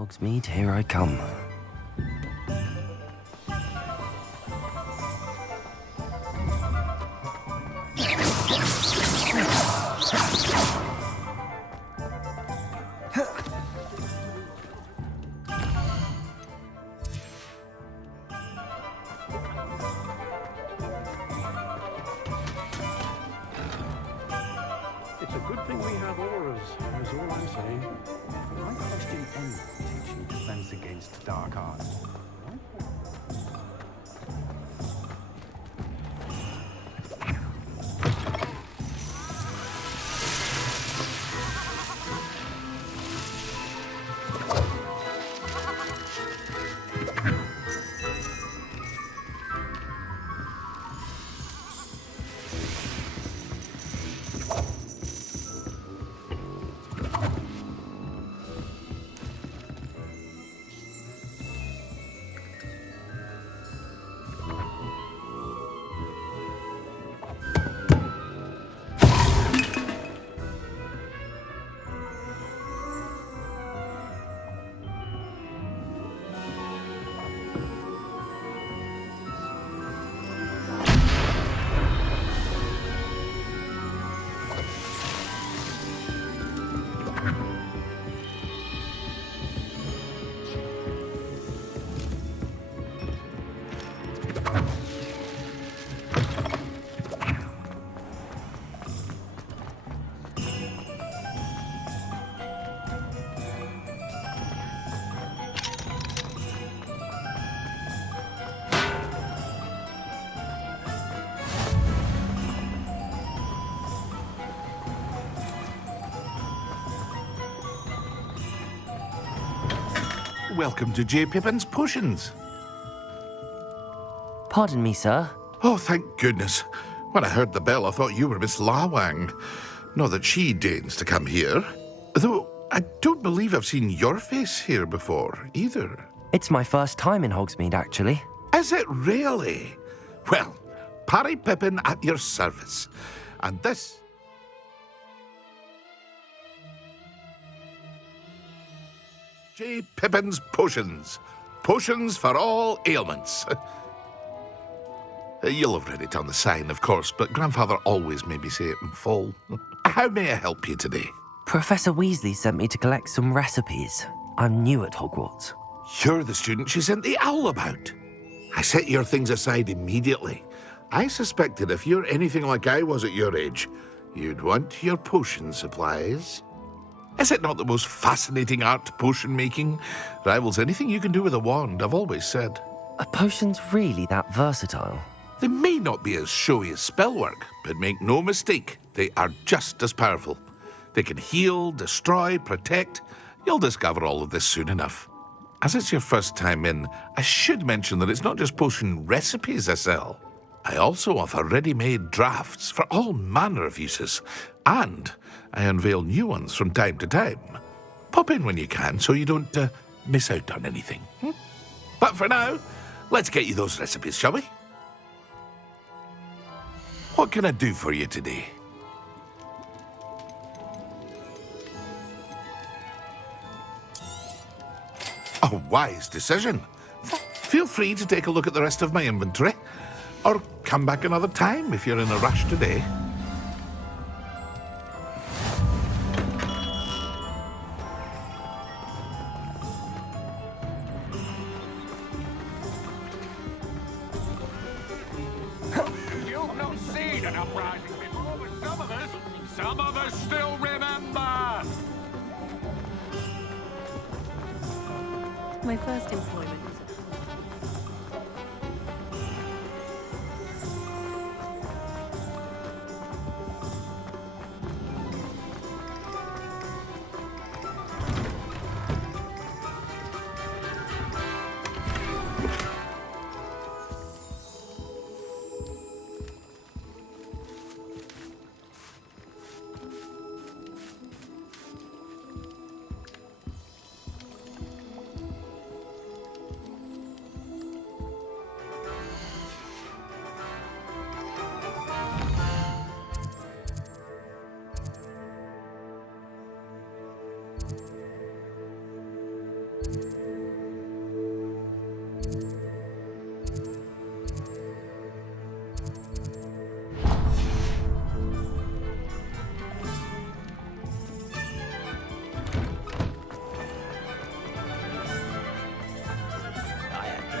Hogsmeade, here I come. It's a good thing we have auras, is all I'm saying. I question anyone teaching defense against dark arts. Welcome to J. Pippin's Potions. Pardon me, sir. Oh, thank goodness. When I heard the bell, I thought you were Miss Lawang. Not that she deigns to come here. Though, I don't believe I've seen your face here before, either. It's my first time in Hogsmeade, actually. Is it really? Well, Parry Pippin at your service. And this... J. Pippin's Potions. Potions for all ailments. You'll have read it on the sign, of course, but Grandfather always made me say it in full. How may I help you today? Professor Weasley sent me to collect some recipes. I'm new at Hogwarts. You're the student she sent the owl about. I set your things aside immediately. I suspected if you're anything like I was at your age, you'd want your potion supplies. Is it not the most fascinating art, potion making? Rivals anything you can do with a wand, I've always said. Are potions really that versatile? They may not be as showy as spellwork, but make no mistake, they are just as powerful. They can heal, destroy, protect. You'll discover all of this soon enough. As it's your first time in, I should mention that it's not just potion recipes I sell. I also offer ready-made drafts for all manner of uses, and I unveil new ones from time to time. Pop in when you can so you don't miss out on anything. But for now, let's get you those recipes, shall we? What can I do for you today? A wise decision. Feel free to take a look at the rest of my inventory, or come back another time if you're in a rush today. You've not seen an uprising before, but some of us still remember. My first employment was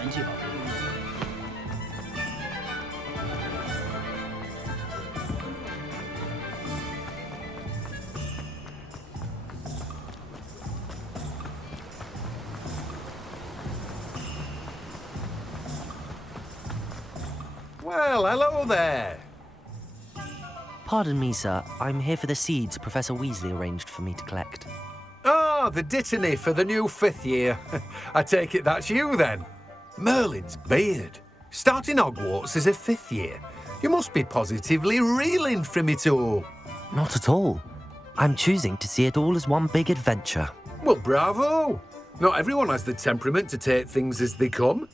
人计划活动。 Well, hello there. Pardon me, sir. I'm here for the seeds Professor Weasley arranged for me to collect. Oh, the dittany for the new 5th year. I take it that's you then. Merlin's beard. Starting Hogwarts as a 5th year. You must be positively reeling from it all. Not at all. I'm choosing to see it all as one big adventure. Well, bravo. Not everyone has the temperament to take things as they come.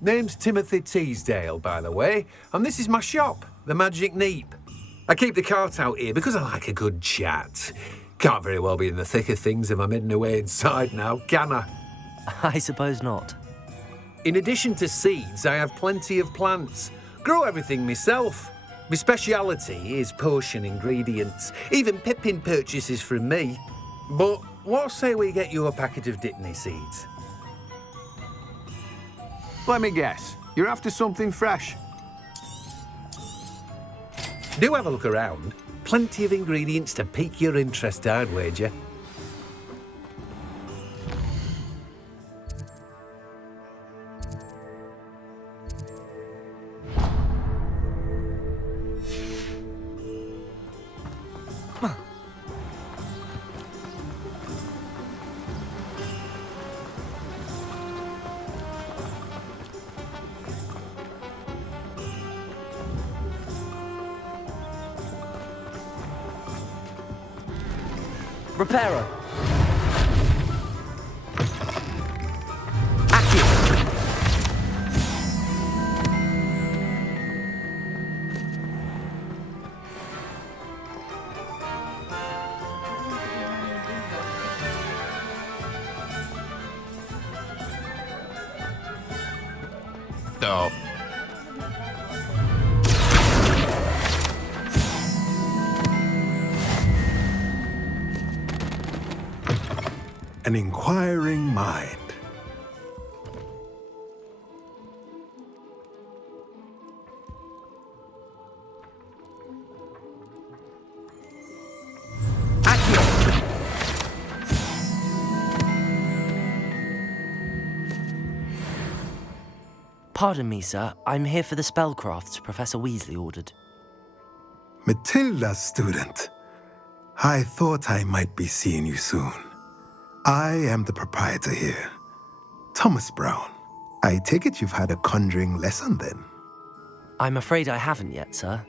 Name's Timothy Teasdale, by the way, and this is my shop, the Magic Neep. I keep the cart out here because I like a good chat. Can't very well be in the thick of things if I'm hidden away inside now, can I? I suppose not. In addition to seeds, I have plenty of plants. Grow everything myself. My speciality is potion ingredients. Even Pippin purchases from me. But what say we get you a packet of Dittany seeds? Let me guess. You're after something fresh. Do have a look around. Plenty of ingredients to pique your interest, I'd wager. Reparo. Oh. An inquiring mind. Pardon me, sir. I'm here for the spellcrafts Professor Weasley ordered. Matilda's student. I thought I might be seeing you soon. I am the proprietor here, Thomas Brown. I take it you've had a conjuring lesson then? I'm afraid I haven't yet, sir.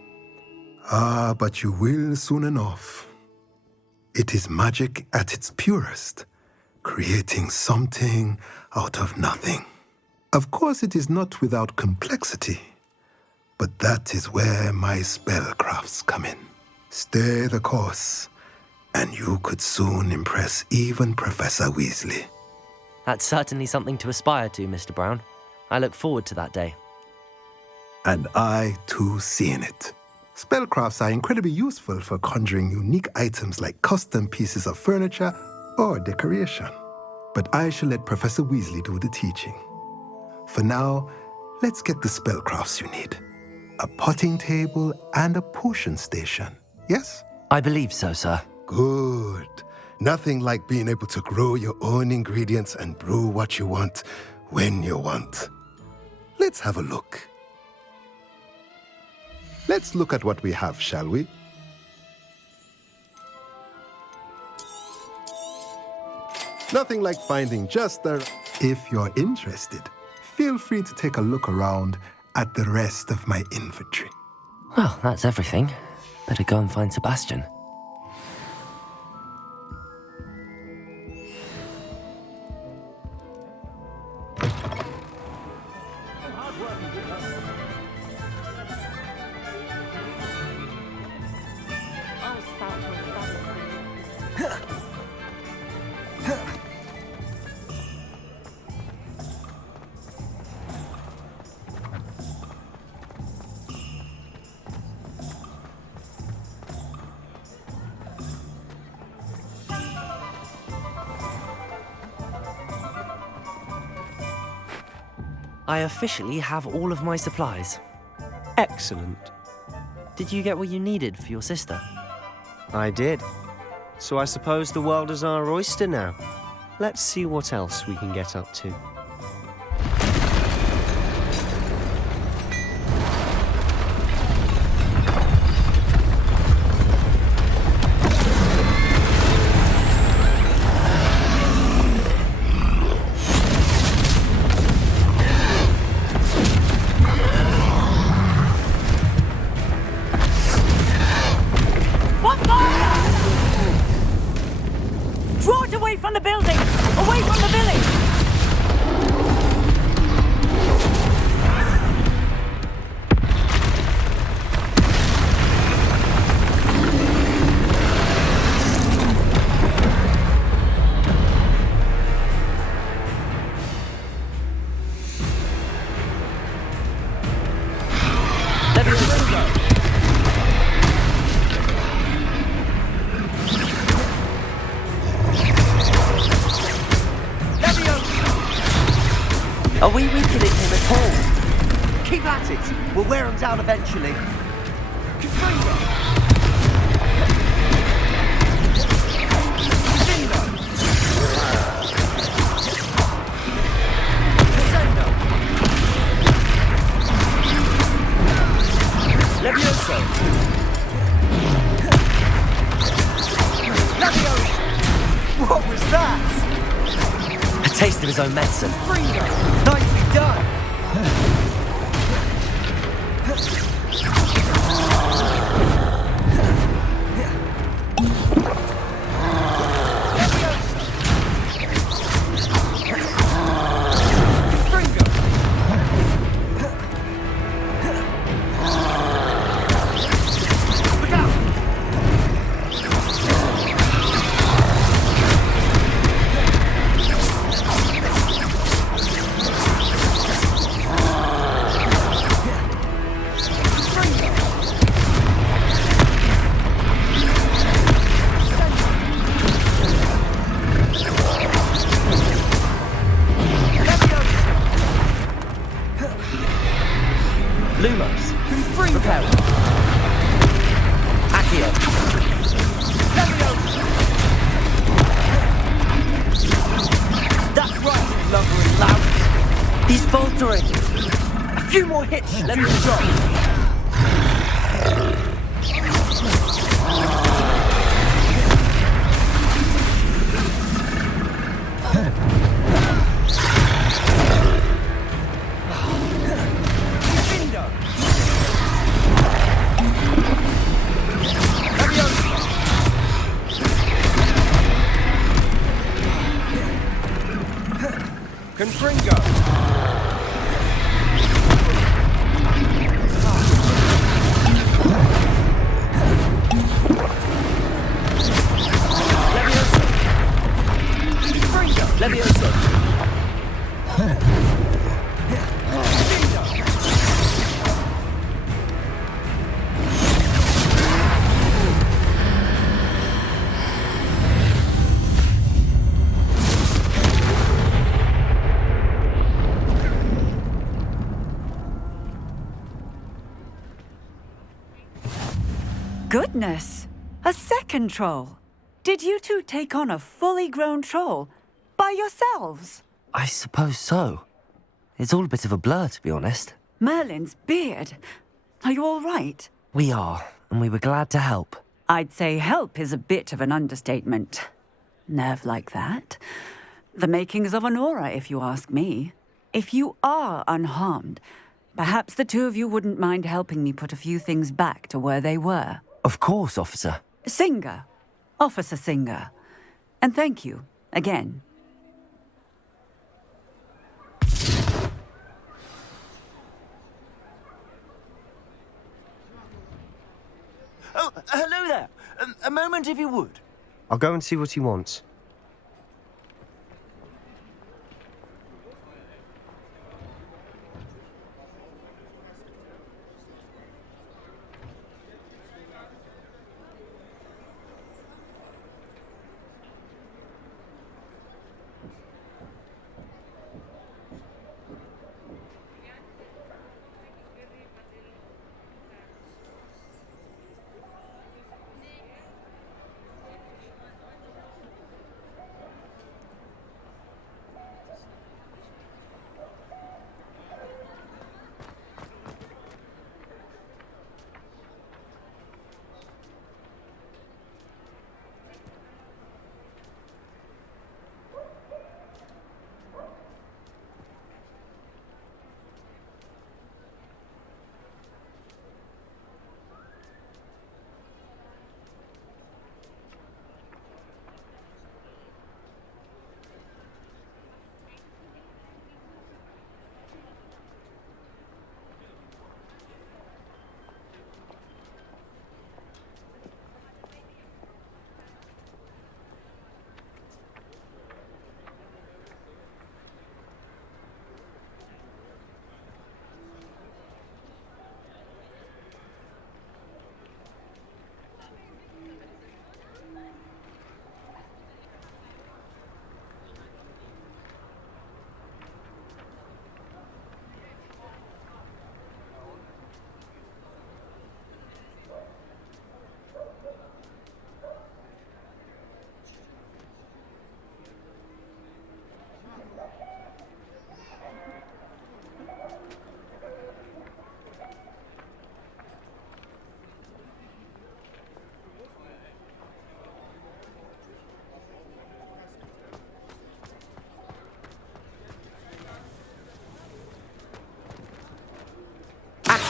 Ah, but you will soon enough. It is magic at its purest, creating something out of nothing. Of course, it is not without complexity, but that is where my spellcrafts come in. Stay the course, and you could soon impress even Professor Weasley. That's certainly something to aspire to, Mr. Brown. I look forward to that day. And I, too, seeing it. Spellcrafts are incredibly useful for conjuring unique items like custom pieces of furniture or decoration. But I shall let Professor Weasley do the teaching. For now, let's get the spellcrafts you need. A potting table and a potion station, yes? I believe so, sir. Good. Nothing like being able to grow your own ingredients and brew what you want when you want. Let's have a look. Let's look at what we have, shall we? Nothing like finding just the... If you're interested, feel free to take a look around at the rest of my inventory. Well, that's everything. Better go and find Sebastian. I officially have all of my supplies. Excellent. Did you get what you needed for your sister? I did. So I suppose the world is our oyster now. Let's see what else we can get up to. Draw it away from the building! Away from the village! Are we weakening him at all? Keep at it. We'll wear him down eventually. Levioso! What was that? A taste of his own medicine. Nicely done. Lumos. Prepare. Accio. That's right, lumbering louts. He's faltering. A few more hits, let me drop. Confringo! Levioso! Goodness! A second troll! Did you two take on a fully grown troll? By yourselves? I suppose so. It's all a bit of a blur, to be honest. Merlin's beard. Are you all right? We are, and we were glad to help. I'd say help is a bit of an understatement. Nerve like that. The makings of an aura, if you ask me. If you are unharmed, perhaps the two of you wouldn't mind helping me put a few things back to where they were. Of course, officer. Singer. Officer Singer. And thank you, again. Oh, hello there. A moment if you would. I'll go and see what he wants.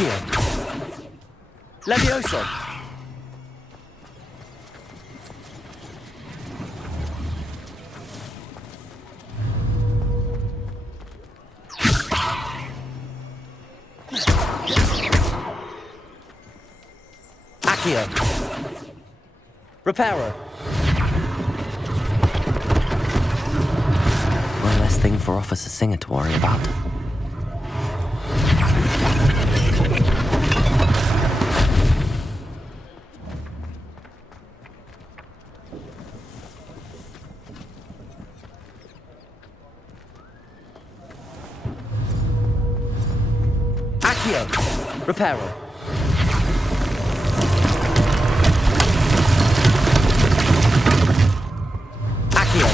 Accio. Levioso. Accio. Reparo. One less thing for Officer Singer to worry about. Accio. Reparo. Accio.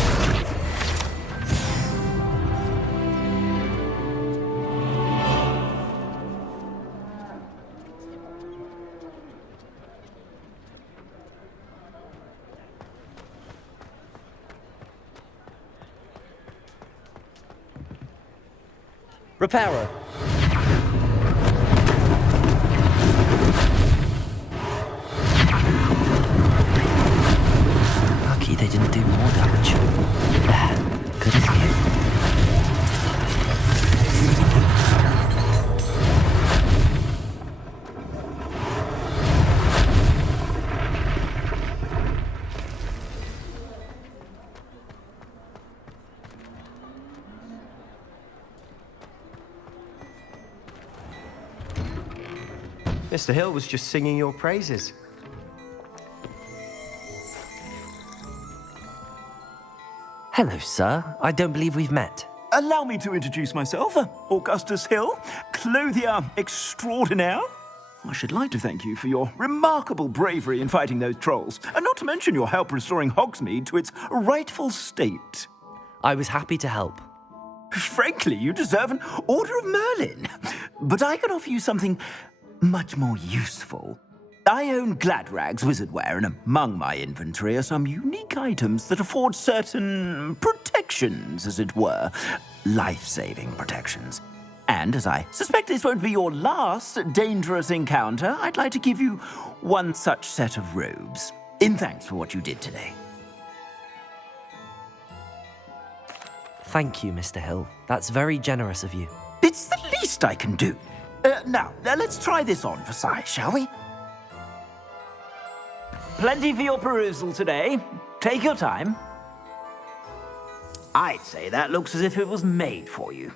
Reparo. Lucky they didn't do more damage. There, good as new. Mr. Hill was just singing your praises. Hello, sir. I don't believe we've met. Allow me to introduce myself, Augustus Hill, clothier extraordinaire. I should like to thank you for your remarkable bravery in fighting those trolls, and not to mention your help restoring Hogsmeade to its rightful state. I was happy to help. Frankly, you deserve an Order of Merlin. But I can offer you something much more useful. I own Gladrag's wizardware, and among my inventory are some unique items that afford certain protections, as it were. Life-saving protections. And as I suspect this won't be your last dangerous encounter, I'd like to give you one such set of robes, in thanks for what you did today. Thank you, Mr. Hill. That's very generous of you. It's the least I can do. Now, let's try this on for size, shall we? Plenty for your perusal today. Take your time. I'd say that looks as if it was made for you.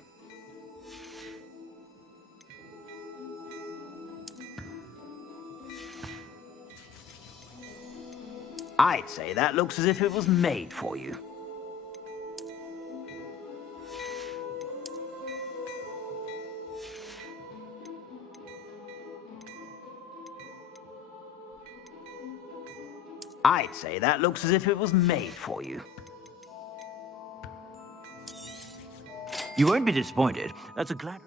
I'd say that looks as if it was made for you. I'd say that looks as if it was made for you. You won't be disappointed. That's a glad...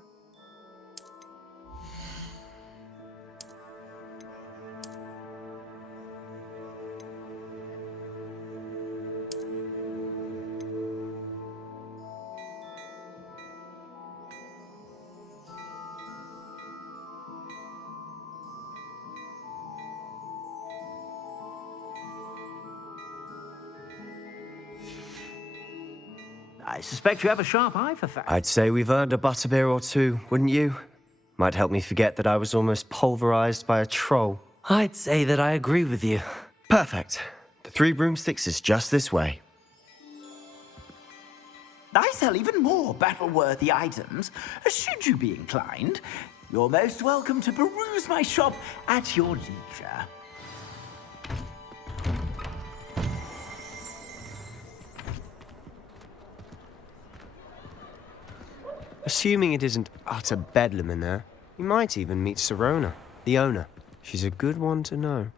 I suspect you have a sharp eye for facts. I'd say we've earned a butterbeer or two, wouldn't you? Might help me forget that I was almost pulverized by a troll. I'd say that I agree with you. Perfect. The 3 broomsticks is just this way. I sell even more battle-worthy items, should you be inclined. You're most welcome to peruse my shop at your leisure. Assuming it isn't utter bedlam in there, you might even meet Serona, the owner. She's a good one to know.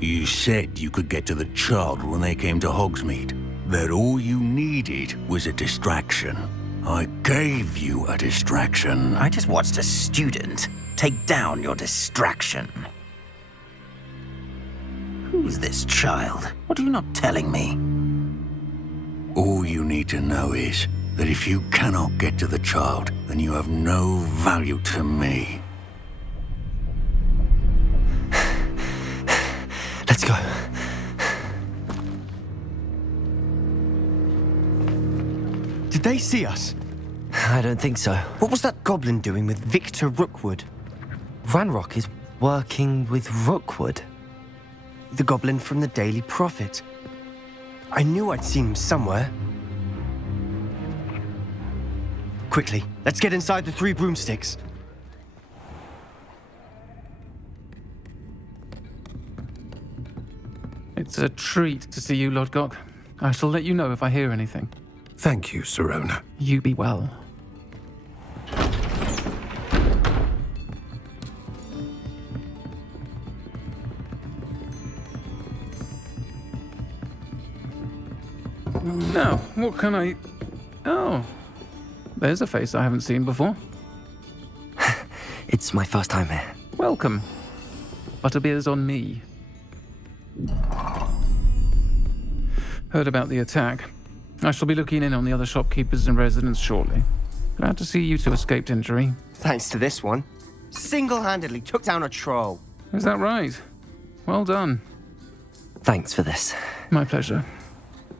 You said you could get to the child when they came to Hogsmeade. That all you needed was a distraction. I gave you a distraction. I just watched a student take down your distraction. Who's this child? What are you not telling me? All you need to know is that if you cannot get to the child, then you have no value to me. Let's go. Did they see us? I don't think so. What was that goblin doing with Victor Rookwood? Ranrock is working with Rookwood. The goblin from the Daily Prophet. I knew I'd seen him somewhere. Quickly, let's get inside the 3 broomsticks. It's a treat to see you, Lodgok. I shall let you know if I hear anything. Thank you, Sirona. You be well. Now, what can I... Oh, there's a face I haven't seen before. It's my first time here. Welcome. Butterbeer's on me. Heard about the attack. I shall be looking in on the other shopkeepers and residents shortly. Glad to see you two escaped injury. Thanks to this one. Single-handedly took down a troll. Is that right? Well done. Thanks for this. My pleasure.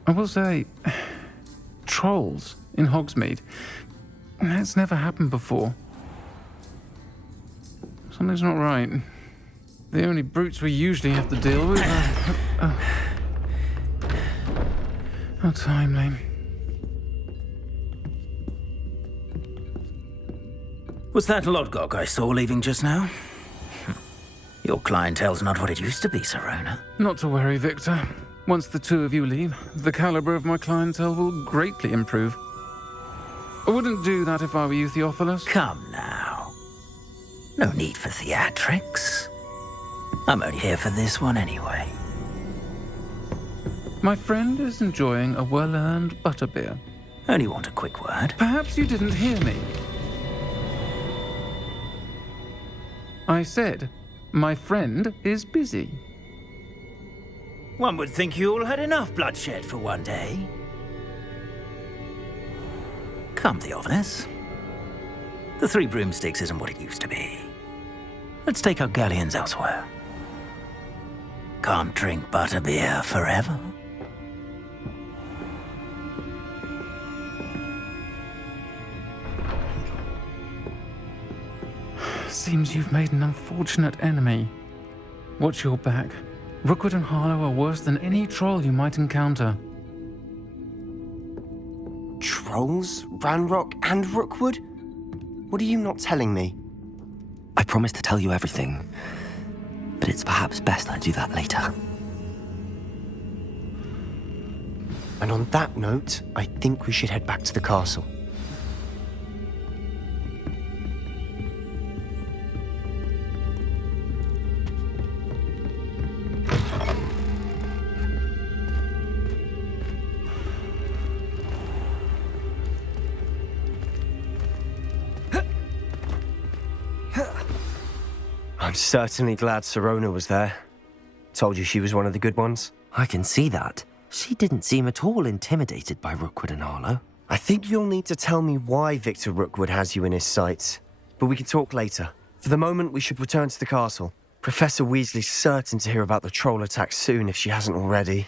I will say, trolls in Hogsmeade. That's never happened before. Something's not right. The only brutes we usually have to deal with are... How timely. Was that Lodgok I saw leaving just now? Your clientele's not what it used to be, Sirona. Not to worry, Victor. Once the 2 of you leave, the caliber of my clientele will greatly improve. I wouldn't do that if I were you, Theophilus. Come now. No need for theatrics. I'm only here for this one anyway. My friend is enjoying a well-earned butterbeer. Only want a quick word. Perhaps you didn't hear me. I said, my friend is busy. One would think you all had enough bloodshed for one day. Come, Theophilus. The 3 broomsticks isn't what it used to be. Let's take our galleons elsewhere. Can't drink butterbeer forever. Seems you've made an unfortunate enemy. Watch your back. Rookwood and Harlow are worse than any troll you might encounter. Trolls? Ranrock and Rookwood? What are you not telling me? I promised to tell you everything, but it's perhaps best I do that later. And on that note, I think we should head back to the castle. I'm certainly glad Sirona was there. Told you she was one of the good ones. I can see that. She didn't seem at all intimidated by Rookwood and Harlow. I think you'll need to tell me why Victor Rookwood has you in his sights. But we can talk later. For the moment, we should return to the castle. Professor Weasley's certain to hear about the troll attack soon if she hasn't already.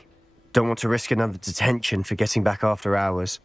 Don't want to risk another detention for getting back after hours.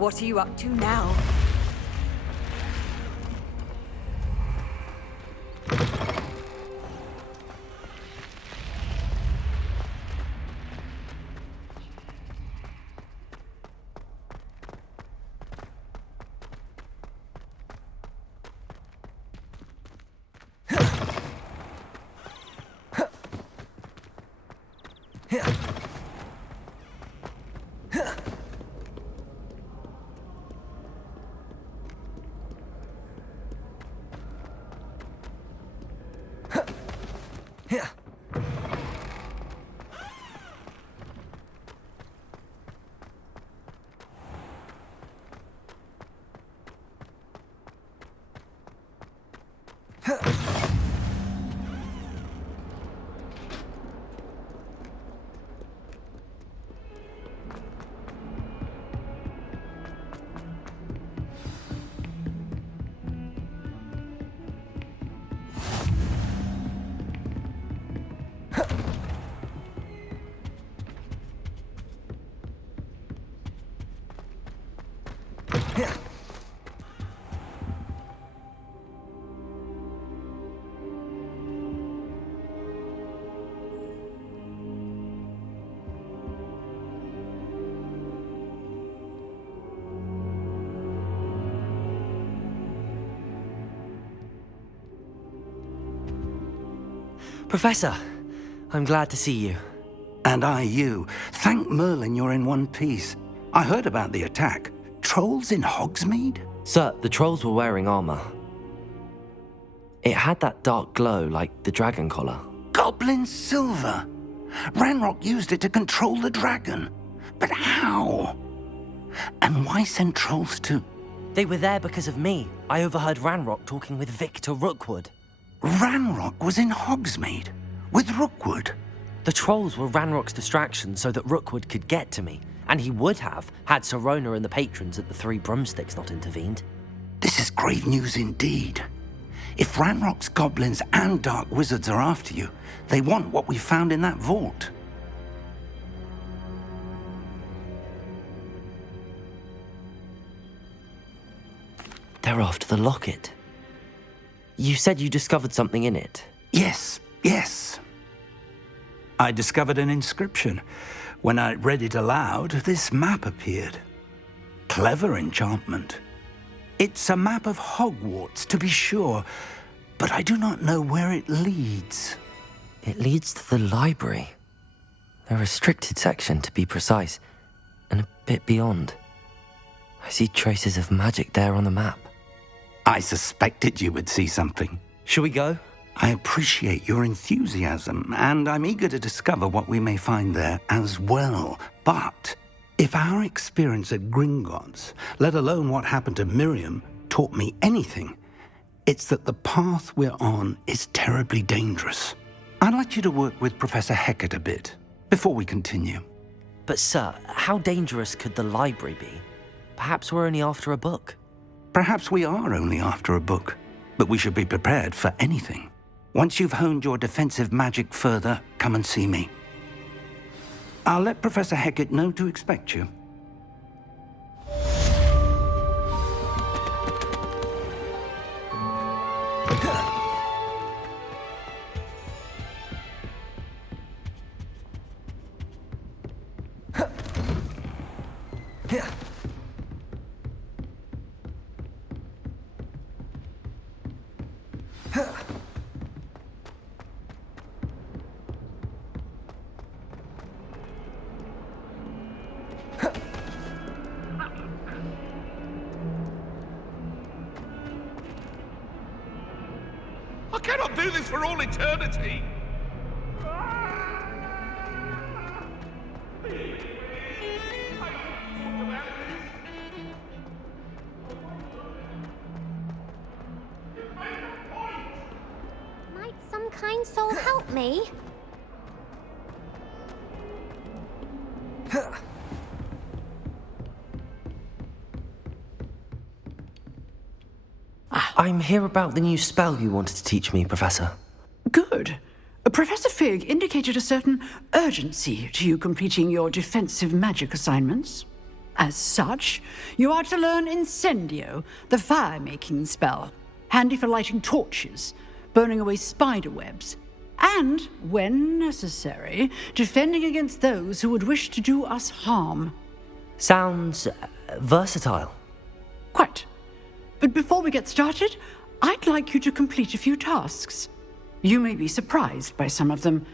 What are you up to now? Professor, I'm glad to see you. And I you. Thank Merlin you're in one piece. I heard about the attack. Trolls in Hogsmeade? Sir, the trolls were wearing armor. It had that dark glow like the dragon collar. Goblin silver! Ranrock used it to control the dragon. But how? And why send trolls too? They were there because of me. I overheard Ranrock talking with Victor Rookwood. Ranrock was in Hogsmeade? With Rookwood? The trolls were Ranrock's distraction so that Rookwood could get to me. And he would have, had Sirona and the patrons at the Three Broomsticks not intervened. This is grave news indeed. If Ranrock's goblins and dark wizards are after you, they want what we found in that vault. They're after the locket. You said you discovered something in it. Yes. I discovered an inscription. When I read it aloud, this map appeared. Clever enchantment. It's a map of Hogwarts, to be sure, but I do not know where it leads. It leads to the library. The restricted section, to be precise, and a bit beyond. I see traces of magic there on the map. I suspected you would see something. Shall we go? I appreciate your enthusiasm, and I'm eager to discover what we may find there as well. But if our experience at Gringotts, let alone what happened to Miriam, taught me anything, it's that the path we're on is terribly dangerous. I'd like you to work with Professor Hecat a bit before we continue. But sir, how dangerous could the library be? Perhaps we're only after a book. Perhaps we are only after a book, but we should be prepared for anything. Once you've honed your defensive magic further, come and see me. I'll let Professor Hecat know to expect you. I cannot do this for all eternity. Might some kind soul help me? I'm here about the new spell you wanted to teach me, Professor. Good. Professor Fig indicated a certain urgency to you completing your defensive magic assignments. As such, you are to learn Incendio, the fire-making spell, handy for lighting torches, burning away spider webs, and, when necessary, defending against those who would wish to do us harm. Sounds versatile. Quite. But before we get started, I'd like you to complete a few tasks. You may be surprised by some of them.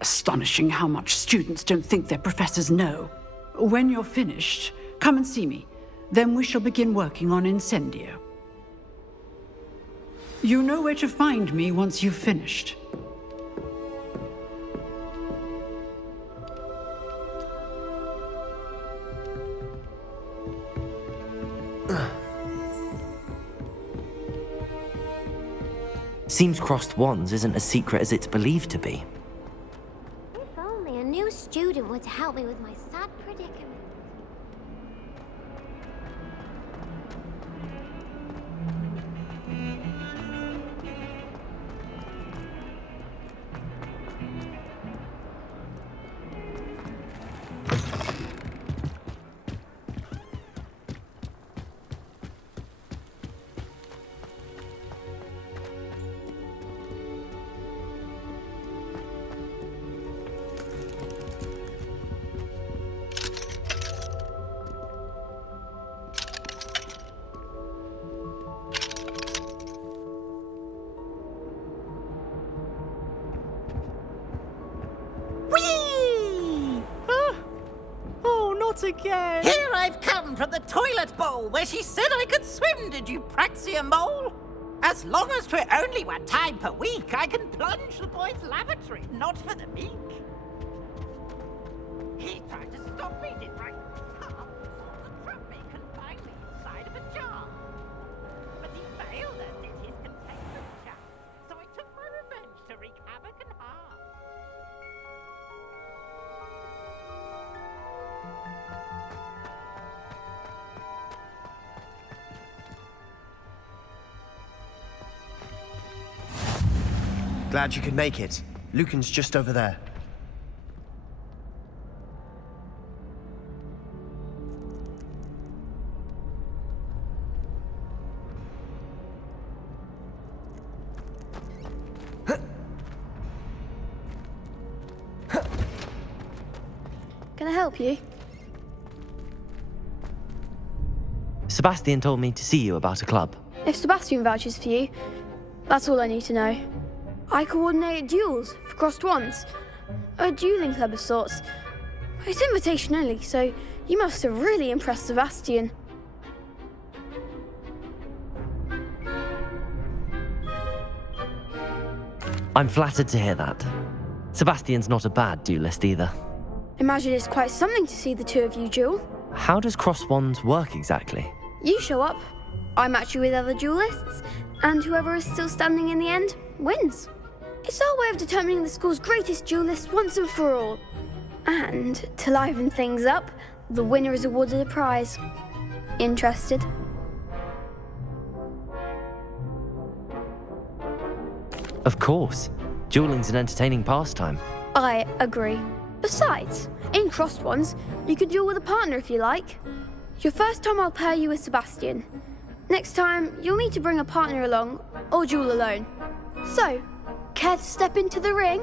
Astonishing how much students don't think their professors know. When you're finished, come and see me. Then we shall begin working on Incendio. You know where to find me once you've finished. Seems crossed wands isn't as secret as it's believed to be. If only a new student were to help me with my sad predicament. Again. Here I've come from the toilet bowl where she said I could swim, did you praxia mole? As long as 'twere only one time per week, I can plunge the boy's lavatory, not for the meek. He tried to stop me, did right? The trap me confined me inside of a jar. But he failed us, did his containment chap. So I took my revenge to wreak havoc and harm. Glad you could make it. Lucan's just over there. Can I help you? Sebastian told me to see you about a club. If Sebastian vouches for you, that's all I need to know. I coordinate duels for crossed wands. A dueling club of sorts. It's invitation only, so you must have really impressed Sebastian. I'm flattered to hear that. Sebastian's not a bad duelist either. Imagine it's quite something to see the two of you duel. How does cross wands work exactly? You show up, I match you with other duelists, and whoever is still standing in the end wins. It's our way of determining the school's greatest duelist once and for all. And to liven things up, the winner is awarded a prize. Interested? Of course. Dueling's an entertaining pastime. I agree. Besides, in crossed ones, you can duel with a partner if you like. Your first time I'll pair you with Sebastian. Next time, you'll need to bring a partner along, or duel alone. So, care to step into the ring?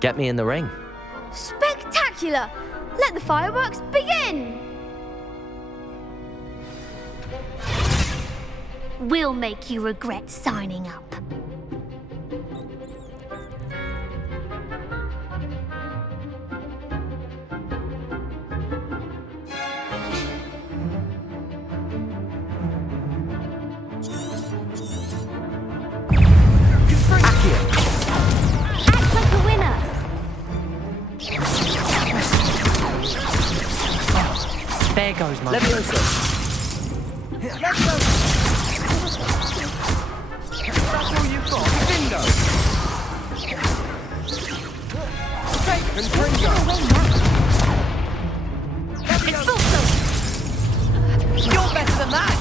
Get me in the ring. Spectacular! Let the fireworks begin! We'll make you regret signing up. Act like a winner! There goes my... That's all you've got? Bingo! Take and bingo! It's You're better than that!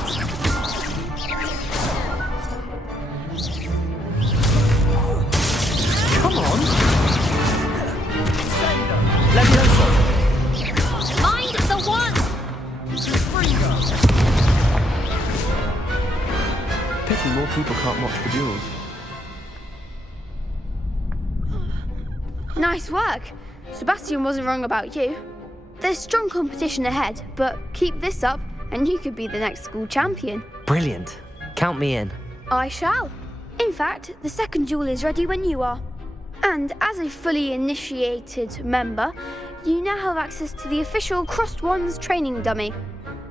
lucky more people can't watch the duels. Nice work. Sebastian wasn't wrong about you. There's strong competition ahead, but keep this up and you could be the next school champion. Brilliant. Count me in. I shall. In fact, the second duel is ready when you are. And as a fully initiated member, you now have access to the official Crossed Wands training dummy.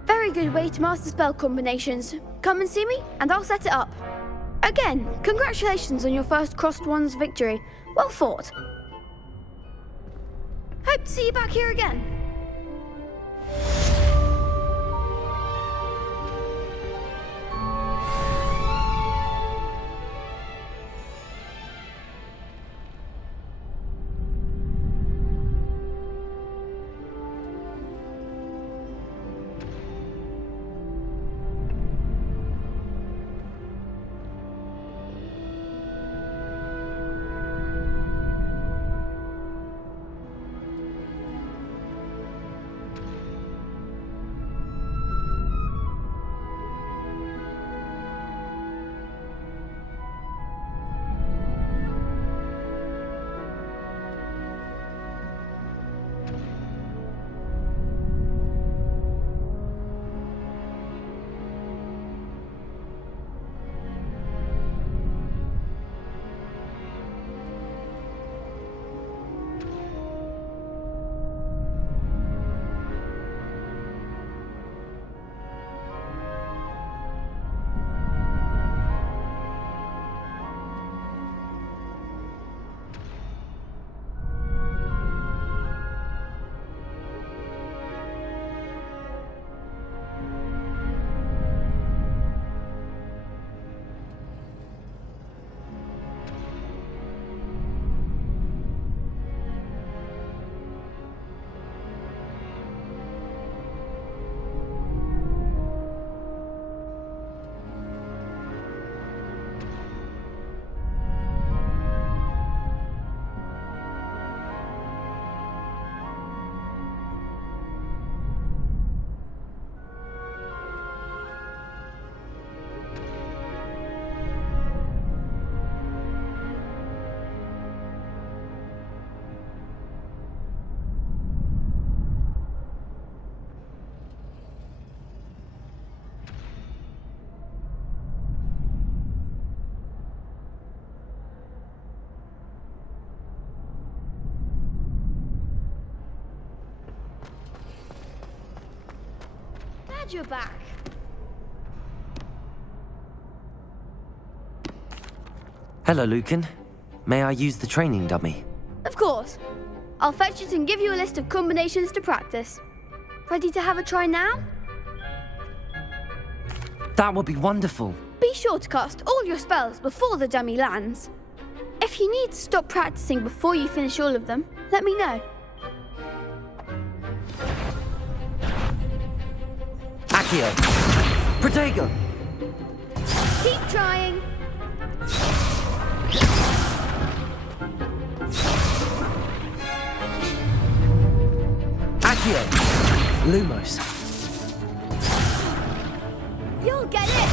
Very good way to master spell combinations. Come and see me, and I'll set it up. Again, congratulations on your first Crossed Wands victory. Well fought. Hope to see you back here again. Glad you're back. Hello, Lucan. May I use the training dummy? Of course. I'll fetch it and give you a list of combinations to practice. Ready to have a try now? That would be wonderful. Be sure to cast all your spells before the dummy lands. If you need to stop practicing before you finish all of them, let me know. Accio! Protego! Keep trying. Accio! Lumos! You'll get it!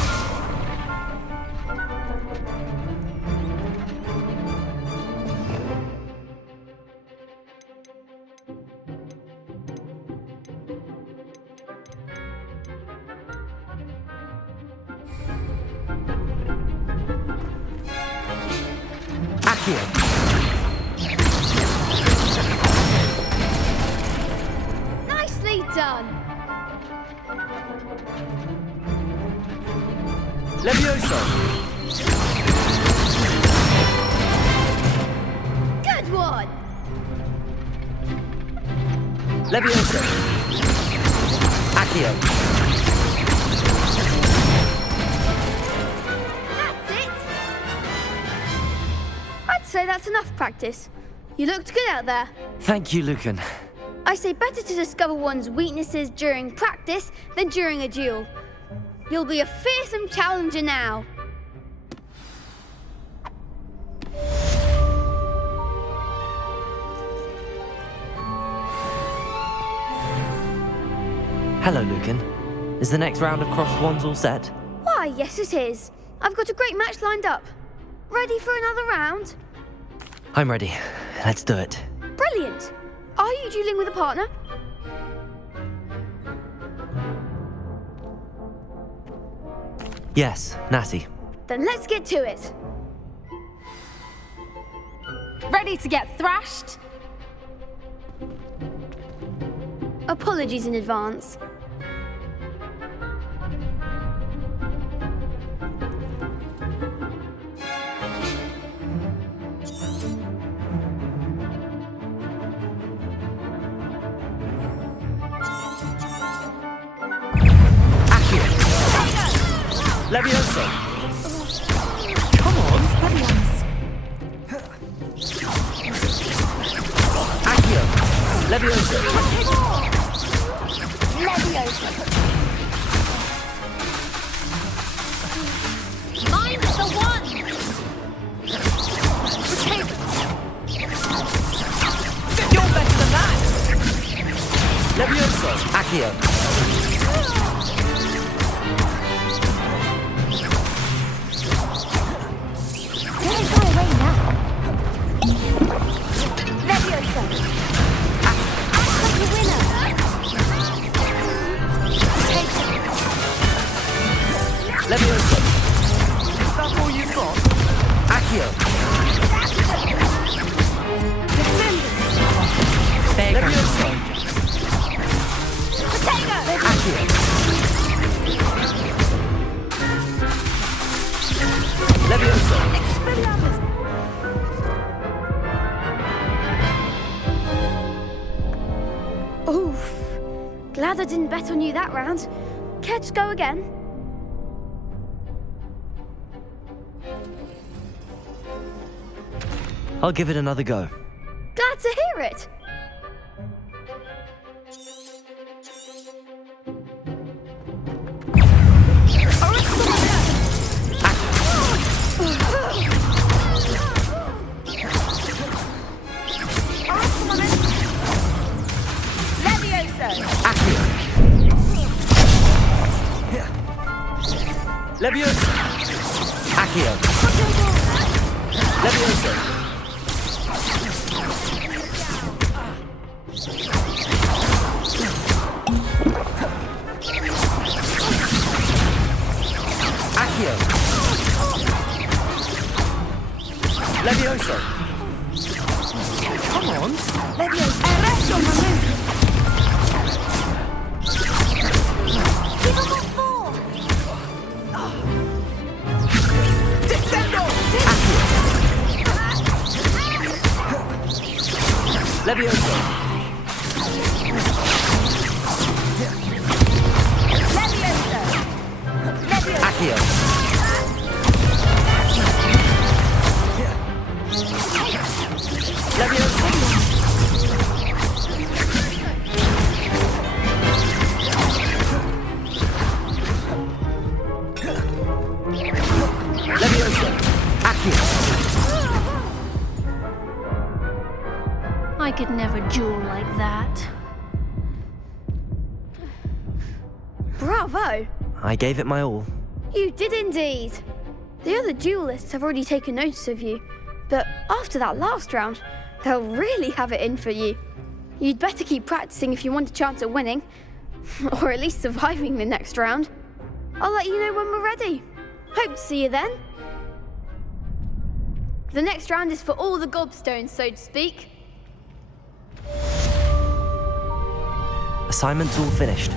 Nicely done! Levioso! Good one! Levioso! Accio! That's it! I'd say that's enough practice. You looked good out there. Thank you, Lucan. I say better to discover one's weaknesses during practice than during a duel. You'll be a fearsome challenger now. Hello, Lucan. Is the next round of Crossed Wands all set? Why, yes it is. I've got a great match lined up. Ready for another round? I'm ready. Let's do it. Brilliant. Are you dueling with a partner? Yes, Natty. Then let's get to it. Ready to get thrashed? Apologies in advance. Levioso! Come on! Accio! Levioso! I'm the one! You're better than that! Levioso! Accio! Levioso. Is that all you've got? Accio. Levioso. Accio. Levioso. Oof. Glad I didn't bet on you that round. Care to go again? I'll give it another go. Glad to hear it. Levioso. Accio. Levioso. Accio. Levioso. Come on. Levioso. Arresto un momento. Levioso. Accio. Levioso. Levioso. Accio. I could never duel like that. Bravo! I gave it my all. You did indeed. The other duelists have already taken notice of you, but after that last round, they'll really have it in for you. You'd better keep practicing if you want a chance at winning, or at least surviving the next round. I'll let you know when we're ready. Hope to see you then. The next round is for all the gobstones, so to speak. Assignment's all finished.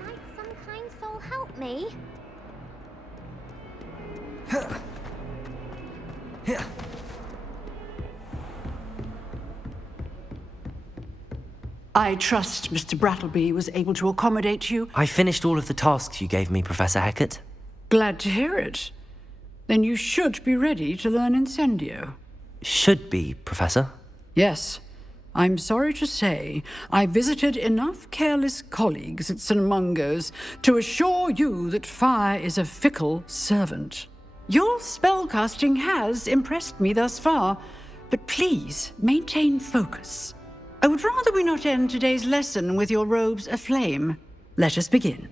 Might some kind soul help me? I trust Mr. Brattleby was able to accommodate you. I finished all of the tasks you gave me, Professor Hecat. Glad to hear it. Then you should be ready to learn Incendio. Should be, Professor. Yes. I'm sorry to say, I visited enough careless colleagues at St. Mungo's to assure you that fire is a fickle servant. Your spellcasting has impressed me thus far, but please maintain focus. I would rather we not end today's lesson with your robes aflame. Let us begin.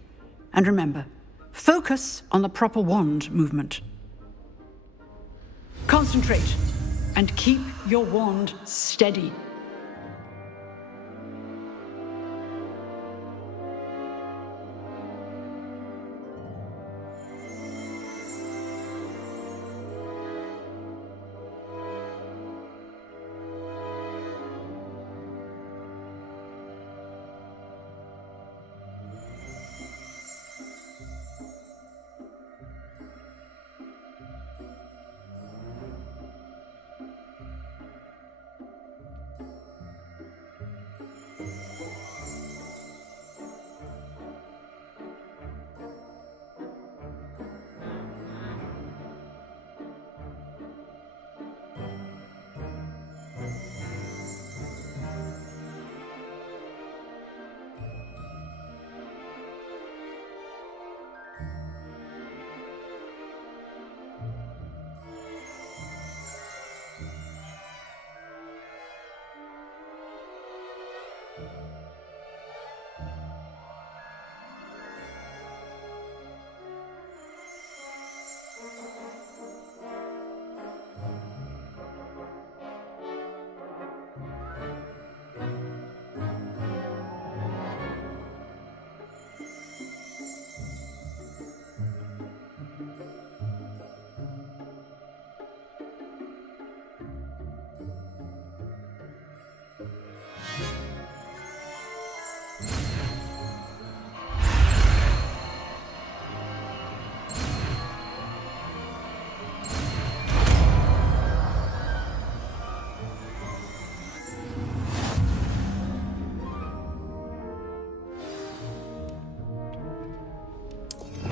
And remember, focus on the proper wand movement. Concentrate and keep your wand steady.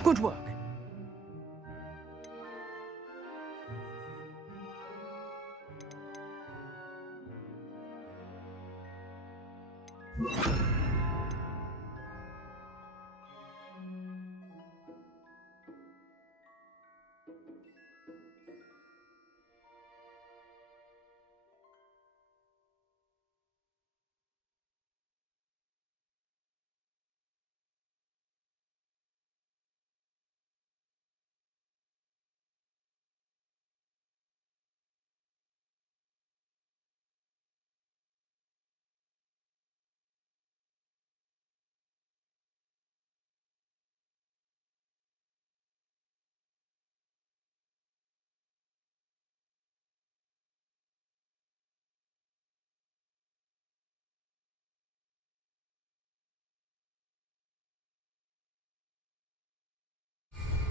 Good work.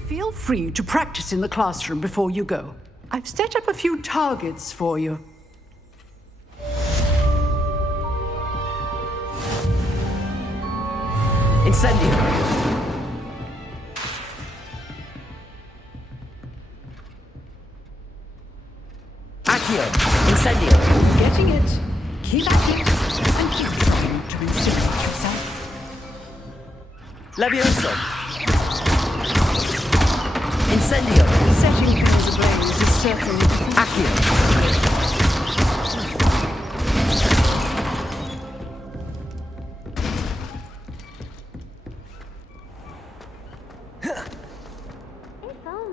Feel free to practice in the classroom before you go. I've set up a few targets for you. Incendio! Accio! Incendio! Getting it. Keep at it. And keep trying to incinerate yourself. Levioso! Incendio! Setting things ablaze is certainly... Accio!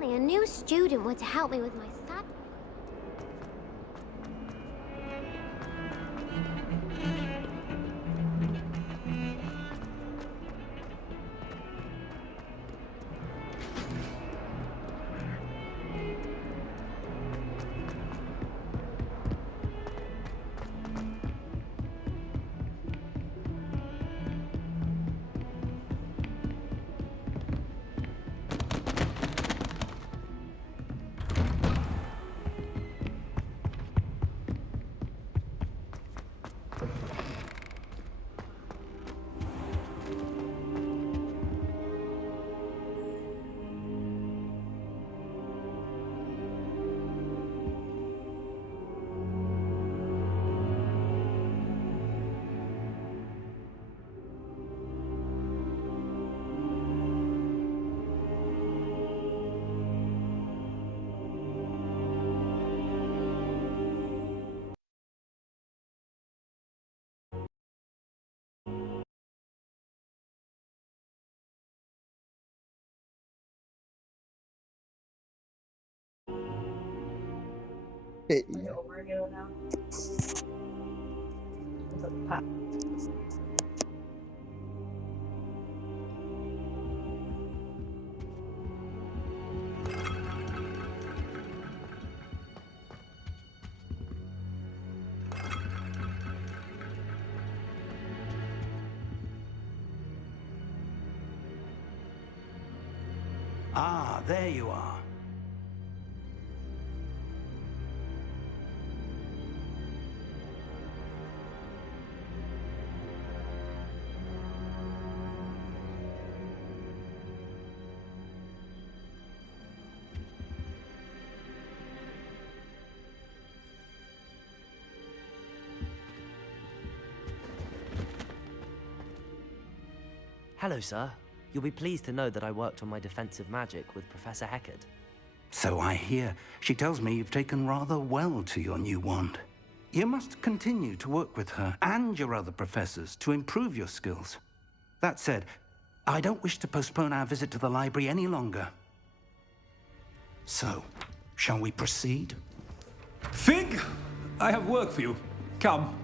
only a new student were to help me with my study. Ah, there you are. Hello, sir. You'll be pleased to know that I worked on my defensive magic with Professor Heckard. So I hear. She tells me you've taken rather well to your new wand. You must continue to work with her and your other professors to improve your skills. That said, I don't wish to postpone our visit to the library any longer. So, shall we proceed? Fig! I have work for you. Come.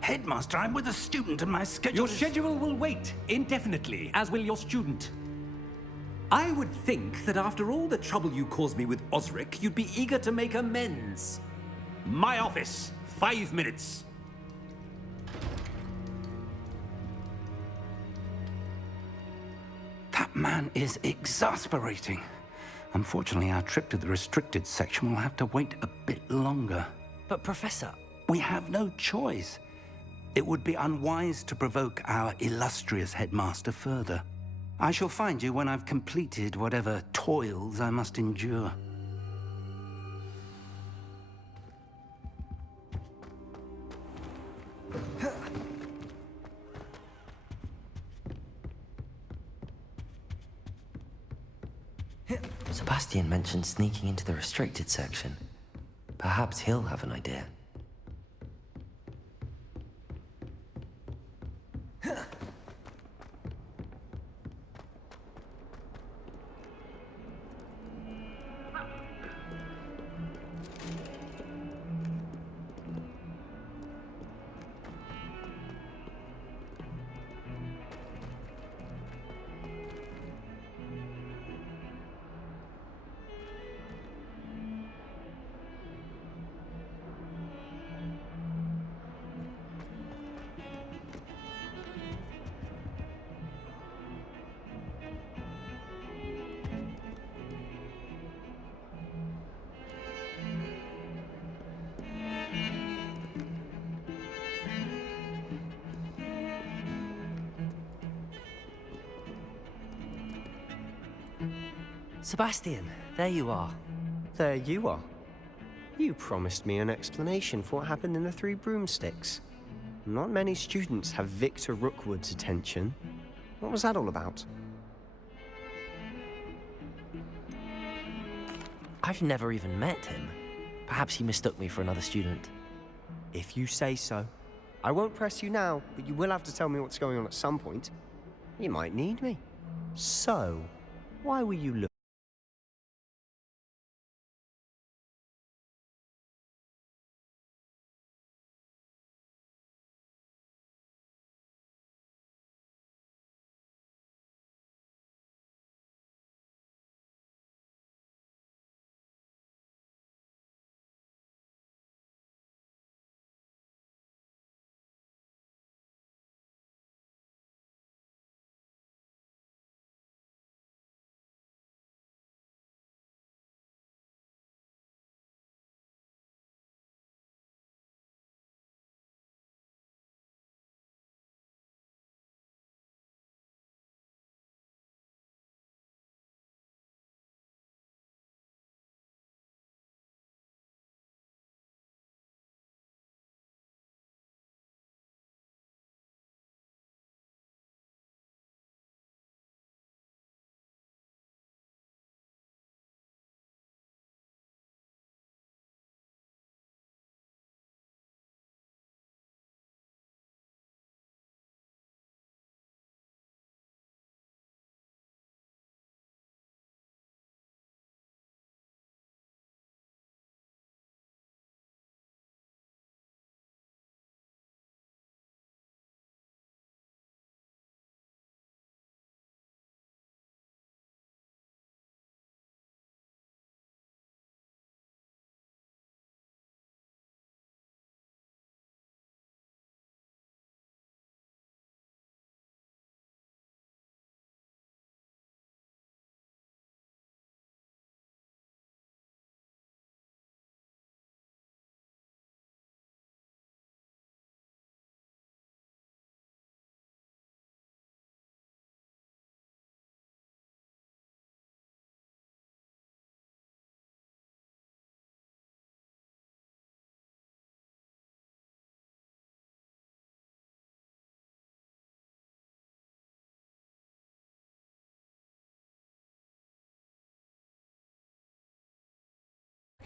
Headmaster, I'm with a student and my schedule Your schedule will wait indefinitely, as will your student. I would think that after all the trouble you caused me with Osric, you'd be eager to make amends. My office, 5 minutes. That man is exasperating. Unfortunately, our trip to the restricted section will have to wait a bit longer. But, Professor... We have no choice. It would be unwise to provoke our illustrious headmaster further. I shall find you when I've completed whatever toils I must endure. Sebastian mentioned sneaking into the restricted section. Perhaps he'll have an idea. Sebastian, there you are. There you are. You promised me an explanation for what happened in the Three Broomsticks. Not many students have Victor Rookwood's attention. What was that all about? I've never even met him. Perhaps he mistook me for another student. If you say so. I won't press you now, but you will have to tell me what's going on at some point. You might need me. So, why were you looking?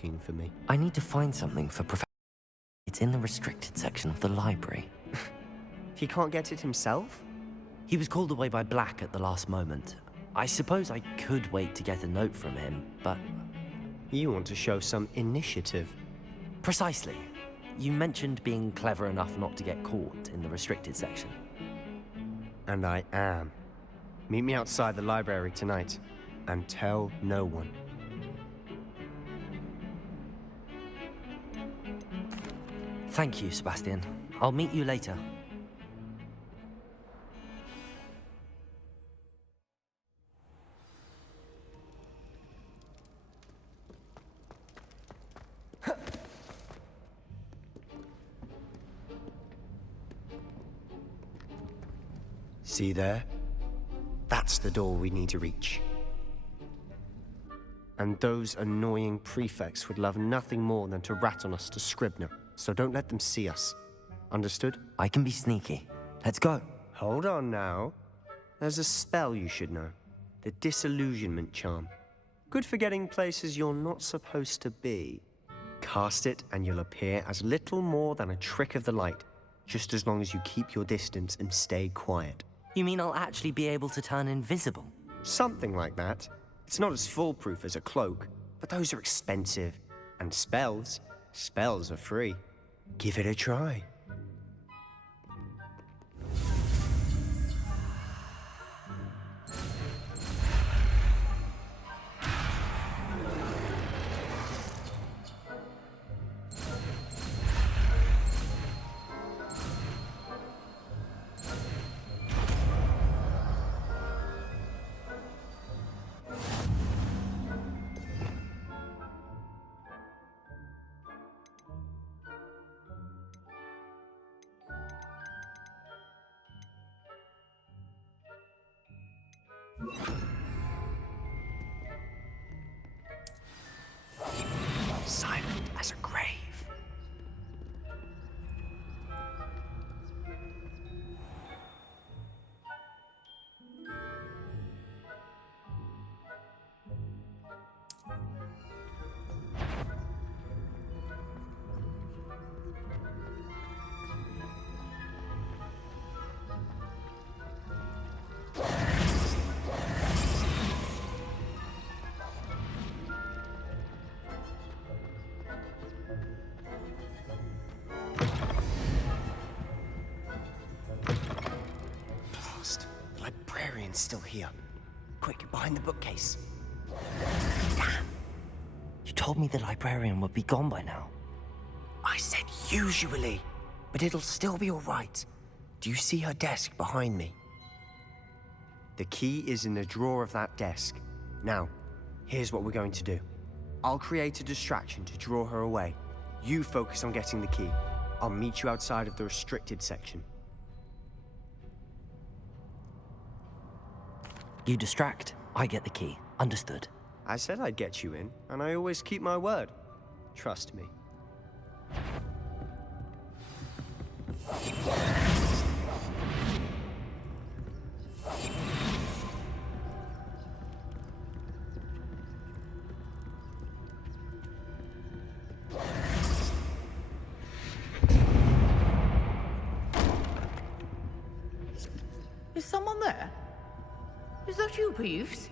working for me. I need to find something for Professor. It's in the restricted section of the library. He can't get it himself? He was called away by Black at the last moment. I suppose I could wait to get a note from him, but... You want to show some initiative. Precisely. You mentioned being clever enough not to get caught in the restricted section. And I am. Meet me outside the library tonight, and tell no one. Thank you, Sebastian. I'll meet you later. See there? That's the door we need to reach. And those annoying prefects would love nothing more than to rat on us to Scribner, so don't let them see us. Understood? I can be sneaky. Let's go. Hold on now. There's a spell you should know. The Disillusionment Charm. Good for getting places you're not supposed to be. Cast it and you'll appear as little more than a trick of the light, just as long as you keep your distance and stay quiet. You mean I'll actually be able to turn invisible? Something like that. It's not as foolproof as a cloak, but those are expensive. And spells are free. Give it a try. Silent as a grave. Still here. Quick, behind the bookcase. Damn. You told me the librarian would be gone by now. I said usually, but it'll still be all right. Do you see her desk behind me? The key is in the drawer of that desk. Now, here's what we're going to do. I'll create a distraction to draw her away. You focus on getting the key. I'll meet you outside of the restricted section. You distract, I get the key. Understood. I said I'd get you in, and I always keep my word. Trust me. Is someone there? Is that you, Peeves?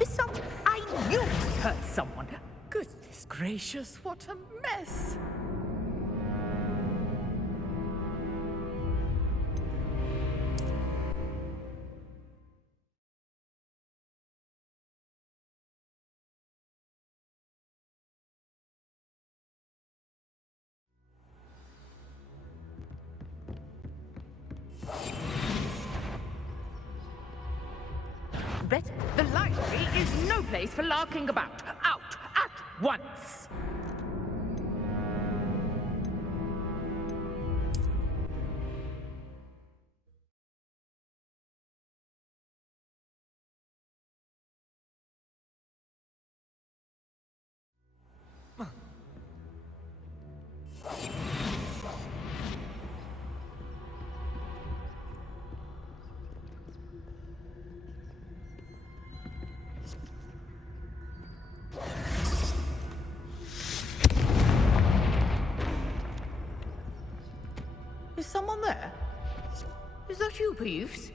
Is some... I knew I hurt someone. Goodness gracious, what a mess. Better. The library is no place for larking about. Out at once. someone there? Is that you, Peeves?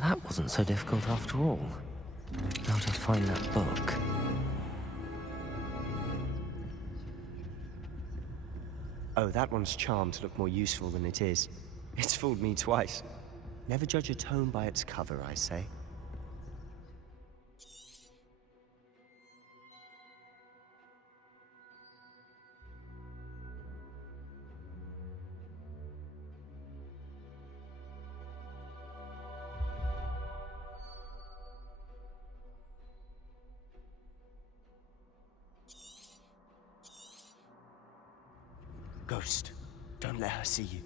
That wasn't so difficult after all. How to find that book. Oh, that one's charmed to look more useful than it is. It's fooled me twice. Never judge a tome by its cover, I say. Ghost, don't let her see you.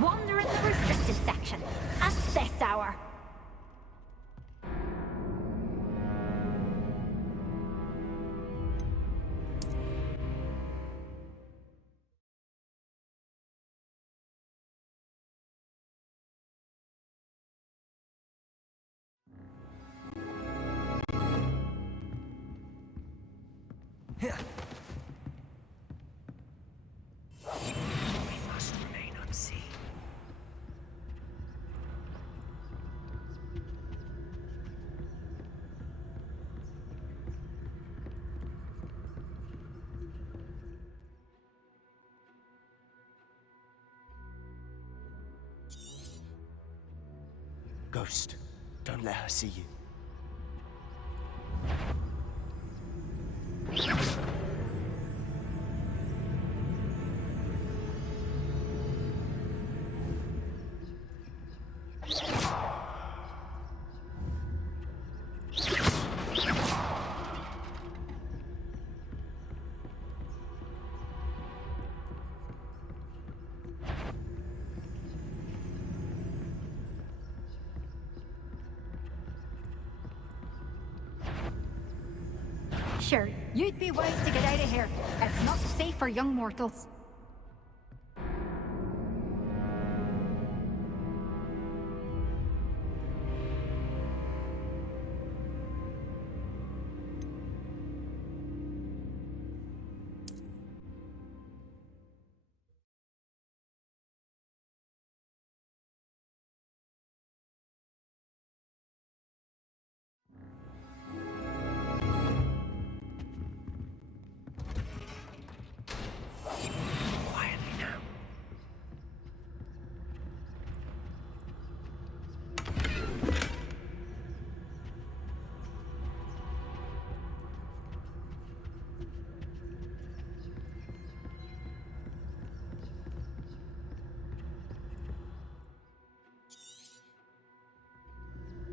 Wander in the restricted section. At this hour. We must remain unseen. Ghost, don't let her see you. Sure, you'd be wise to get out of here. It's not safe for young mortals.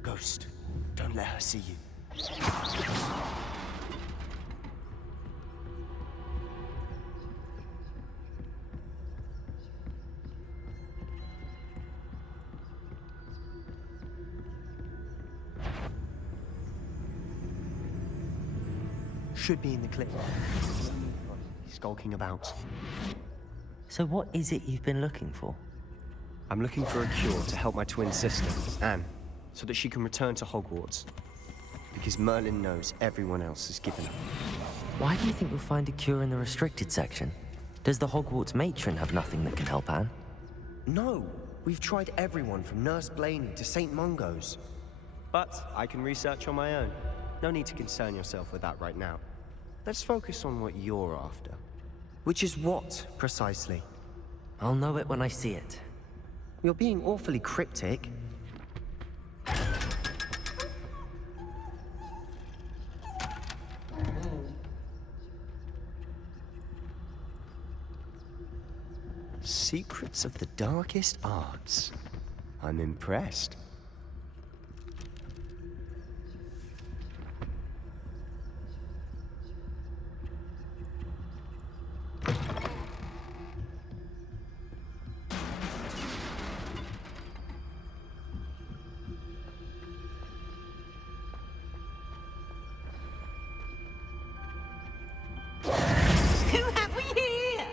Ghost, don't let her see you. Should be in the clip. These skulking about. So what is it you've been looking for? I'm looking for a cure to help my twin sister, Anne, so that she can return to Hogwarts. Because Merlin knows everyone else has given up. Why do you think you'll find a cure in the restricted section? Does the Hogwarts matron have nothing that can help Anne? No, we've tried everyone from Nurse Blaney to St. Mungo's. But I can research on my own. No need to concern yourself with that right now. Let's focus on what you're after. Which is what, precisely? I'll know it when I see it. You're being awfully cryptic. Secrets of the darkest arts. I'm impressed. Who have we here?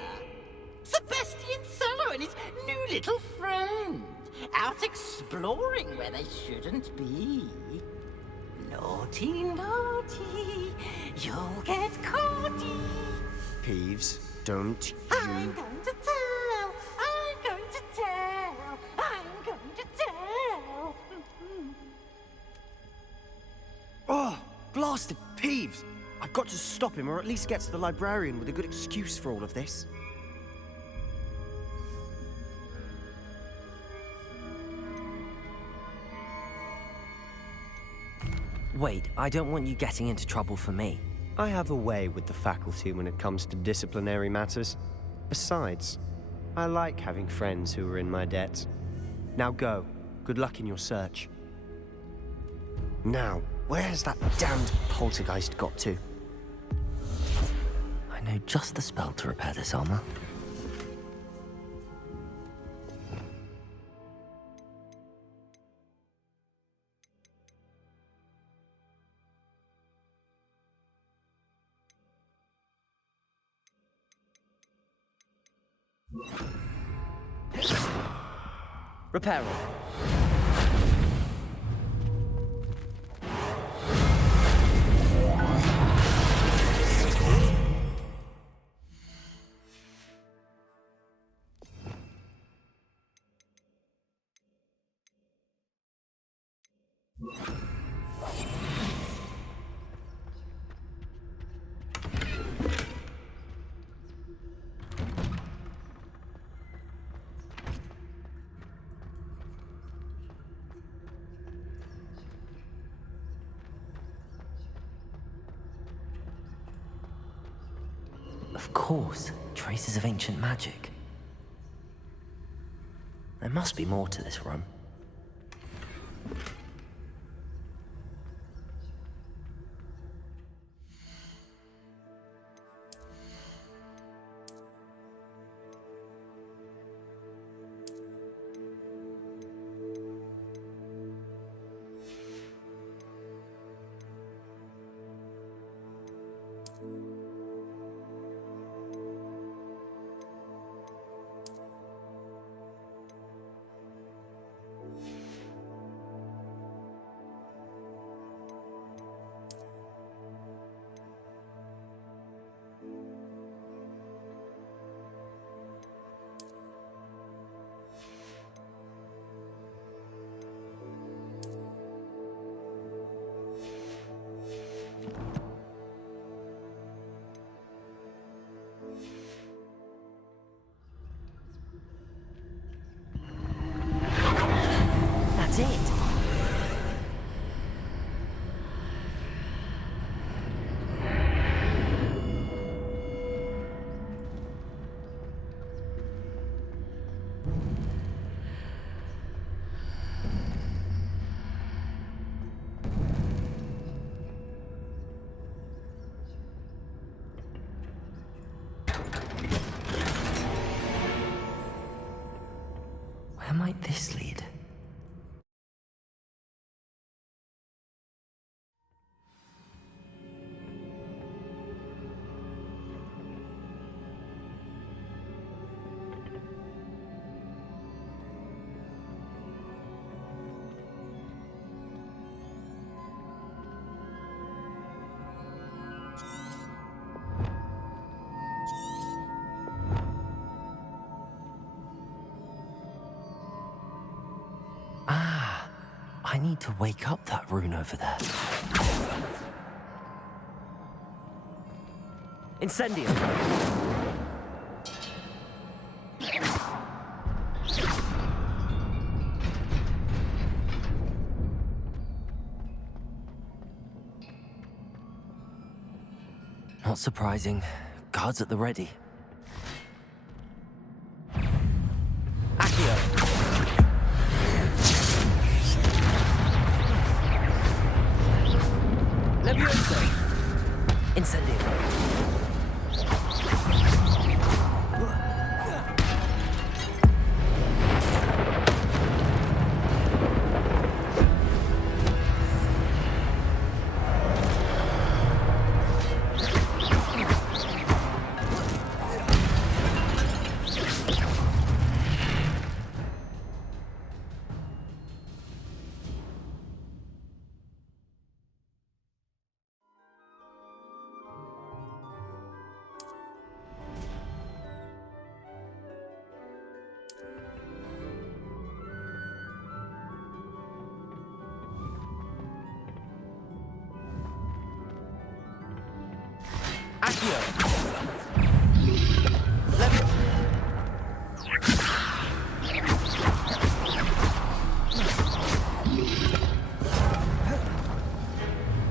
Sebastian Sallow and his new little friend. Out exploring where they shouldn't be. Naughty, naughty, you'll get caughty. Peeves, don't you... I'm going to tell, I'm going to tell, I'm going to tell. Oh, blasted Peeves! I've got to stop him, or at least get to the librarian with a good excuse for all of this. Wait, I don't want you getting into trouble for me. I have a way with the faculty when it comes to disciplinary matters. Besides, I like having friends who are in my debt. Now go. Good luck in your search. Now, where's that damned poltergeist got to? I know just the spell to repair this armor. Repair it. Of course, traces of ancient magic. There must be more to this room. That's it. Where might this lead? I need to wake up that rune over there. Incendium! Not surprising. Guards at the ready. Accio! Levioso! Incendium! Accio! Levio!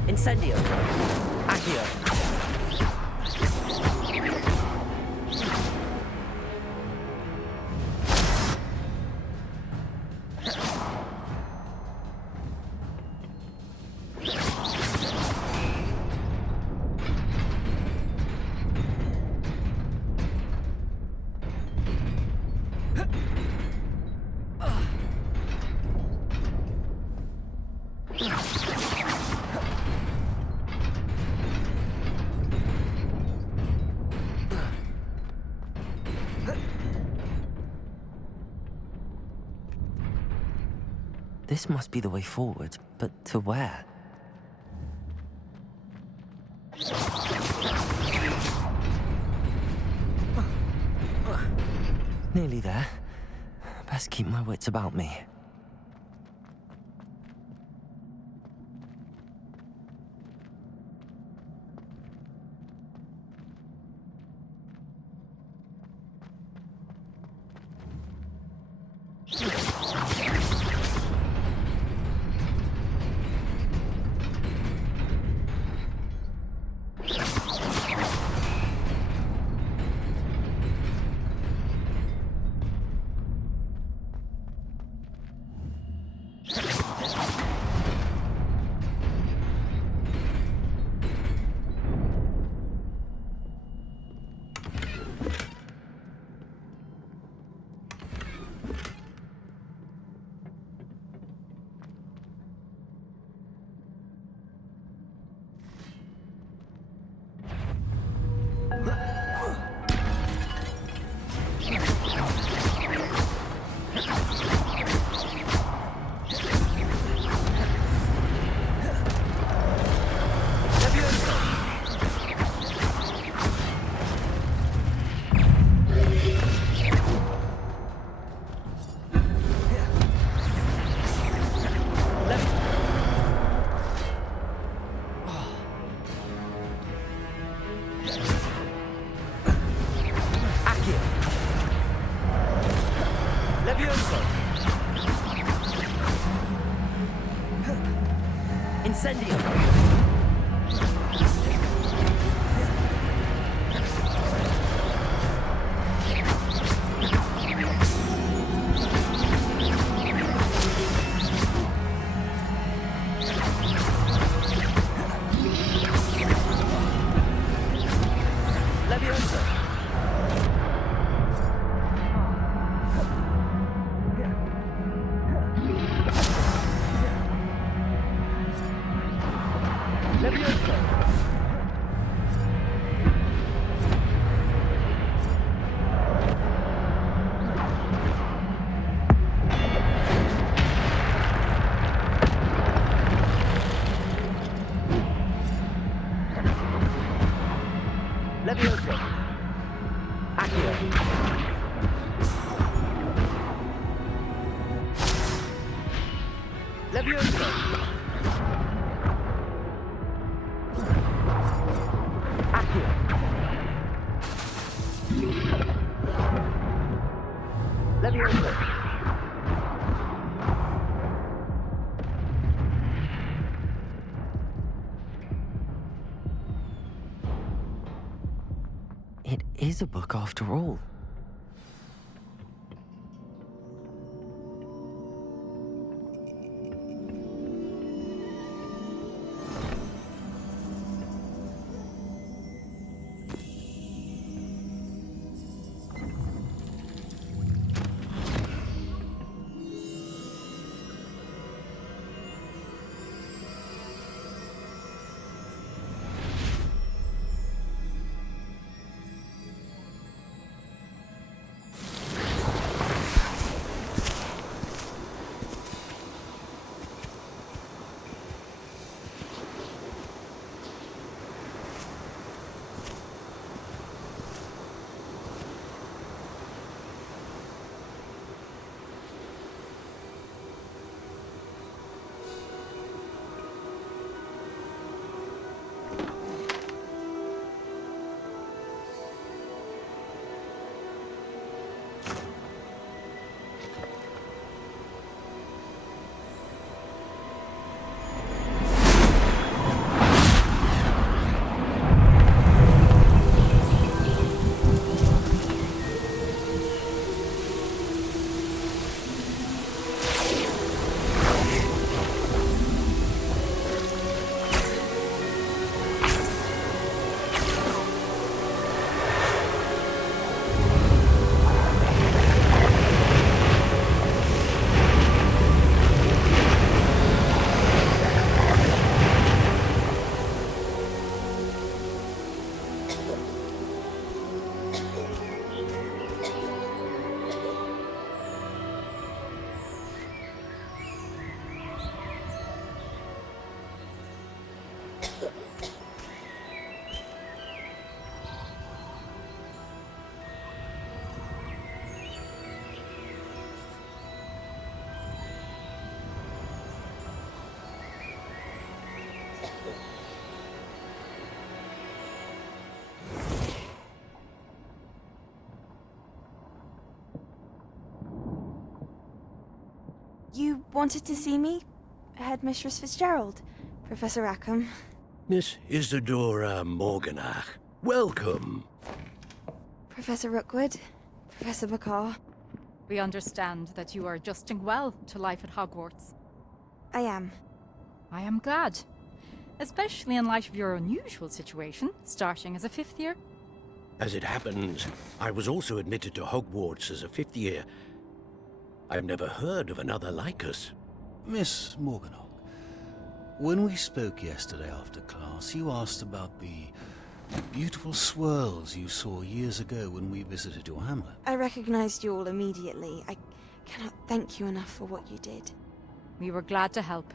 Incendio! Accio! This must be the way forward, but to where? Nearly there. Best keep my wits about me. Incendio! Levioso! Levioso! Accio! Levioso! It is a book after all. You wanted to see me? Headmistress Fitzgerald, Professor Rackham. Miss Isadora Morganach, welcome. Professor Rookwood, Professor Bakar. We understand that you are adjusting well to life at Hogwarts. I am. I am glad. Especially in light of your unusual situation, starting as a fifth year. As it happens, I was also admitted to Hogwarts as a fifth year. I've never heard of another like us. Miss Morganach, when we spoke yesterday after class, you asked about the beautiful swirls you saw years ago when we visited your hamlet. I recognized you all immediately. I cannot thank you enough for what you did. We were glad to help.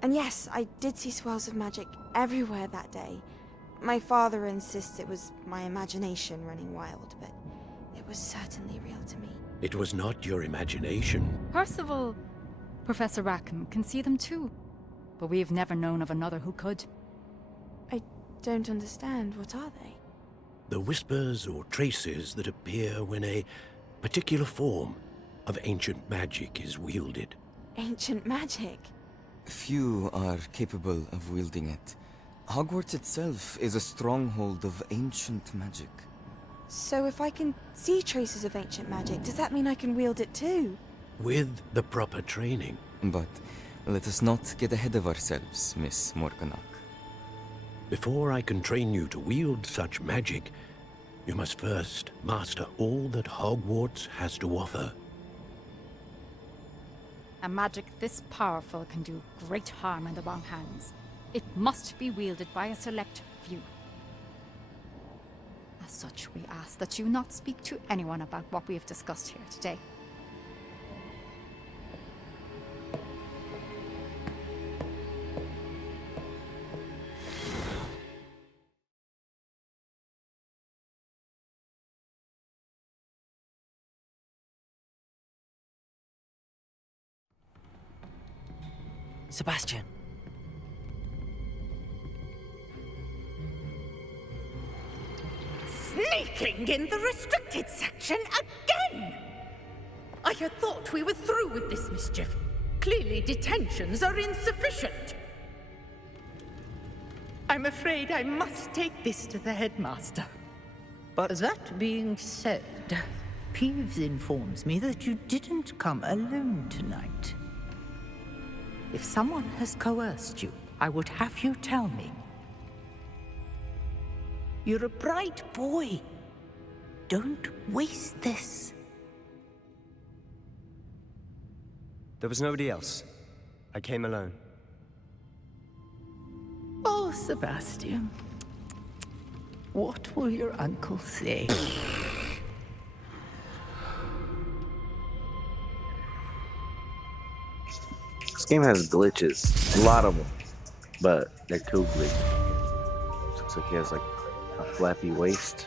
And yes, I did see swirls of magic everywhere that day. My father insists it was my imagination running wild, but it was certainly real to me. It was not your imagination. Percival, Professor Rackham can see them too. But we've never known of another who could. I don't understand. What are they? The whispers or traces that appear when a particular form of ancient magic is wielded. Ancient magic? Few are capable of wielding it. Hogwarts itself is a stronghold of ancient magic. So if I can see traces of ancient magic, does that mean I can wield it too? With the proper training. But let us not get ahead of ourselves, Miss Morganach. Before I can train you to wield such magic, you must first master all that Hogwarts has to offer. A magic this powerful can do great harm in the wrong hands. It must be wielded by a select few. As such, we ask that you not speak to anyone about what we have discussed here today. Sebastian. Sneaking in the restricted section again! I had thought we were through with this mischief. Clearly detentions are insufficient. I'm afraid I must take this to the headmaster. But that being said, Peeves informs me that you didn't come alone tonight. If someone has coerced you, I would have you tell me. You're a bright boy. Don't waste this. There was nobody else. I came alone. Oh, Sebastian. What will your uncle say? This game has glitches. A lot of them. But they're cool glitches. Looks like he has like a flappy waist.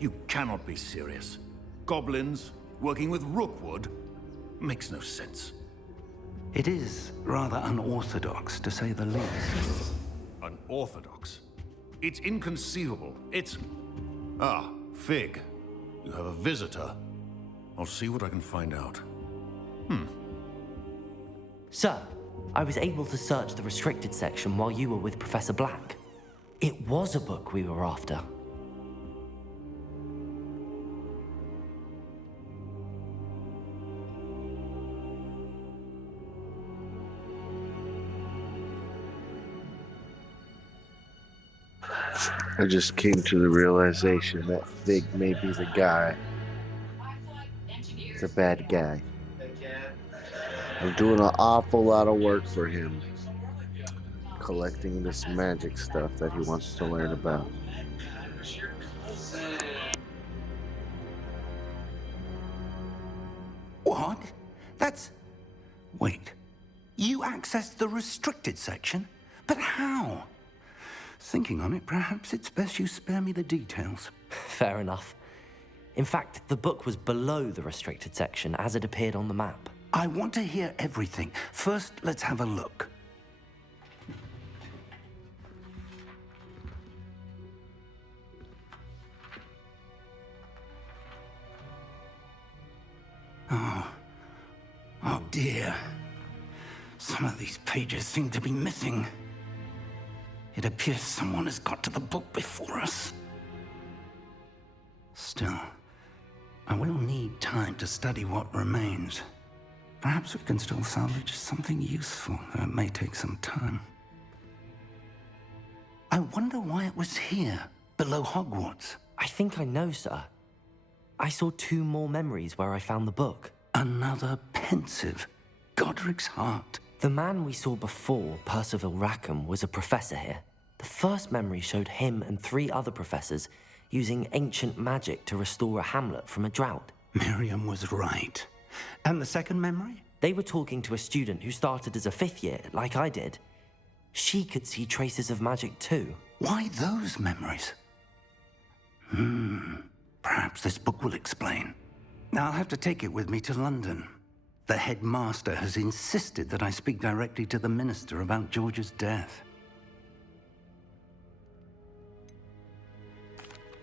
You cannot be serious. Goblins working with Rookwood makes no sense. It is rather unorthodox, to say the least. Unorthodox? It's inconceivable. It's... Ah, Fig. You have a visitor. I'll see what I can find out. Sir, I was able to search the restricted section while you were with Professor Black. It was a book we were after. I just came to the realization that Fig may be the guy. He's a bad guy. I'm doing an awful lot of work for him, collecting this magic stuff that he wants to learn about. What? That's... Wait. You accessed the restricted section? But how? Thinking on it, perhaps it's best you spare me the details. Fair enough. In fact, the book was below the restricted section as it appeared on the map. I want to hear everything. First, let's have a look. Oh dear. Some of these pages seem to be missing. It appears someone has got to the book before us. Still, I will need time to study what remains. Perhaps we can still salvage something useful, though it may take some time. I wonder why it was here, below Hogwarts. I think I know, sir. I saw 2 more memories where I found the book. Another pensive. Godric's heart. The man we saw before, Percival Rackham, was a professor here. The first memory showed him and 3 other professors using ancient magic to restore a hamlet from a drought. Miriam was right. And the second memory? They were talking to a student who started as a 5th year, like I did. She could see traces of magic too. Why those memories? Perhaps this book will explain. I'll have to take it with me to London. The headmaster has insisted that I speak directly to the minister about George's death.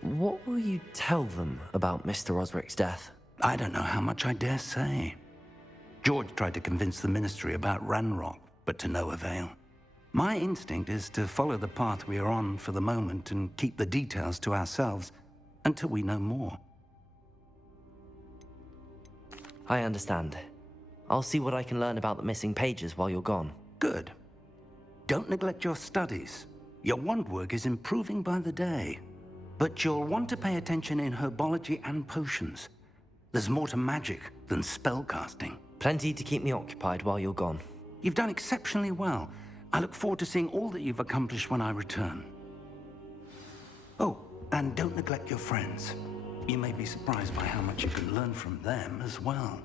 What will you tell them about Mr. Osric's death? I don't know how much I dare say. George tried to convince the ministry about Ranrock, but to no avail. My instinct is to follow the path we are on for the moment and keep the details to ourselves until we know more. I understand. I'll see what I can learn about the missing pages while you're gone. Good. Don't neglect your studies. Your wand work is improving by the day. But you'll want to pay attention in herbology and potions. There's more to magic than spellcasting. Plenty to keep me occupied while you're gone. You've done exceptionally well. I look forward to seeing all that you've accomplished when I return. Oh, and don't neglect your friends. You may be surprised by how much you can learn from them as well.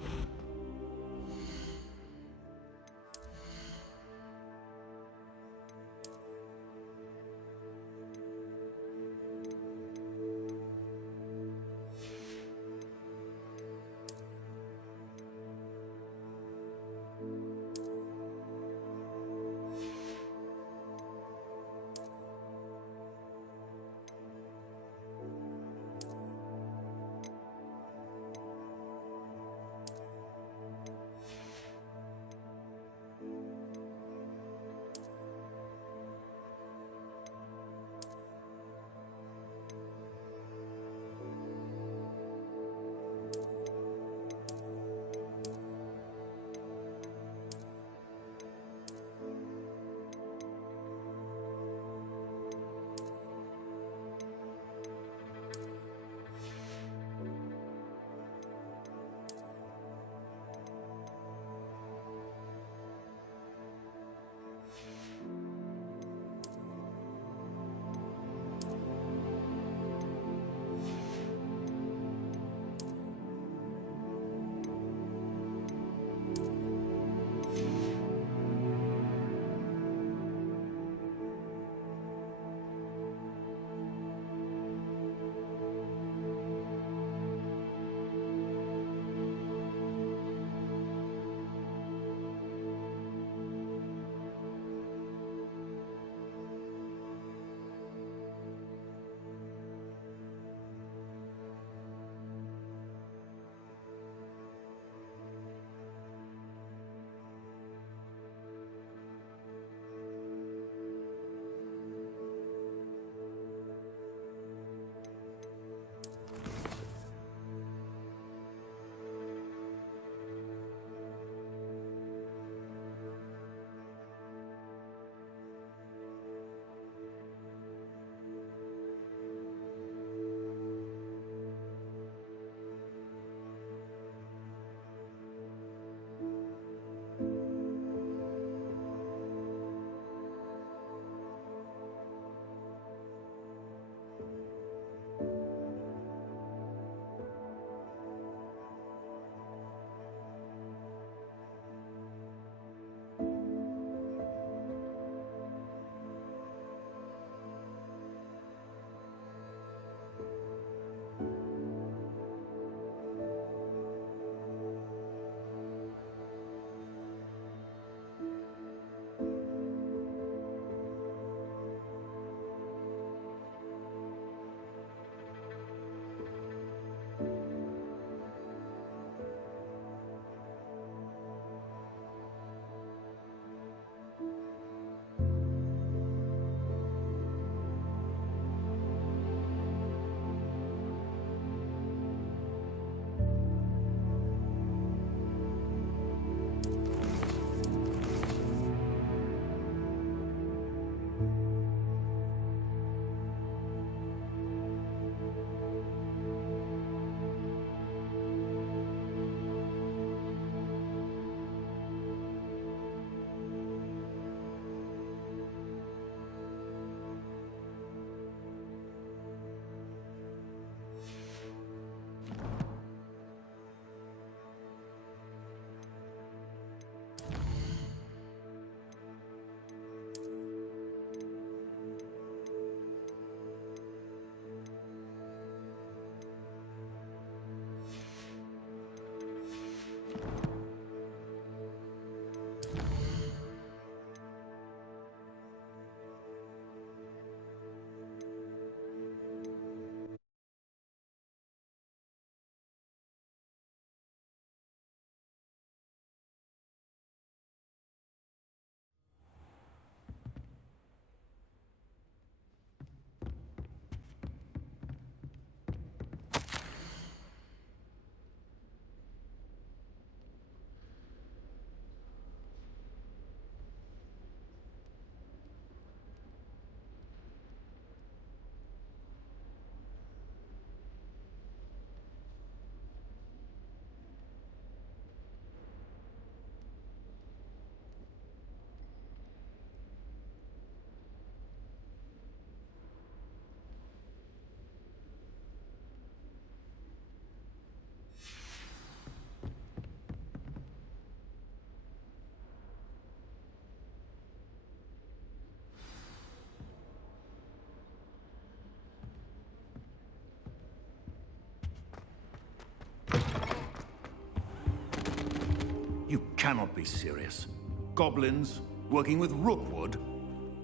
cannot be serious. Goblins working with Rookwood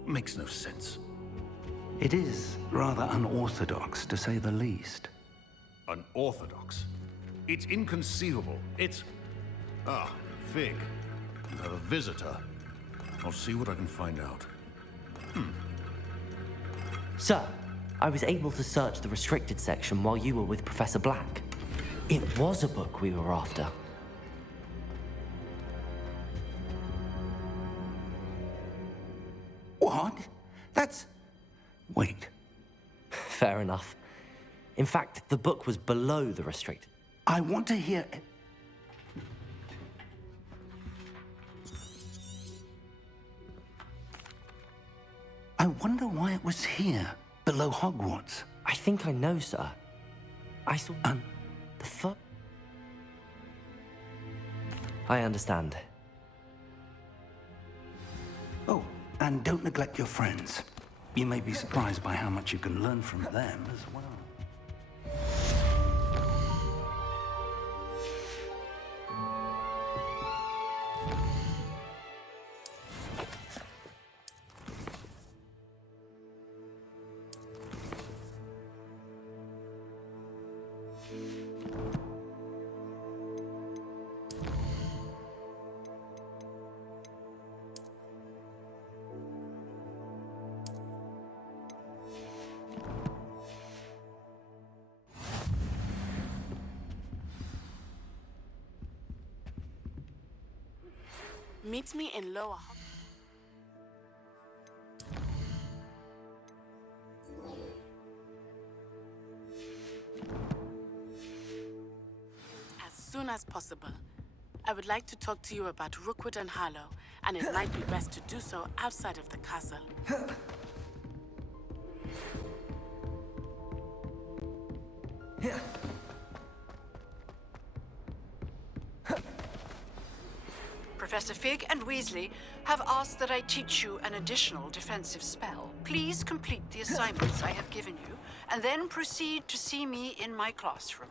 makes no sense. It is rather unorthodox, to say the least. Unorthodox? It's inconceivable. It's... Ah, Fig. You have a visitor. I'll see what I can find out. Sir, I was able to search the restricted section while you were with Professor Black. It was a book we were after. What? That's... Wait. Fair enough. In fact, the book was below the restricted. I want to hear... I wonder why it was here, below Hogwarts. I think I know, sir. I saw... the fuck? I understand. Oh, and don't neglect your friends. You may be surprised by how much you can learn from them as well. Meet me in Lower. As soon as possible. I would like to talk to you about Rookwood and Harlow, and it might be best to do so outside of the castle. Professor Fig and Weasley have asked that I teach you an additional defensive spell. Please complete the assignments I have given you, and then proceed to see me in my classroom.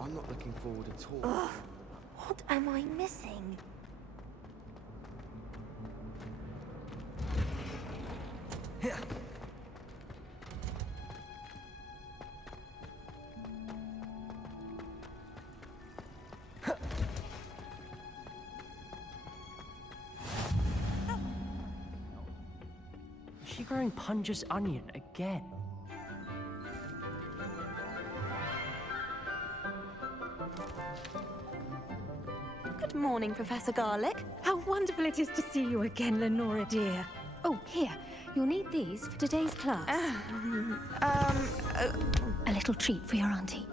I'm not looking forward at all. Ugh, what am I missing? Is she growing Punja's onion again? Good morning, Professor Garlick. How wonderful it is to see you again, Lenora dear. Oh, here. You'll need these for today's class. A little treat for your auntie.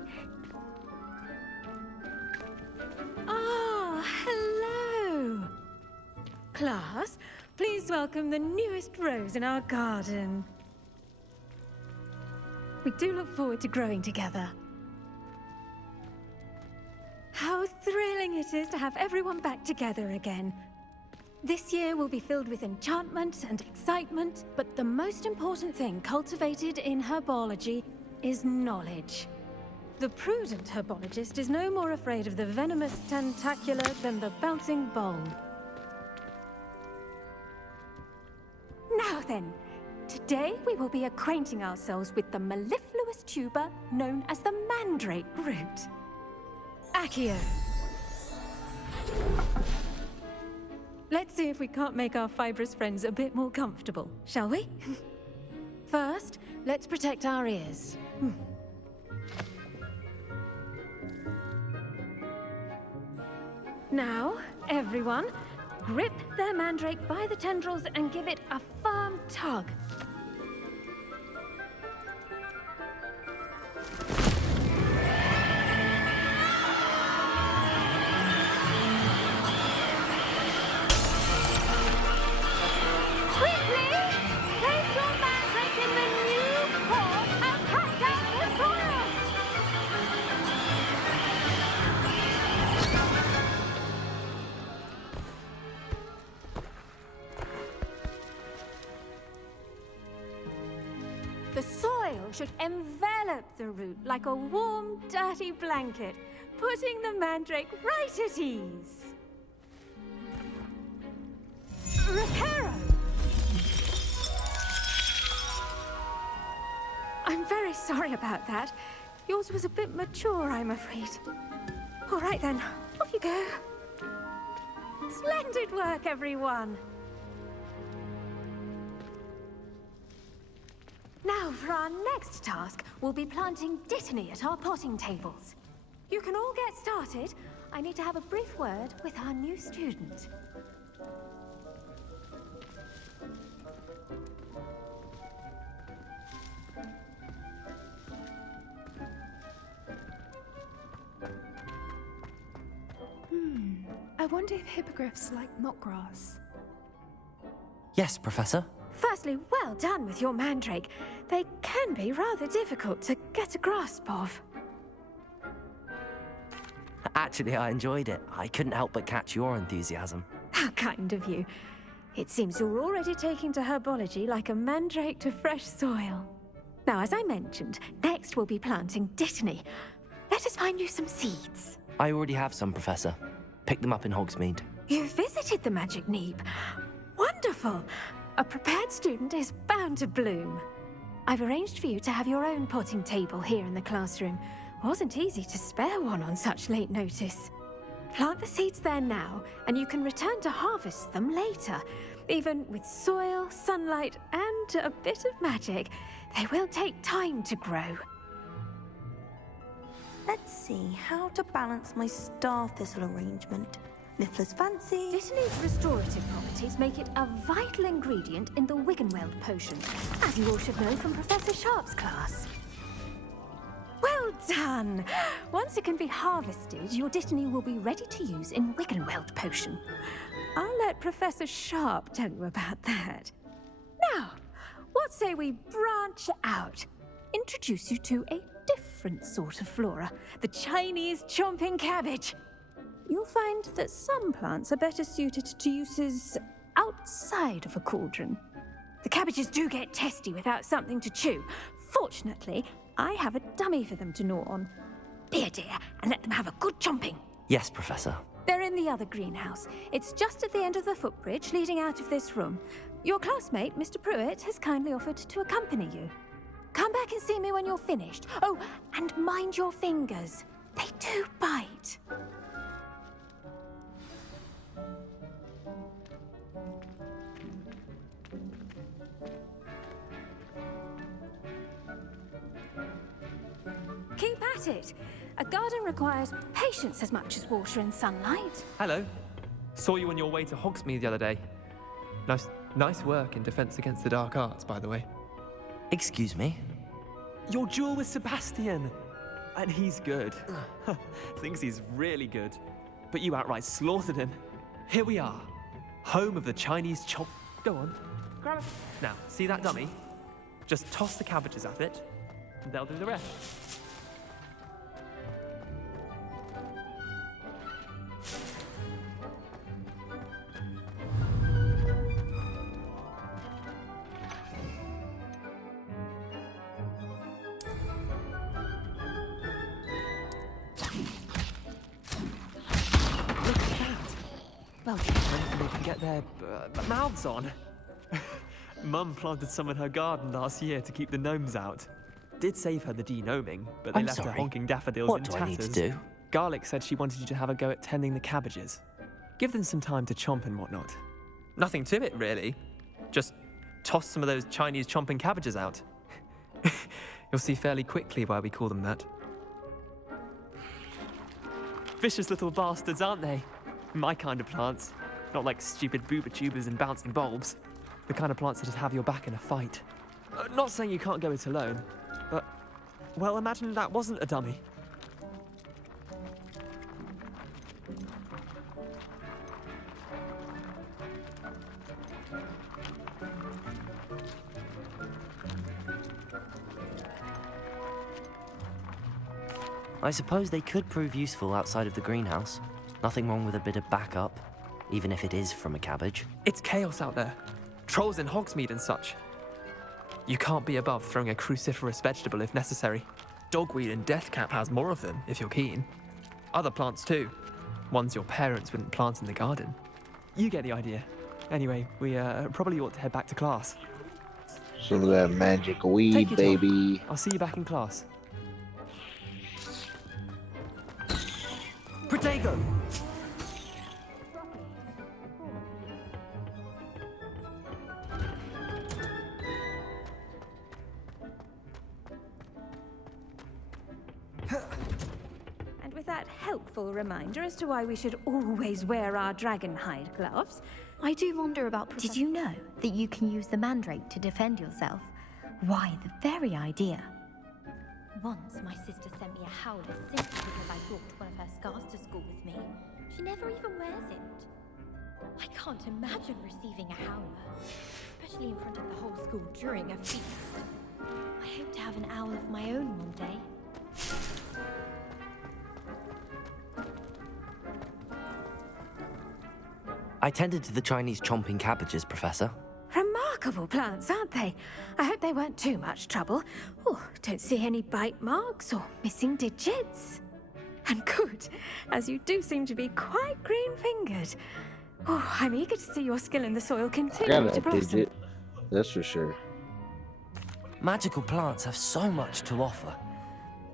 Ah, hello. Class, please welcome the newest rose in our garden. We do look forward to growing together. How thrilling it is to have everyone back together again. This year will be filled with enchantment and excitement, but the most important thing cultivated in herbology is knowledge. The prudent herbologist is no more afraid of the venomous tentacular than the bouncing bulb. Now then, today we will be acquainting ourselves with the mellifluous tuber known as the mandrake root. Accio. Let's see if we can't make our fibrous friends a bit more comfortable, shall we? First, let's protect our ears. Now, everyone, grip their mandrake by the tendrils and give it a firm tug. The soil should envelop the root like a warm, dirty blanket, putting the mandrake right at ease. Reparo! I'm very sorry about that. Yours was a bit mature, I'm afraid. All right then, off you go. Splendid work, everyone. Now, for our next task, we'll be planting dittany at our potting tables. You can all get started. I need to have a brief word with our new student. I wonder if hippogriffs like knotgrass. Yes, Professor. Firstly, well done with your mandrake. They can be rather difficult to get a grasp of. Actually, I enjoyed it. I couldn't help but catch your enthusiasm. How kind of you. It seems you're already taking to herbology like a mandrake to fresh soil. Now, as I mentioned, next we'll be planting dittany. Let us find you some seeds. I already have some, Professor. Picked them up in Hogsmeade. You visited the Magic Neep. Wonderful! A prepared student is bound to bloom. I've arranged for you to have your own potting table here in the classroom. Wasn't easy to spare one on such late notice. Plant the seeds there now, and you can return to harvest them later. Even with soil, sunlight, and a bit of magic, they will take time to grow. Let's see how to balance my star thistle arrangement. Niffler's fancy. Dittany's restorative properties make it a vital ingredient in the Wiggenweld potion, as you all should know from Professor Sharp's class. Well done! Once it can be harvested, your dittany will be ready to use in Wiggenweld potion. I'll let Professor Sharp tell you about that. Now, what say we branch out? Introduce you to a different sort of flora, the Chinese chomping cabbage. You'll find that some plants are better suited to uses outside of a cauldron. The cabbages do get testy without something to chew. Fortunately, I have a dummy for them to gnaw on. Be a dear and let them have a good chomping. Yes, Professor. They're in the other greenhouse. It's just at the end of the footbridge leading out of this room. Your classmate, Mr. Pruitt, has kindly offered to accompany you. Come back and see me when you're finished. Oh, and mind your fingers. They do bite. Keep at it. A garden requires patience as much as water and sunlight. Hello. Saw you on your way to Hogsmeade the other day. Nice work in Defense Against the Dark Arts, by the way. Excuse me? Your duel with Sebastian. And he's good. Thinks he's really good. But you outright slaughtered him. Here we are. Home of the Chinese chop. Go on. Grab it. Now, see that dummy? Just toss the cabbages at it, and they'll do the rest. Well, Anything they can get their mouths on. Mum planted some in her garden last year to keep the gnomes out. Did save her the de-gnoming, but they I'm left her sorry. honking daffodils What in do tatters. I need to do? Garlic said she wanted you to have a go at tending the cabbages. Give them some time to chomp and whatnot. Nothing to it, really. Just toss some of those Chinese chomping cabbages out. You'll see fairly quickly why we call them that. Vicious little bastards, aren't they? My kind of plants. Not like stupid booba tubers and bouncing bulbs. The kind of plants that'd have your back in a fight. Not saying you can't go it alone, but, well, imagine that wasn't a dummy. I suppose they could prove useful outside of the greenhouse. Nothing wrong with a bit of backup, even if it is from a cabbage. It's chaos out there. Trolls in Hogsmeade and such. You can't be above throwing a cruciferous vegetable if necessary. Dogweed and deathcap has more of them, if you're keen. Other plants too. Ones your parents wouldn't plant in the garden. You get the idea. Anyway, we probably ought to head back to class. Some of that magic weed, Take your time. baby. I'll see you back in class. Protego! And with that helpful reminder as to why we should always wear our dragon hide gloves, I do wonder about Did you know that you can use the mandrake to defend yourself? Why, the very idea. Once my sister sent me a howler simply because I brought one of her scarves to school with me. She never even wears it. I can't imagine receiving a howler, especially in front of the whole school during a feast. I hope to have an owl of my own one day. I tended to the Chinese chomping cabbages, Professor. remarkable plants, aren't they? I hope they weren't too much trouble. Oh, don't see any bite marks or missing digits. And good, as you do seem to be quite green-fingered. Oh, I'm eager to see your skill in the soil I continue got to a blossom. digit. That's for sure. Magical plants have so much to offer.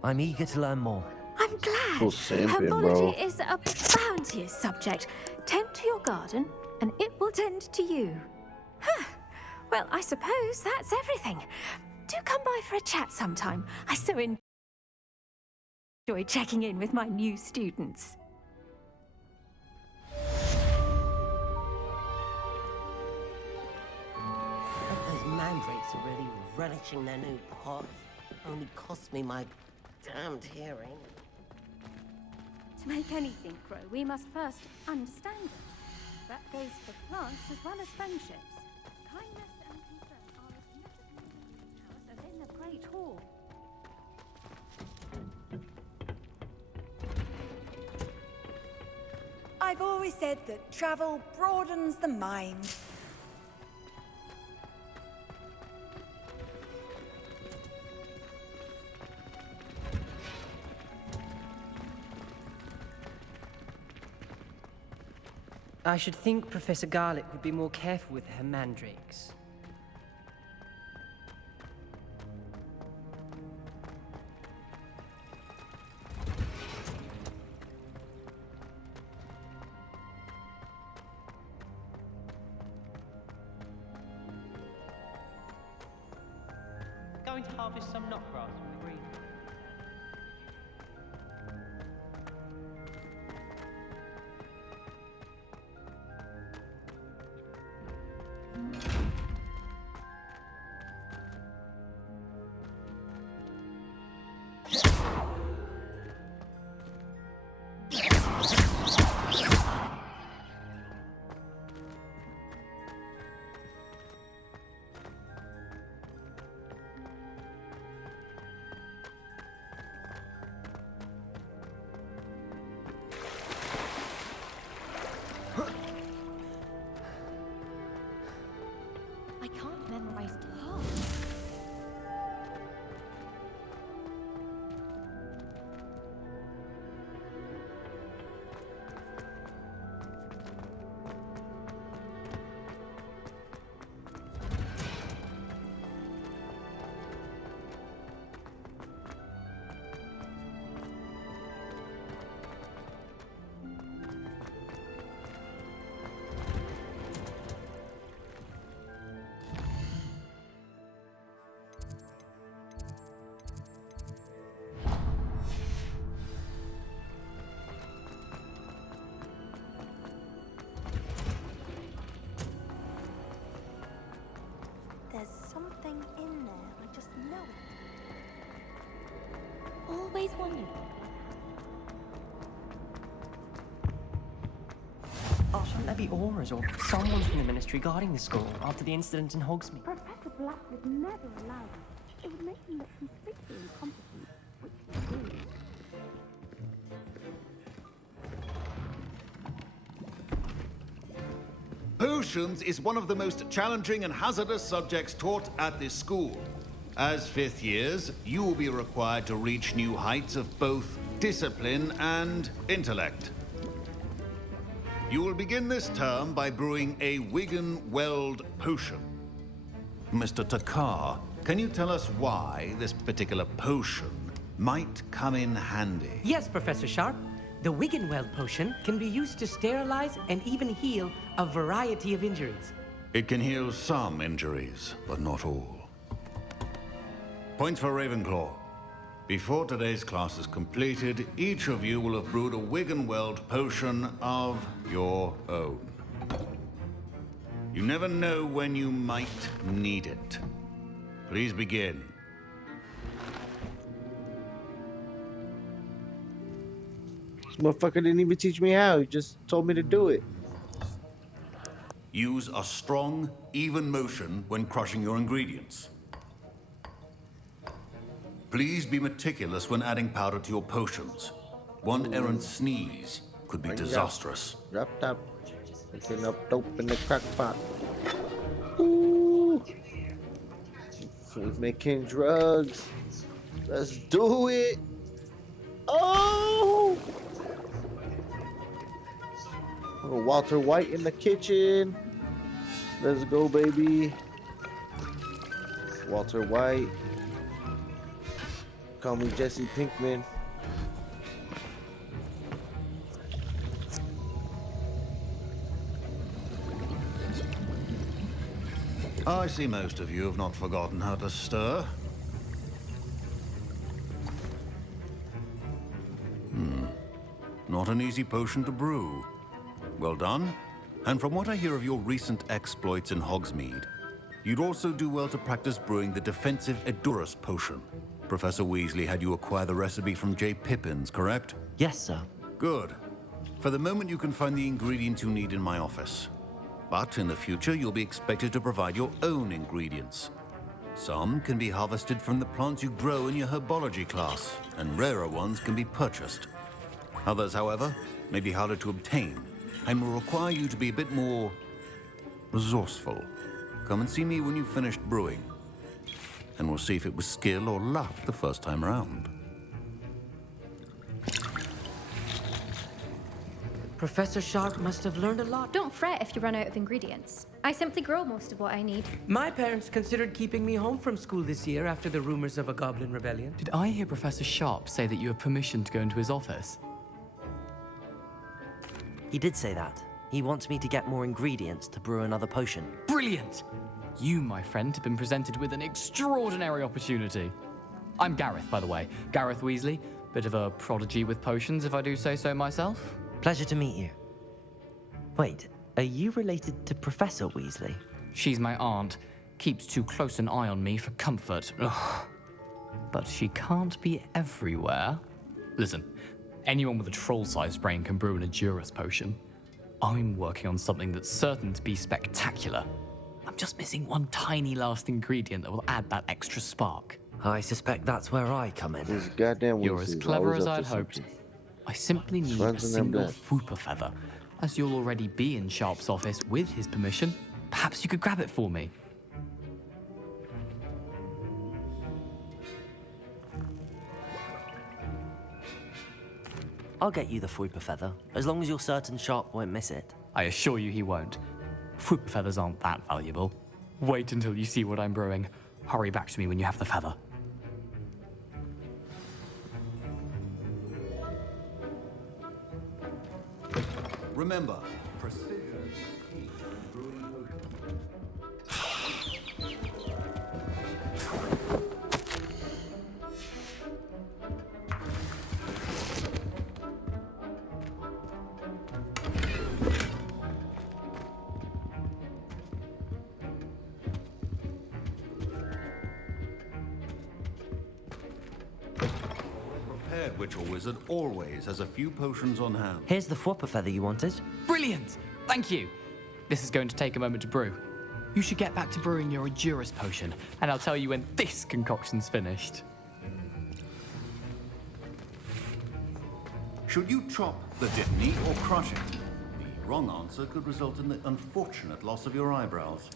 I'm eager to learn more. I'm glad. Full simping, bro. Herbology is a bounteous subject. Tend to your garden, and it will tend to you. Huh. Well, I suppose that's everything. Do come by for a chat sometime. I so enjoy checking in with my new students. Those mandrakes are really relishing their new pots. Only cost me my damned hearing. To make anything grow, we must first understand it. That goes for plants as well as friendships. Kindness and concern are as much as in the Great Hall. I've always said that travel broadens the mind. I should think Professor Garlick would be more careful with her mandrakes. Going to harvest some knotgrass from the green. Oh, shouldn't there be auras or someone from the ministry guarding the school after the incident in Hogsmeade? Professor Black would never allow that. It would make him look completely incompetent, which he is. Potions is one of the most challenging and hazardous subjects taught at this school. As fifth years, you will be required to reach new heights of both discipline and intellect. You will begin this term by brewing a Wigan-Weld potion. Mr. Takar, can you tell us why this particular potion might come in handy? Yes, Professor Sharp. The Wigan-Weld potion can be used to sterilize and even heal a variety of injuries. It can heal some injuries, but not all. Points for Ravenclaw. Before today's class is completed, each of you will have brewed a Wigan-Weld potion of your own. You never know when you might need it. Please begin. This motherfucker didn't even teach me how. He just told me to do it. Use a strong, even motion when crushing your ingredients. Please be meticulous when adding powder to your potions. One errant sneeze could be disastrous. Drop top. Picking up dope in the crack pot. Ooh. He's making drugs. Let's do it. Oh! Oh, Walter White in the kitchen. Let's go, baby. Walter White. Call me Jesse Pinkman. I see most of you have not forgotten how to stir. Not an easy potion to brew. Well done. And from what I hear of your recent exploits in Hogsmeade, you'd also do well to practice brewing the defensive Edurus potion. Professor Weasley had you acquire the recipe from J. Pippins, correct? Yes, sir. Good. For the moment, you can find the ingredients you need in my office. But in the future, you'll be expected to provide your own ingredients. Some can be harvested from the plants you grow in your herbology class, and rarer ones can be purchased. Others, however, may be harder to obtain, and will require you to be a bit more resourceful. Come and see me when you've finished brewing, and we'll see if it was skill or luck the first time around. Professor Sharp must have learned a lot. Don't fret if you run out of ingredients. I simply grow most of what I need. My parents considered keeping me home from school this year after the rumors of a goblin rebellion. Did I hear Professor Sharp say that you have permission to go into his office? He did say that. He wants me to get more ingredients to brew another potion. Brilliant! You, my friend, have been presented with an extraordinary opportunity. I'm Gareth, by the way. Gareth Weasley. Bit of a prodigy with potions, if I do say so myself. Pleasure to meet you. Wait, are you related to Professor Weasley? She's my aunt. Keeps too close an eye on me for comfort. Ugh. But she can't be everywhere. Listen, anyone with a troll-sized brain can brew an Edurus potion. I'm working on something that's certain to be spectacular. I'm just missing one tiny last ingredient that will add that extra spark. I suspect that's where I come in. This goddamn You're as clever as I'd hoped. Something. I simply need a single Fooper feather. As you'll already be in Sharp's office with his permission, perhaps you could grab it for me. I'll get you the Fooper feather, as long as you're certain Sharp won't miss it. I assure you he won't. Fooper feathers aren't that valuable. Wait until you see what I'm brewing. Hurry back to me when you have the feather. Remember, precision is key in brewing ritual wizard always has a few potions on hand. Here's the flopper feather you wanted. Brilliant! Thank you. This is going to take a moment to brew. You should get back to brewing your Endurus potion, and I'll tell you when this concoction's finished. Should you chop the jitney or crush it? The wrong answer could result in the unfortunate loss of your eyebrows.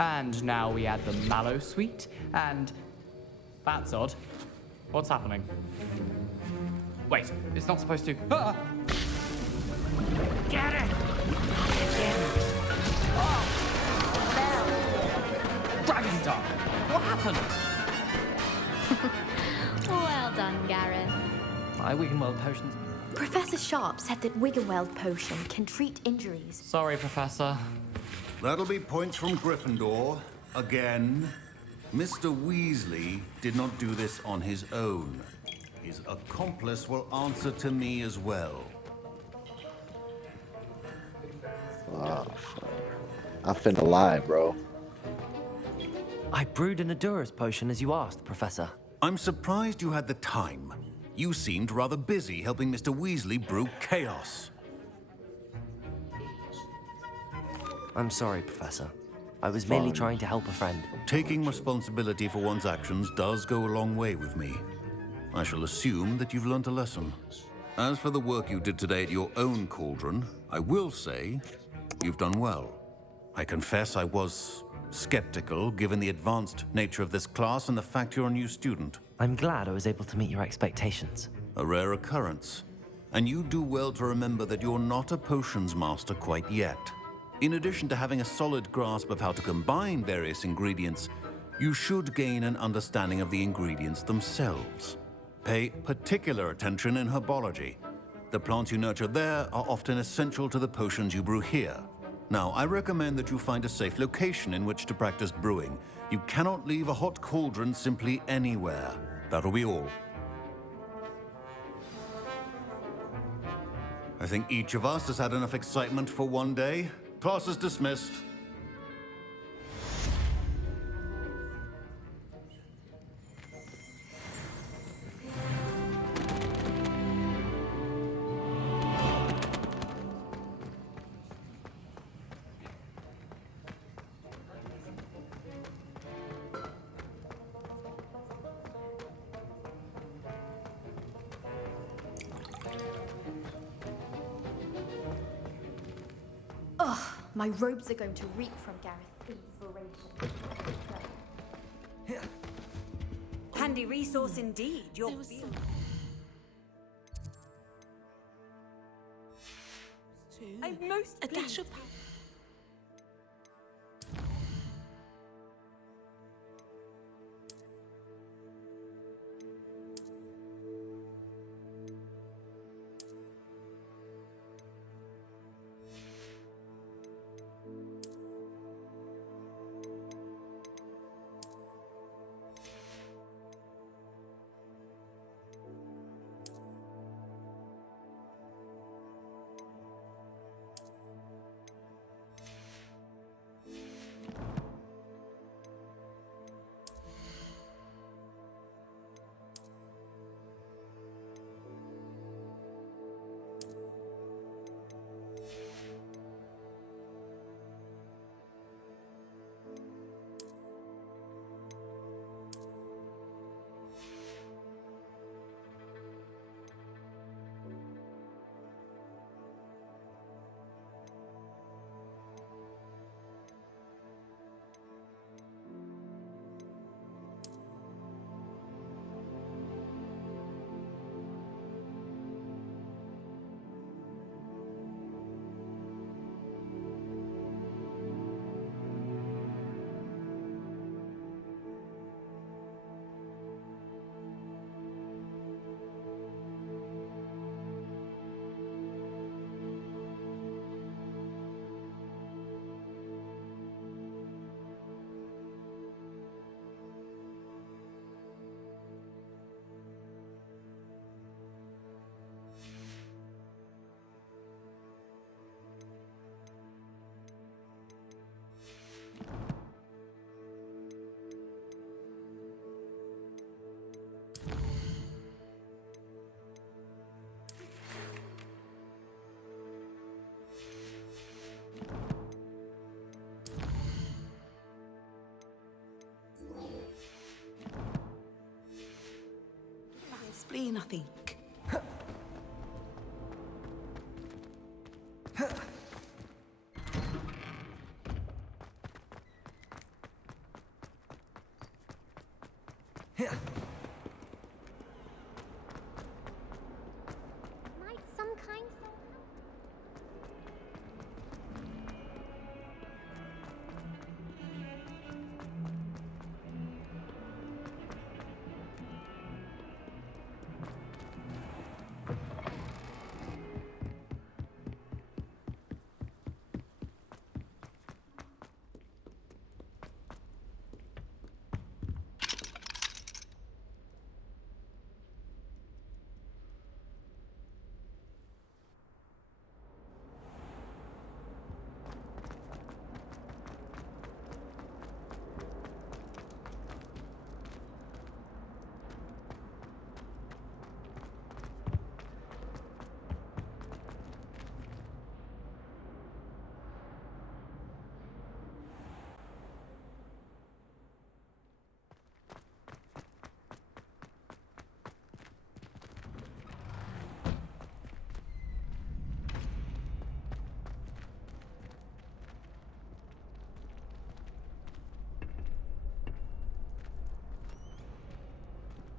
And now we add the mallow sweet, and... That's odd. What's happening? Wait, it's not supposed to... Ah! Get it! Oh! Dragon Dog! What happened? Well done, Gareth. My Wiggenweld potions... Professor Sharp said that Wiggenweld potion can treat injuries. Sorry, Professor. That'll be points from Gryffindor. Again. Mr. Weasley did not do this on his own. His accomplice will answer to me as well. Oh, fuck. I finna lie, bro. I brewed an Endurus potion as you asked, Professor. I'm surprised you had the time. You seemed rather busy helping Mr. Weasley brew chaos. I'm sorry, Professor. I was merely trying to help a friend. Taking responsibility for one's actions does go a long way with me. I shall assume that you've learnt a lesson. As for the work you did today at your own cauldron, I will say you've done well. I confess I was skeptical given the advanced nature of this class and the fact you're a new student. I'm glad I was able to meet your expectations. A rare occurrence. And you do well to remember that you're not a potions master quite yet. In addition to having a solid grasp of how to combine various ingredients, you should gain an understanding of the ingredients themselves. Pay particular attention in herbology. The plants you nurture there are often essential to the potions you brew here. Now, I recommend that you find a safe location in which to practice brewing. You cannot leave a hot cauldron simply anywhere. That'll be all. I think each of us has had enough excitement for one day. Class is dismissed. Ugh, my robes are going to reek from Gareth's inspiration. Handy resource indeed. Your I'm most a dash of explain, I think. Might some kind soul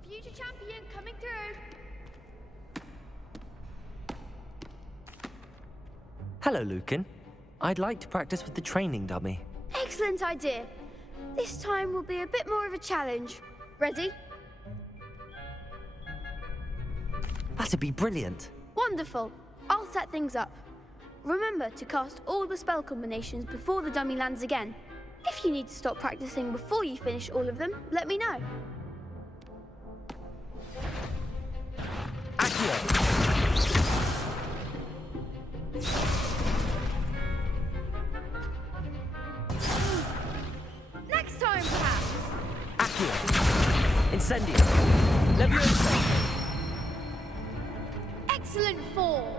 Future champion coming through. Hello, Lucan. I'd like to practice with the training dummy. Excellent idea. This time will be a bit more of a challenge. Ready? That'd be brilliant. Wonderful. I'll set things up. Remember to cast all the spell combinations before the dummy lands again. If you need to stop practicing before you finish all of them, let me know. Next time, perhaps. Accio. Incendio. Leviosa. Excellent form.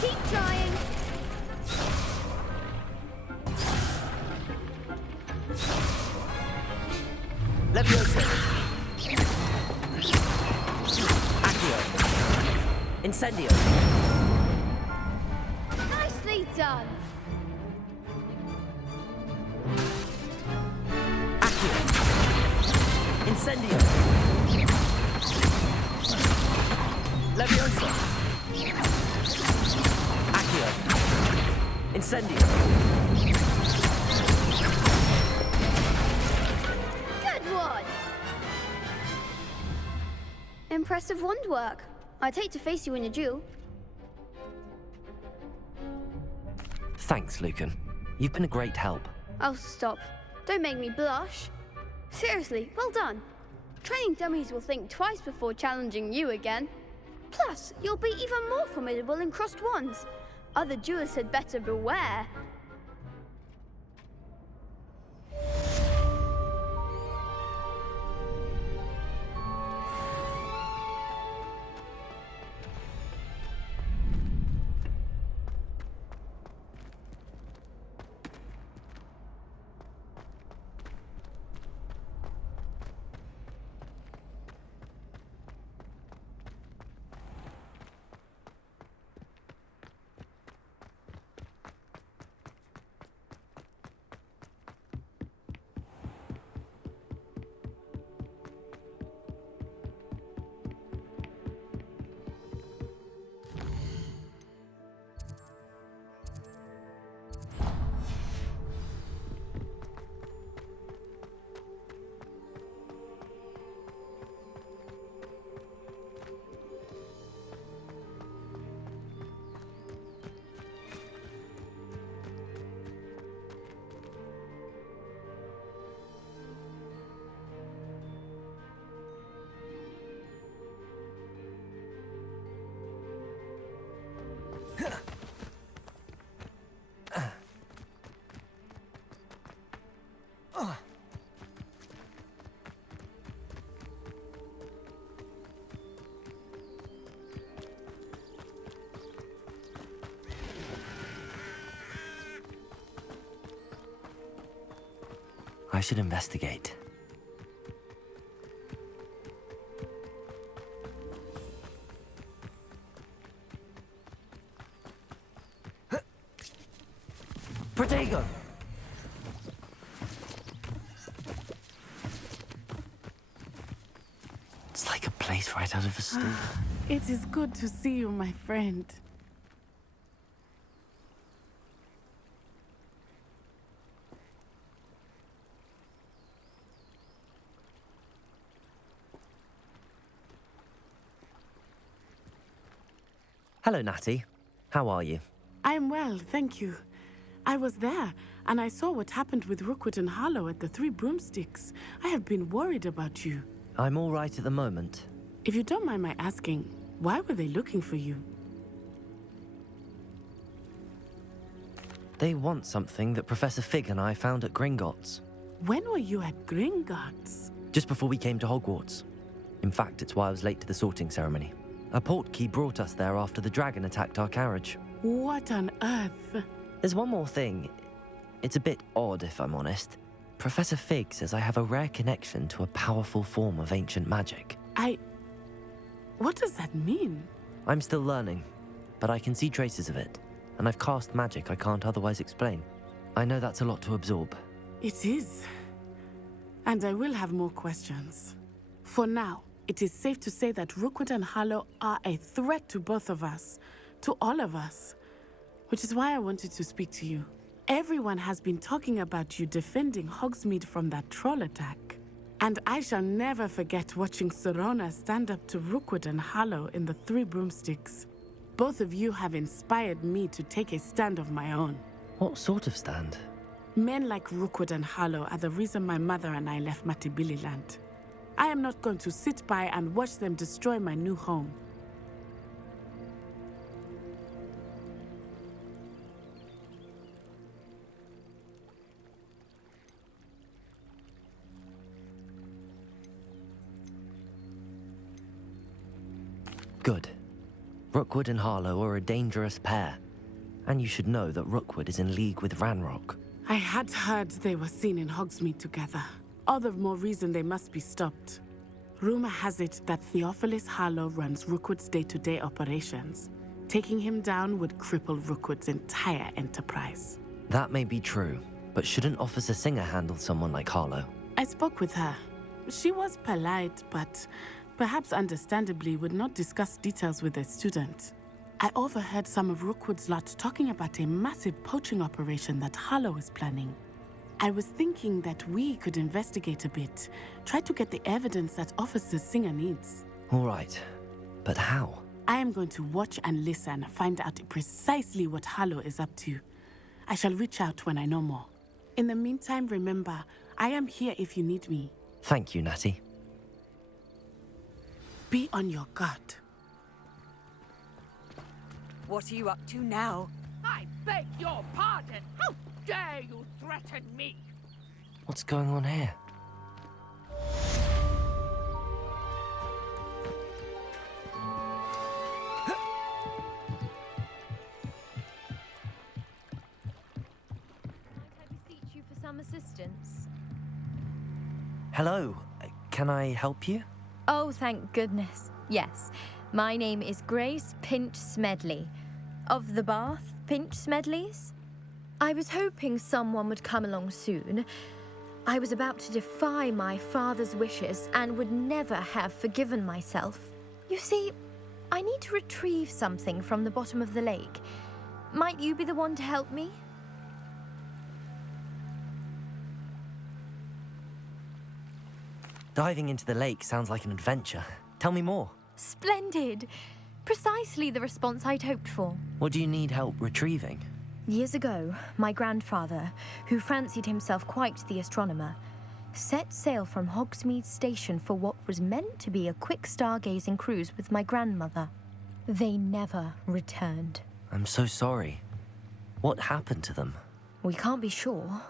Keep trying. Leviosa. Accio. Incendio. Nicely done. Accio. Incendio. Leviosa. Accio. Incendio. Good one. Impressive wand work. I'd hate to face you in a duel. Thanks, Lucan. You've been a great help. Oh, stop. Don't make me blush. Seriously, well done. Training dummies will think twice before challenging you again. Plus, you'll be even more formidable in crossed wands. Other duelists had better beware. I should investigate. Protego! It's like a place right out of a story. It is good to see you, my friend. Hello, Natty. How are you? I'm well, thank you. I was there, and I saw what happened with Rookwood and Harlow at the Three Broomsticks. I have been worried about you. I'm all right at the moment. If you don't mind my asking, why were they looking for you? They want something that Professor Fig and I found at Gringotts. When were you at Gringotts? Just before we came to Hogwarts. In fact, it's why I was late to the sorting ceremony. A portkey brought us there after the dragon attacked our carriage. What on earth? There's one more thing. It's a bit odd, if I'm honest. Professor Fig says I have a rare connection to a powerful form of ancient magic. What does that mean? I'm still learning, but I can see traces of it, and I've cast magic I can't otherwise explain. I know that's a lot to absorb. It is. And I will have more questions. For now, it is safe to say that Rookwood and Harlow are a threat to both of us, to all of us. Which is why I wanted to speak to you. Everyone has been talking about you defending Hogsmeade from that troll attack. And I shall never forget watching Serona stand up to Rookwood and Harlow in the Three Broomsticks. Both of you have inspired me to take a stand of my own. What sort of stand? Men like Rookwood and Harlow are the reason my mother and I left Matibililand. I am not going to sit by and watch them destroy my new home. Good. Rookwood and Harlow are a dangerous pair. And you should know that Rookwood is in league with Ranrock. I had heard they were seen in Hogsmeade together. All the more reason they must be stopped. Rumor has it that Theophilus Harlow runs Rookwood's day-to-day operations. Taking him down would cripple Rookwood's entire enterprise. That may be true, but shouldn't Officer Singer handle someone like Harlow? I spoke with her. She was polite, but perhaps understandably would not discuss details with a student. I overheard some of Rookwood's lot talking about a massive poaching operation that Harlow is planning. I was thinking that we could investigate a bit, try to get the evidence that Officer Singer needs. All right, but how? I am going to watch and listen, find out precisely what Harlow is up to. I shall reach out when I know more. In the meantime, remember, I am here if you need me. Thank you, Natty. Be on your guard. What are you up to now? I beg your pardon. How dare you threaten me? What's going on here? You for some assistance? Hello, can I help you? Oh, thank goodness. Yes, my name is Grace Pinch Smedley, of the Bath Pinch Smedleys. I was hoping someone would come along soon. I was about to defy my father's wishes and would never have forgiven myself. You see, I need to retrieve something from the bottom of the lake. Might you be the one to help me? Diving into the lake sounds like an adventure. Tell me more. Splendid! Precisely the response I'd hoped for. What do you need help retrieving? Years ago, my grandfather, who fancied himself quite the astronomer, set sail from Hogsmeade Station for what was meant to be a quick stargazing cruise with my grandmother. They never returned. I'm so sorry. What happened to them? We can't be sure.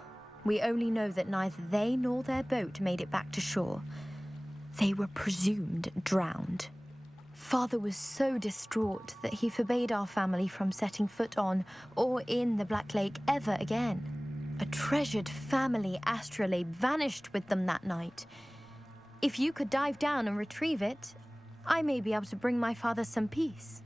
We only know that neither they nor their boat made it back to shore. They were presumed drowned. Father was so distraught that he forbade our family from setting foot on or in the Black Lake ever again. A treasured family astrolabe vanished with them that night. If you could dive down and retrieve it, I may be able to bring my father some peace.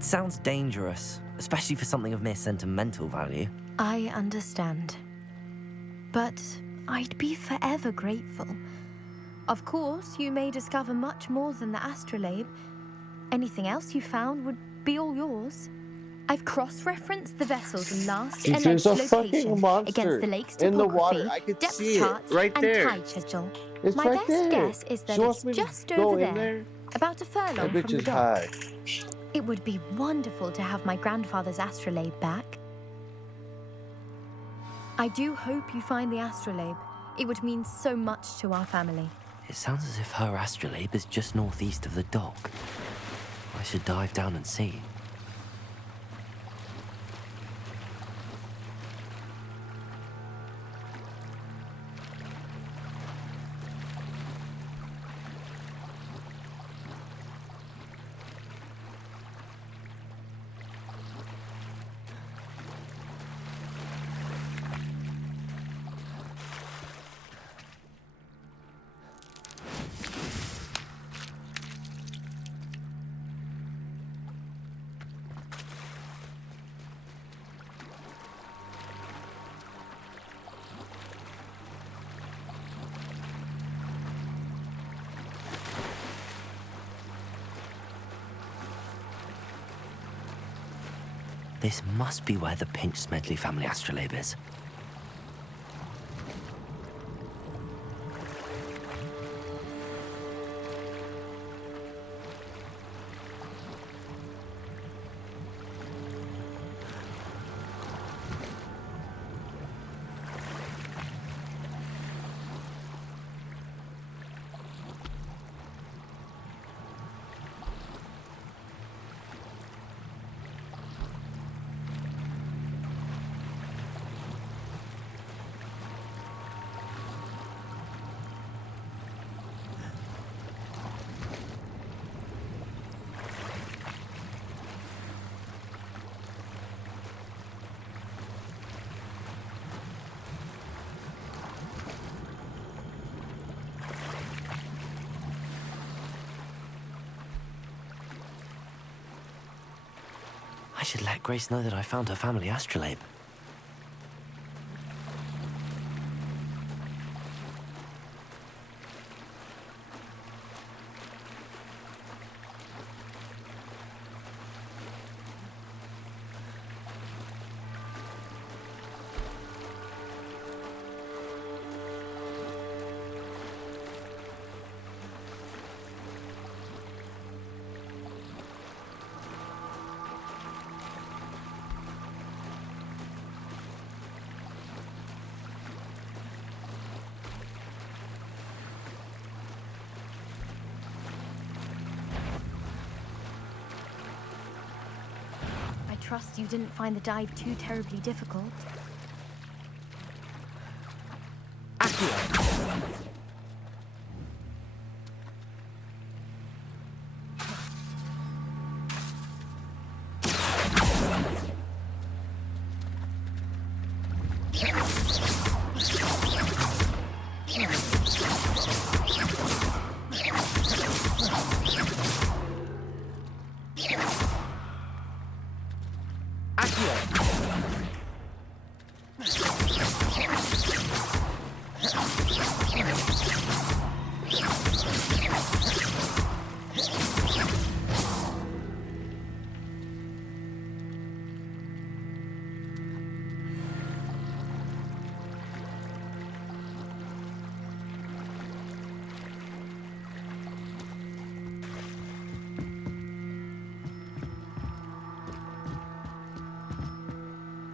It sounds dangerous, especially for something of mere sentimental value. I understand. But I'd be forever grateful. Of course, you may discover much more than the astrolabe. Anything else you found would be all yours. I've cross-referenced the vessel's last If there's alleged a fucking location monster against the lake's in the water, topography, I could depth see it charts, right and there. tide schedule. It's My right best there. guess is that She wants it's me to just go over in there, about a furlong That bitch from the is dock. high. It would be wonderful to have my grandfather's astrolabe back. I do hope you find the astrolabe. It would mean so much to our family. It sounds as if her astrolabe is just northeast of the dock. I should dive down and see. This must be where the Pinch Smedley family astrolabe is. I should let Grace know that I found her family astrolabe. I trust you didn't find the dive too terribly difficult.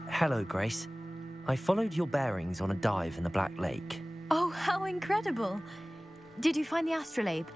Hello, Grace. I followed your bearings on a dive in the Black Lake. Oh, how incredible! Did you find the astrolabe?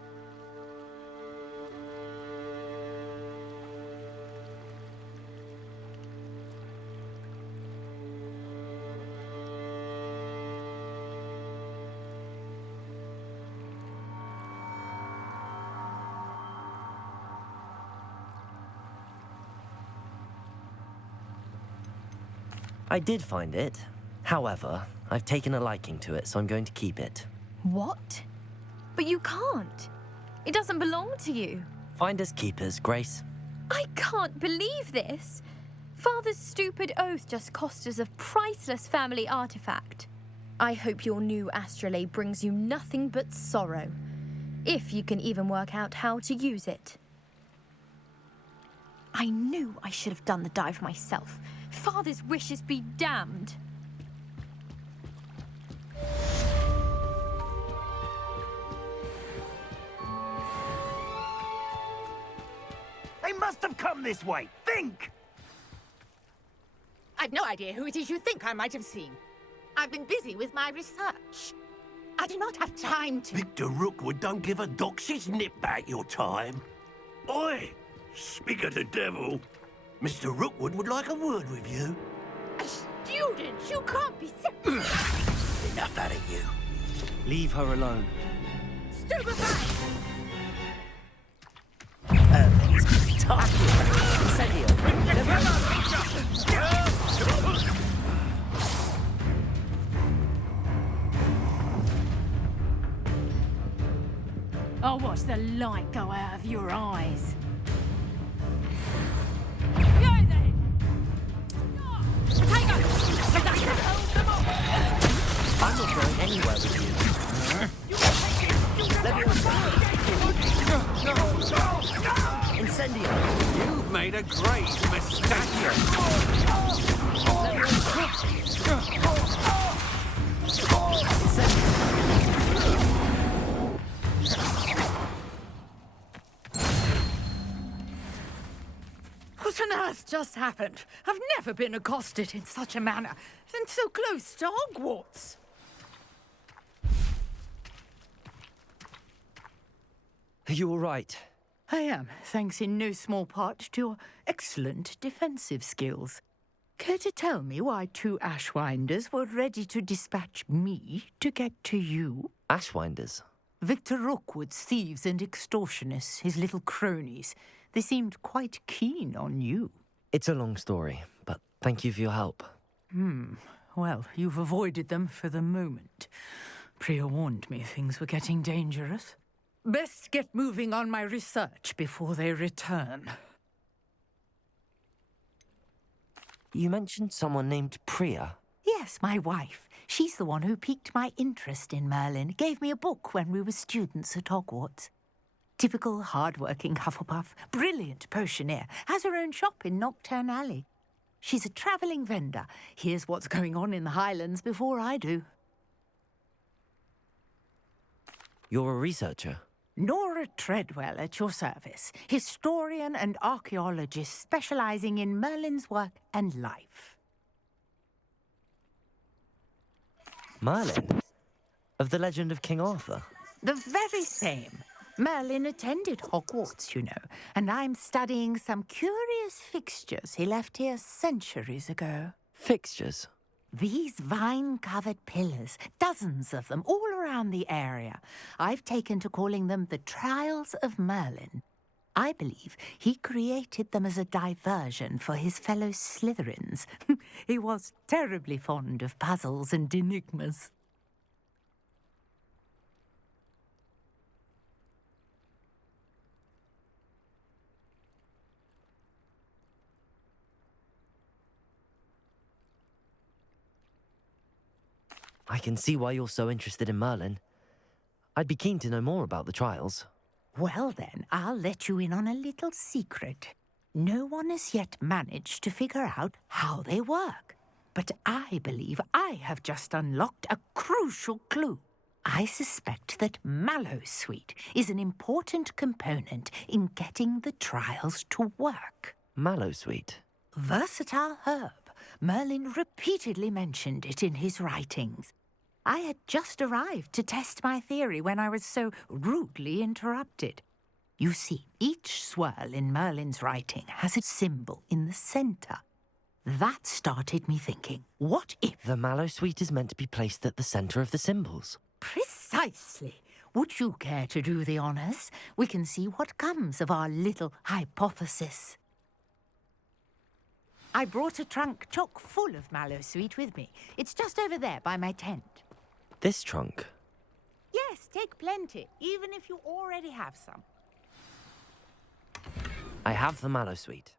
I did find it. However, I've taken a liking to it, so I'm going to keep it. What? But you can't. It doesn't belong to you. Finders keepers, Grace. I can't believe this. Father's stupid oath just cost us a priceless family artifact. I hope your new astrolabe brings you nothing but sorrow. If you can even work out how to use it. I knew I should have done the dive myself. Father's wishes be damned. They must have come this way. Think! I've no idea who it is you think I might have seen. I've been busy with my research. I do not have time to... Victor Rookwood don't give a doxy's nip back your time. Oi! Speak of the devil. Mr. Rookwood would like a word with you. A student? You can't be Enough out of you. Leave her alone. Stupefy! I'll watch the light go out of your eyes. I'm not going anywhere with you. Incendio! You've made a great mistake. What on earth just happened? I've never been accosted in such a manner, and so close to Hogwarts. Are you all right? I am, thanks in no small part to your excellent defensive skills. Care to tell me why two Ashwinders were ready to dispatch me to get to you? Ashwinders? Victor Rookwood's thieves and extortionists, his little cronies. They seemed quite keen on you. It's a long story, but thank you for your help. Well, you've avoided them for the moment. Priya warned me things were getting dangerous. Best get moving on my research before they return. You mentioned someone named Priya. Yes, my wife. She's the one who piqued my interest in Merlin. Gave me a book when we were students at Hogwarts. Typical hard-working Hufflepuff, brilliant potioneer, has her own shop in Nocturne Alley. She's a travelling vendor. Hears what's going on in the Highlands before I do. You're a researcher? Nora Treadwell at your service, historian and archaeologist specialising in Merlin's work and life. Merlin? Of the legend of King Arthur? The very same. Merlin attended Hogwarts, you know, and I'm studying some curious fixtures he left here centuries ago. Fixtures? These vine-covered pillars, dozens of them, all around the area. I've taken to calling them the Trials of Merlin. I believe he created them as a diversion for his fellow Slytherins. He was terribly fond of puzzles and enigmas. I can see why you're so interested in Merlin. I'd be keen to know more about the trials. Well then, I'll let you in on a little secret. No one has yet managed to figure out how they work. But I believe I have just unlocked a crucial clue. I suspect that mallowsweet is an important component in getting the trials to work. Mallowsweet? Versatile herb. Merlin repeatedly mentioned it in his writings. I had just arrived to test my theory when I was so rudely interrupted. You see, each swirl in Merlin's writing has a symbol in the center. That started me thinking, what if... The mallowsweet is meant to be placed at the center of the symbols. Precisely. Would you care to do the honors? We can see what comes of our little hypothesis. I brought a trunk chock full of mallowsweet with me. It's just over there by my tent. This trunk? Yes, take plenty, even if you already have some. I have the mallowsweet.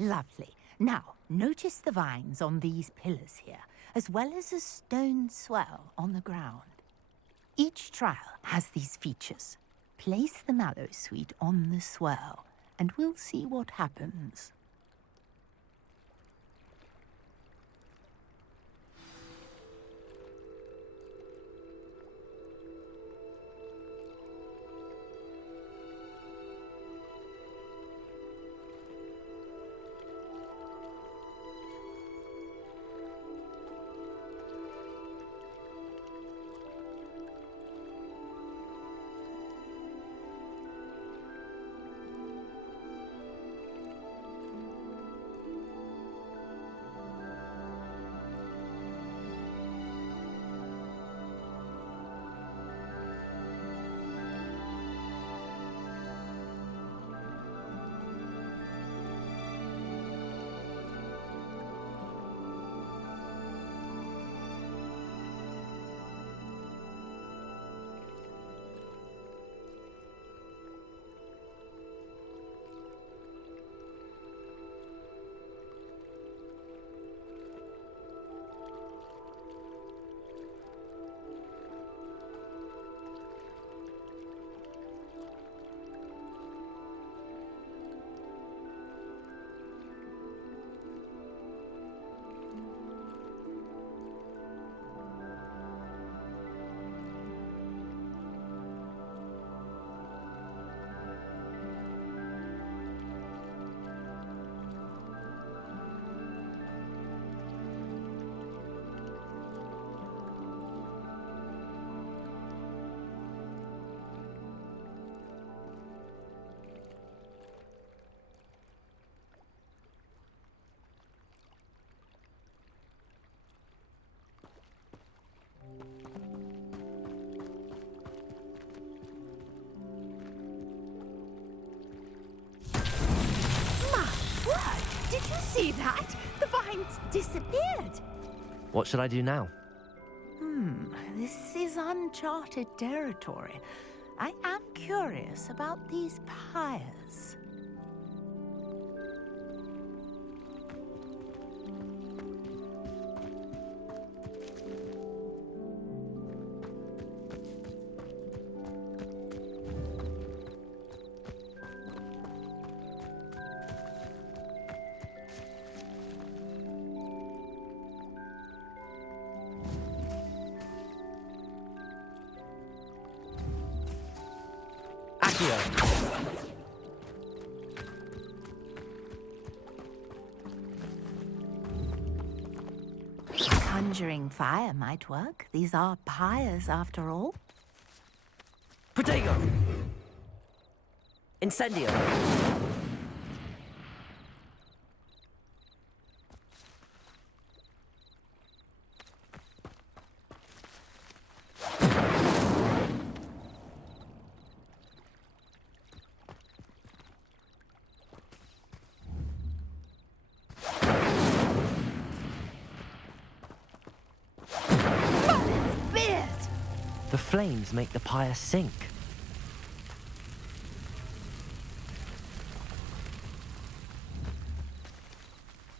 Lovely. Now, notice the vines on these pillars here, as well as a stone swell on the ground. Each trial has these features. Place the mallowsweet on the swell, and we'll see what happens. Did you see that? The vines disappeared. What should I do now? This is uncharted territory. I am curious about these pyres. Conjuring fire might work. These are pyres, after all. Protego! Incendio! flames make the pyre sink.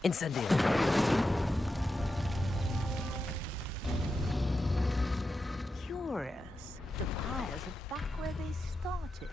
Incendio. Curious. The pyres are back where they started.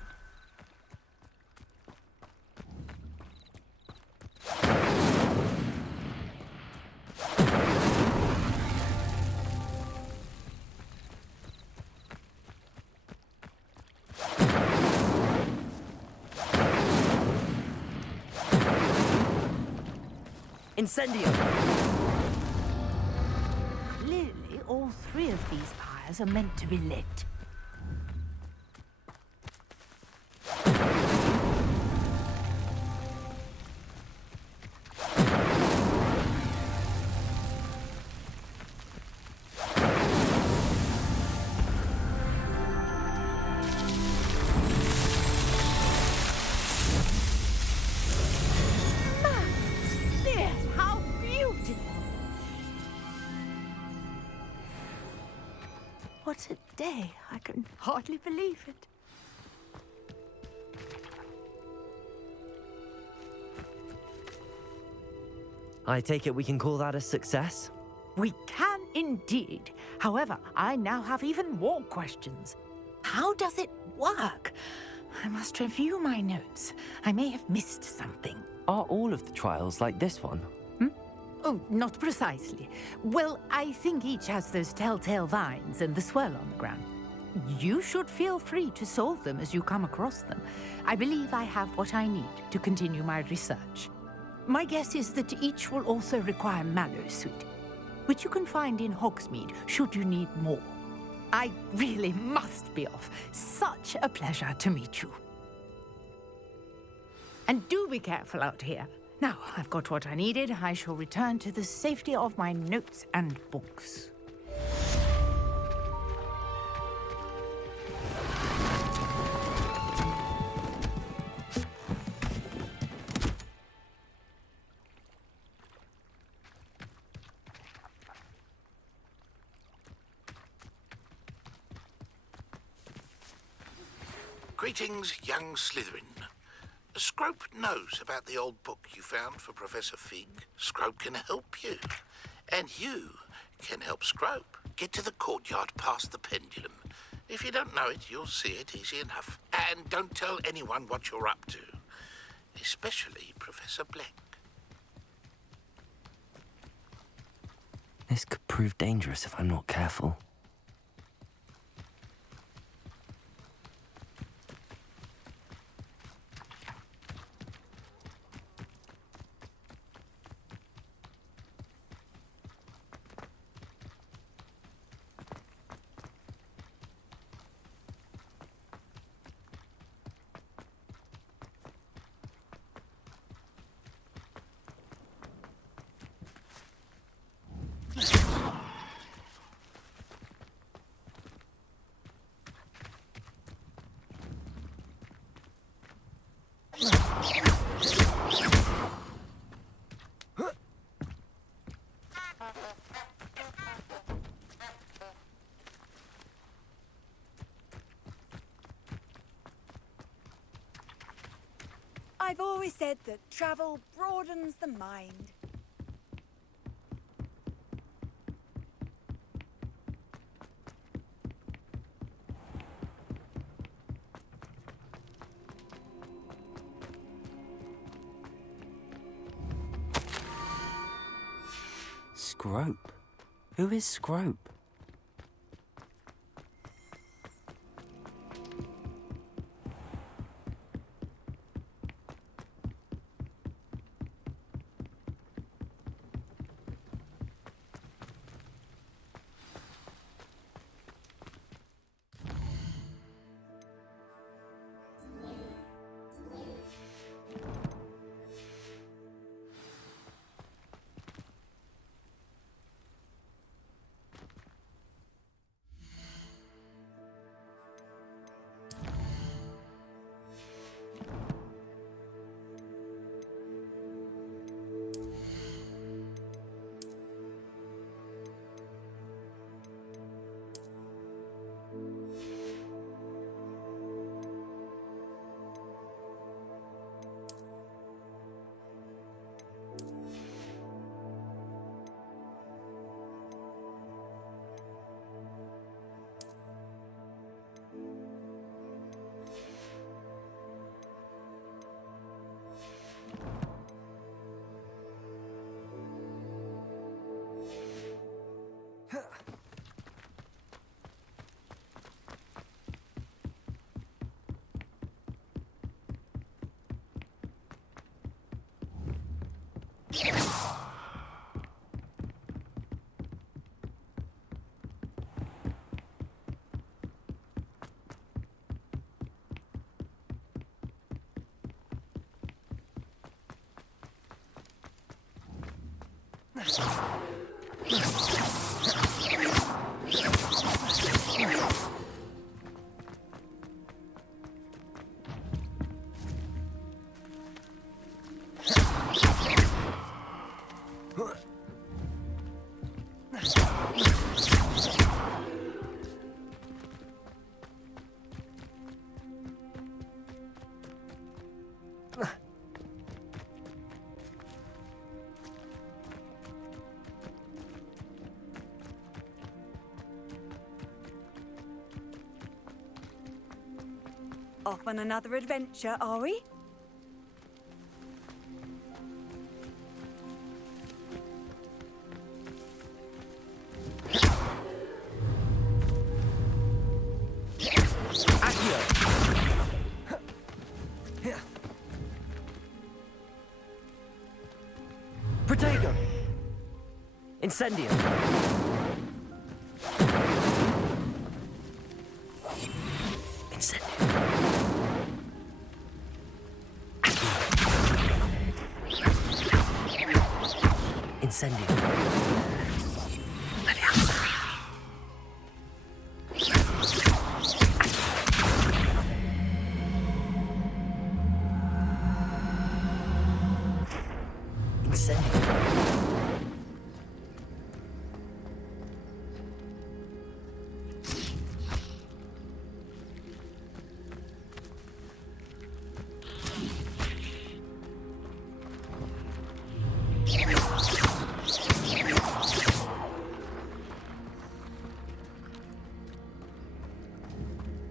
Incendio! Clearly, all three of these pyres are meant to be lit. How beautiful! What a day. I can hardly believe it. I take it we can call that a success? We can indeed. However, I now have even more questions. How does it work? I must review my notes. I may have missed something. Are all of the trials like this one? Oh, not precisely. Well, I think each has those telltale vines and the swirl on the ground. You should feel free to solve them as you come across them. I believe I have what I need to continue my research. My guess is that each will also require mallow sweet, which you can find in Hogsmeade should you need more. I really must be off. Such a pleasure to meet you. And do be careful out here. Now, I've got what I needed. I shall return to the safety of my notes and books. Greetings, young Slytherin. Scrope knows about the old book you found for Professor Fig. Scrope can help you. And you can help Scrope get to the courtyard past the pendulum. If you don't know it, you'll see it easy enough. And don't tell anyone what you're up to. Especially Professor Black. This could prove dangerous if I'm not careful. I've always said that travel broadens the mind. Scrope? Who is Scrope? Off on another adventure, are we? Protego! Incendio! Incendio! Incendio!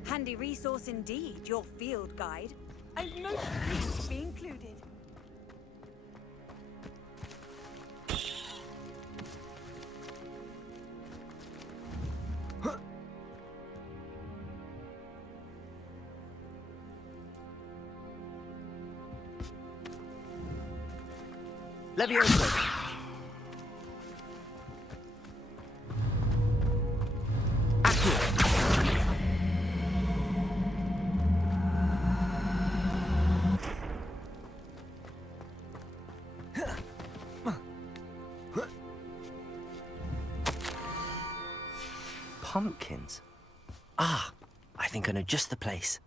Handy resource indeed, your field guide. I'm most pleased to be included. Levioso! Pumpkins? Ah, I think I know just the place.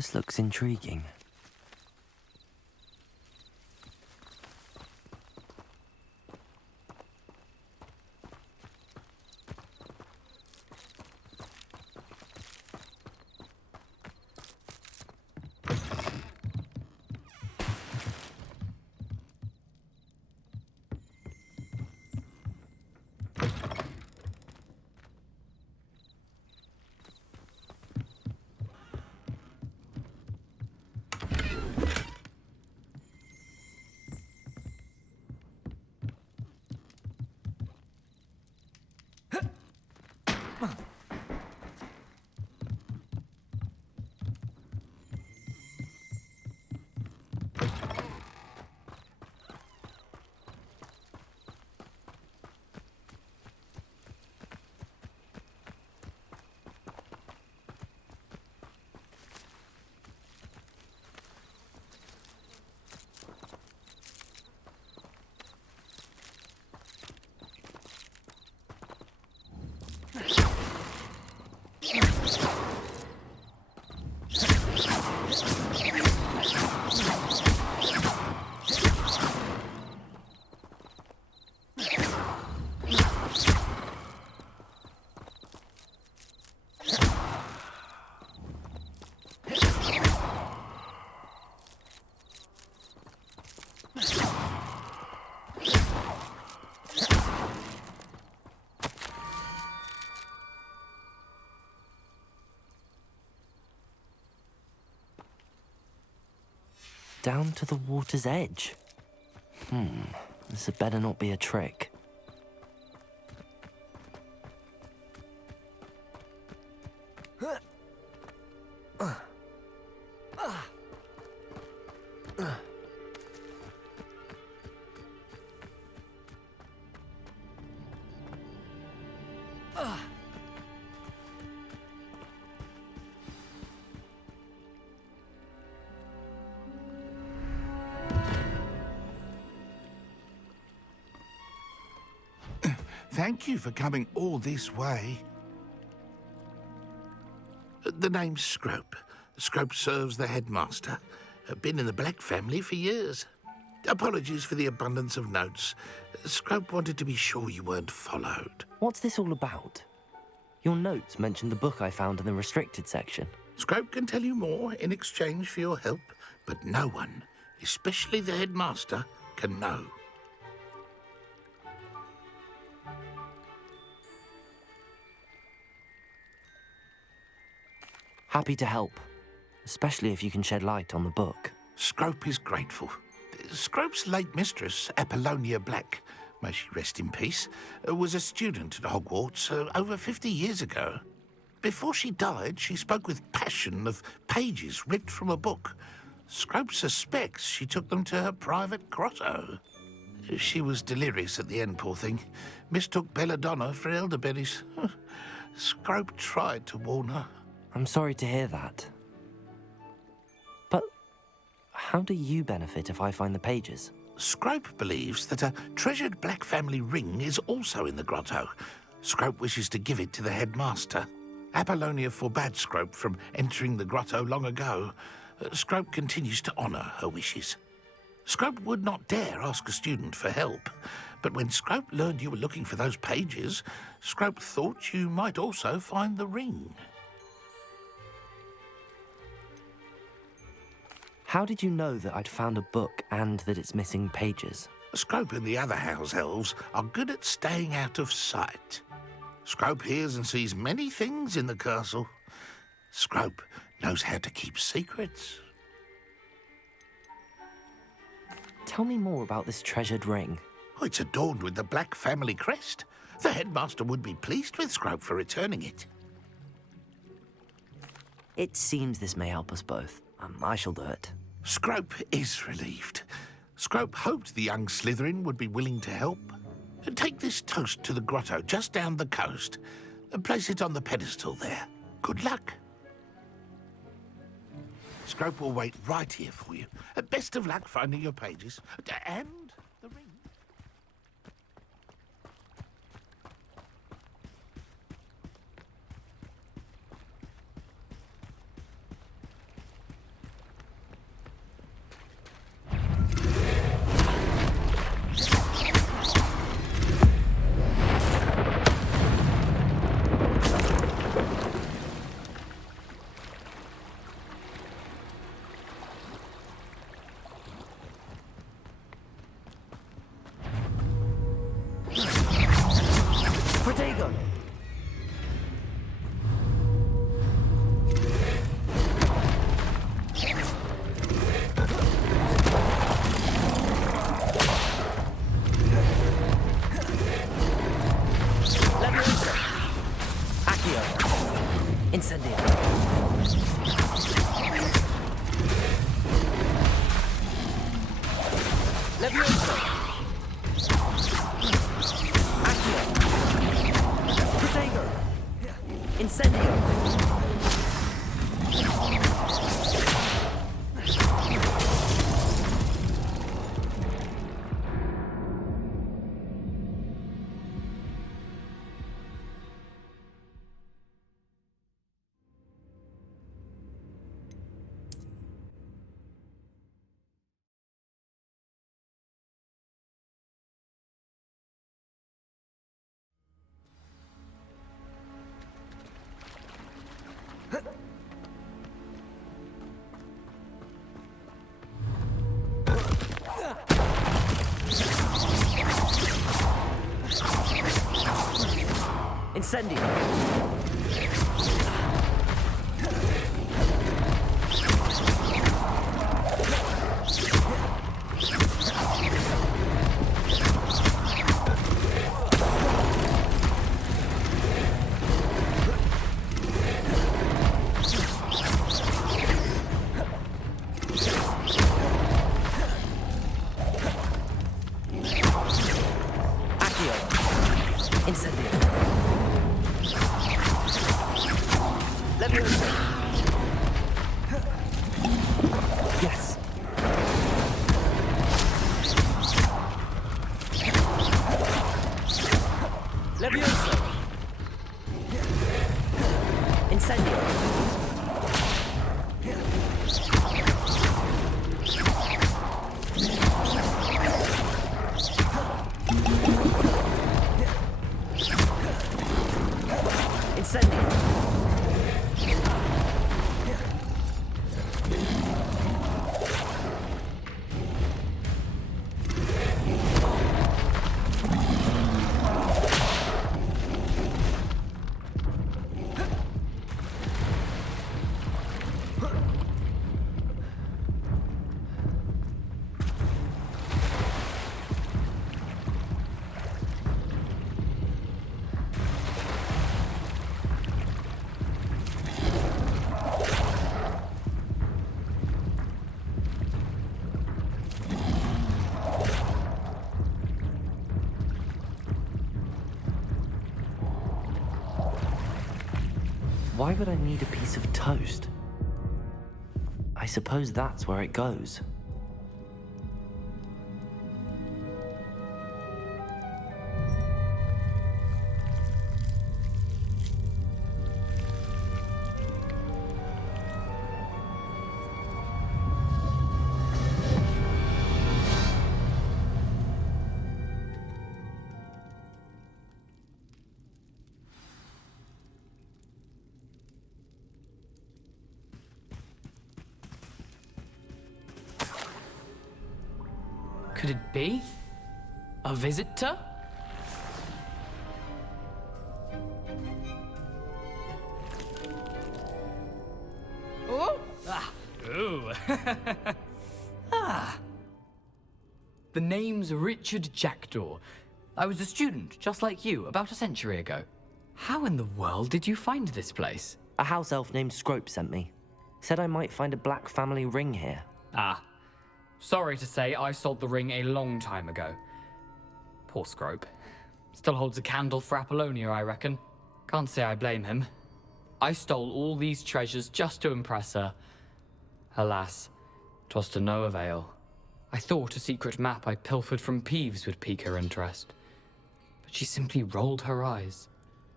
This looks intriguing. down to the water's edge. This had better not be a trick. Thank you for coming all this way. The name's Scrope. Scrope serves the headmaster. Been in the Black family for years. Apologies for the abundance of notes. Scrope wanted to be sure you weren't followed. What's this all about? Your notes mentioned the book I found in the restricted section. Scrope can tell you more in exchange for your help, but no one, especially the headmaster, can know. Happy to help, especially if you can shed light on the book. Scrope is grateful. Scrope's late mistress, Apollonia Black, may she rest in peace, was a student at Hogwarts over 50 years ago. Before she died, she spoke with passion of pages ripped from a book. Scrope suspects she took them to her private grotto. She was delirious at the end, poor thing. Mistook belladonna for elderberries. Scrope tried to warn her. I'm sorry to hear that. But how do you benefit if I find the pages? Scrope believes that a treasured Black family ring is also in the grotto. Scrope wishes to give it to the headmaster. Apollonia forbade Scrope from entering the grotto long ago. Scrope continues to honour her wishes. Scrope would not dare ask a student for help, but when Scrope learned you were looking for those pages, Scrope thought you might also find the ring. How did you know that I'd found a book and that it's missing pages? Scrope and the other house elves are good at staying out of sight. Scrope hears and sees many things in the castle. Scrope knows how to keep secrets. Tell me more about this treasured ring. Oh, it's adorned with the Black family crest. The headmaster would be pleased with Scrope for returning it. It seems this may help us both. I shall do it. Scrope is relieved. Scrope hoped the young Slytherin would be willing to help. Take this toast to the grotto just down the coast and place it on the pedestal there. Good luck. Scrope will wait right here for you. Best of luck finding your pages. And the ring. Incendio! Yes. Levioso! Incendio! Incendio! Why would I need a piece of toast? I suppose that's where it goes. Could it be? A visitor? Oh! Ah! Ooh! Ah! The name's Richard Jackdaw. I was a student, just like you, about a century ago. How in the world did you find this place? A house elf named Scrope sent me. Said I might find a black family ring here. Ah. Sorry to say, I sold the ring a long time ago. Poor Scrope. Still holds a candle for Apollonia, I reckon. Can't say I blame him. I stole all these treasures just to impress her. Alas, 'twas to no avail. I thought a secret map I pilfered from Peeves would pique her interest. But she simply rolled her eyes.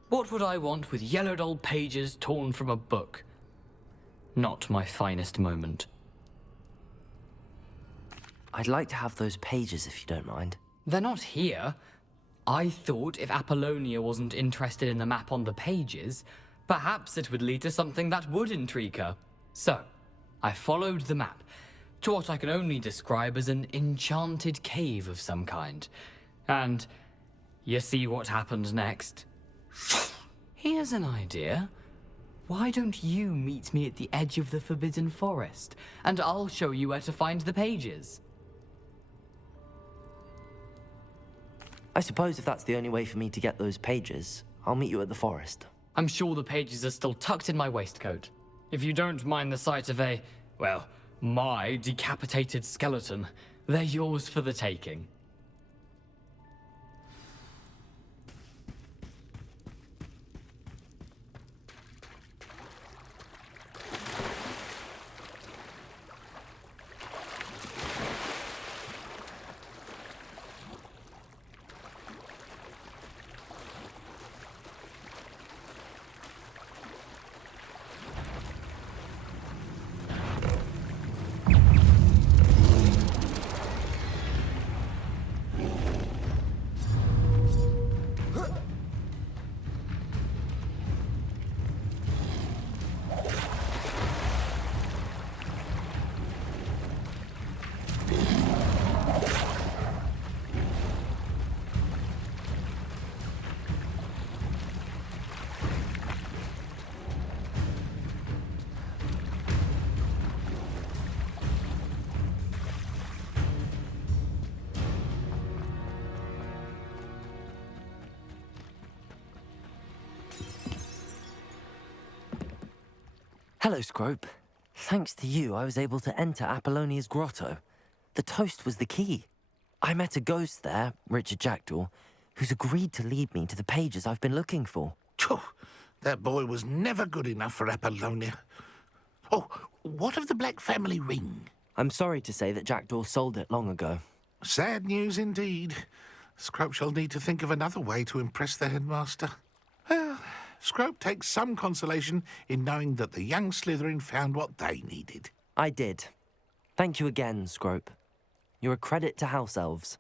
What would I want with yellowed old pages torn from a book? Not my finest moment. I'd like to have those pages if you don't mind. They're not here. I thought if Apollonia wasn't interested in the map on the pages, perhaps it would lead to something that would intrigue her. So, I followed the map to what I can only describe as an enchanted cave of some kind. And you see what happened next? Here's an idea. Why don't you meet me at the edge of the Forbidden Forest, and I'll show you where to find the pages? I suppose if that's the only way for me to get those pages, I'll meet you at the forest. I'm sure the pages are still tucked in my waistcoat. If you don't mind the sight of well, my decapitated skeleton, they're yours for the taking. Hello, Scrope. Thanks to you, I was able to enter Apollonia's grotto. The toast was the key. I met a ghost there, Richard Jackdaw, who's agreed to lead me to the pages I've been looking for. That boy was never good enough for Apollonia. Oh, what of the Black family ring? I'm sorry to say that Jackdaw sold it long ago. Sad news indeed. Scrope shall need to think of another way to impress the headmaster. Well, Scrope takes some consolation in knowing that the young Slytherin found what they needed. I did. Thank you again, Scrope. You're a credit to House Elves.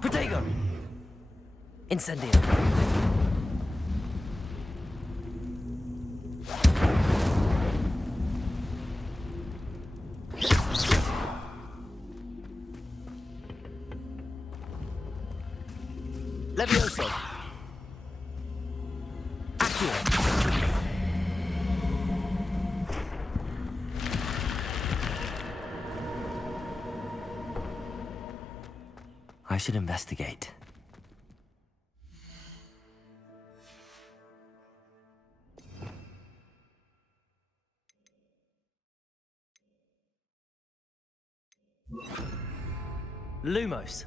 Protego! Incendio. Levioso. Accio. I should investigate. Lumos.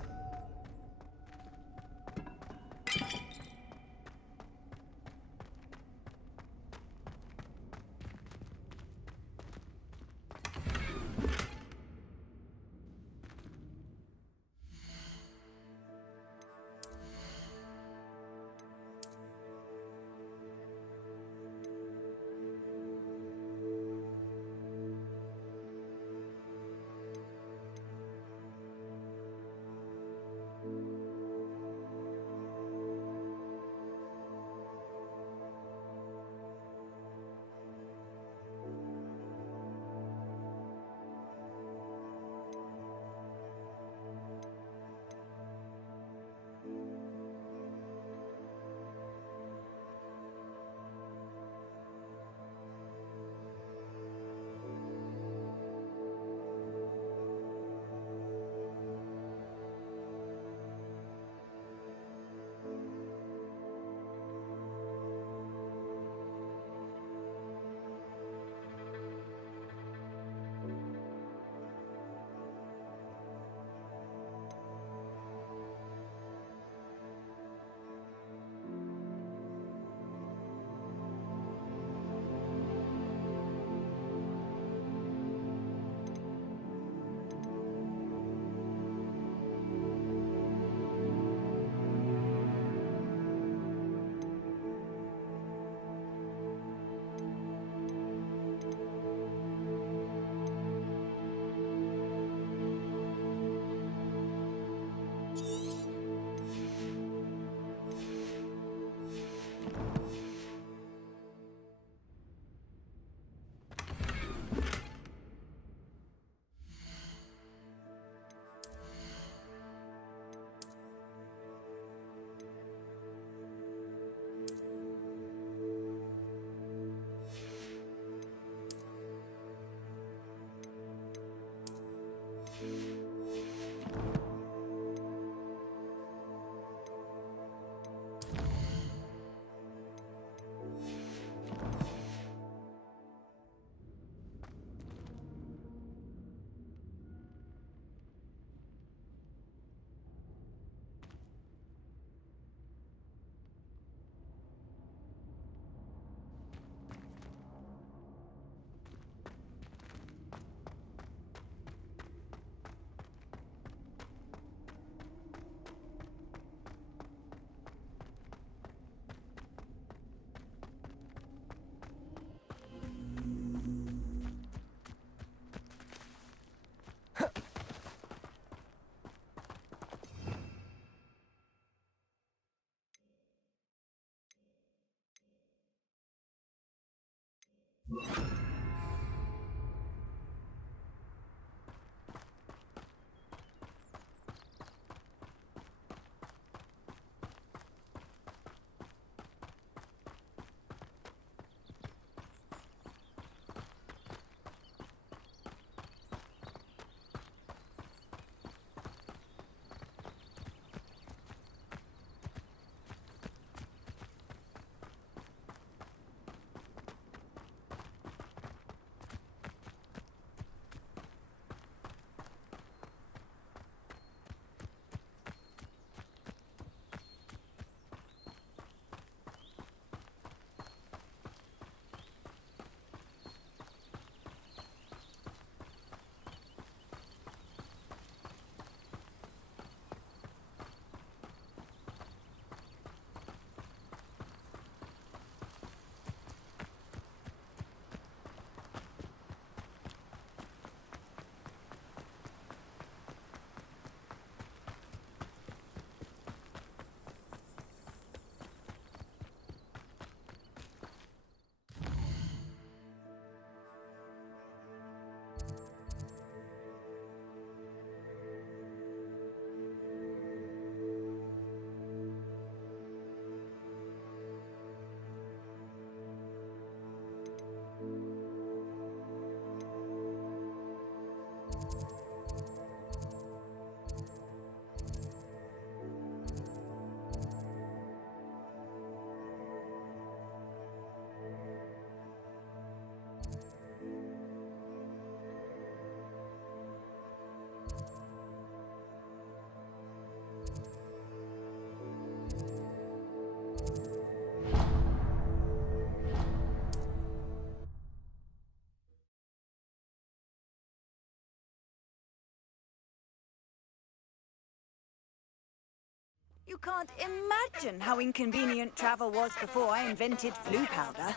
You can't imagine how inconvenient travel was before I invented flu powder.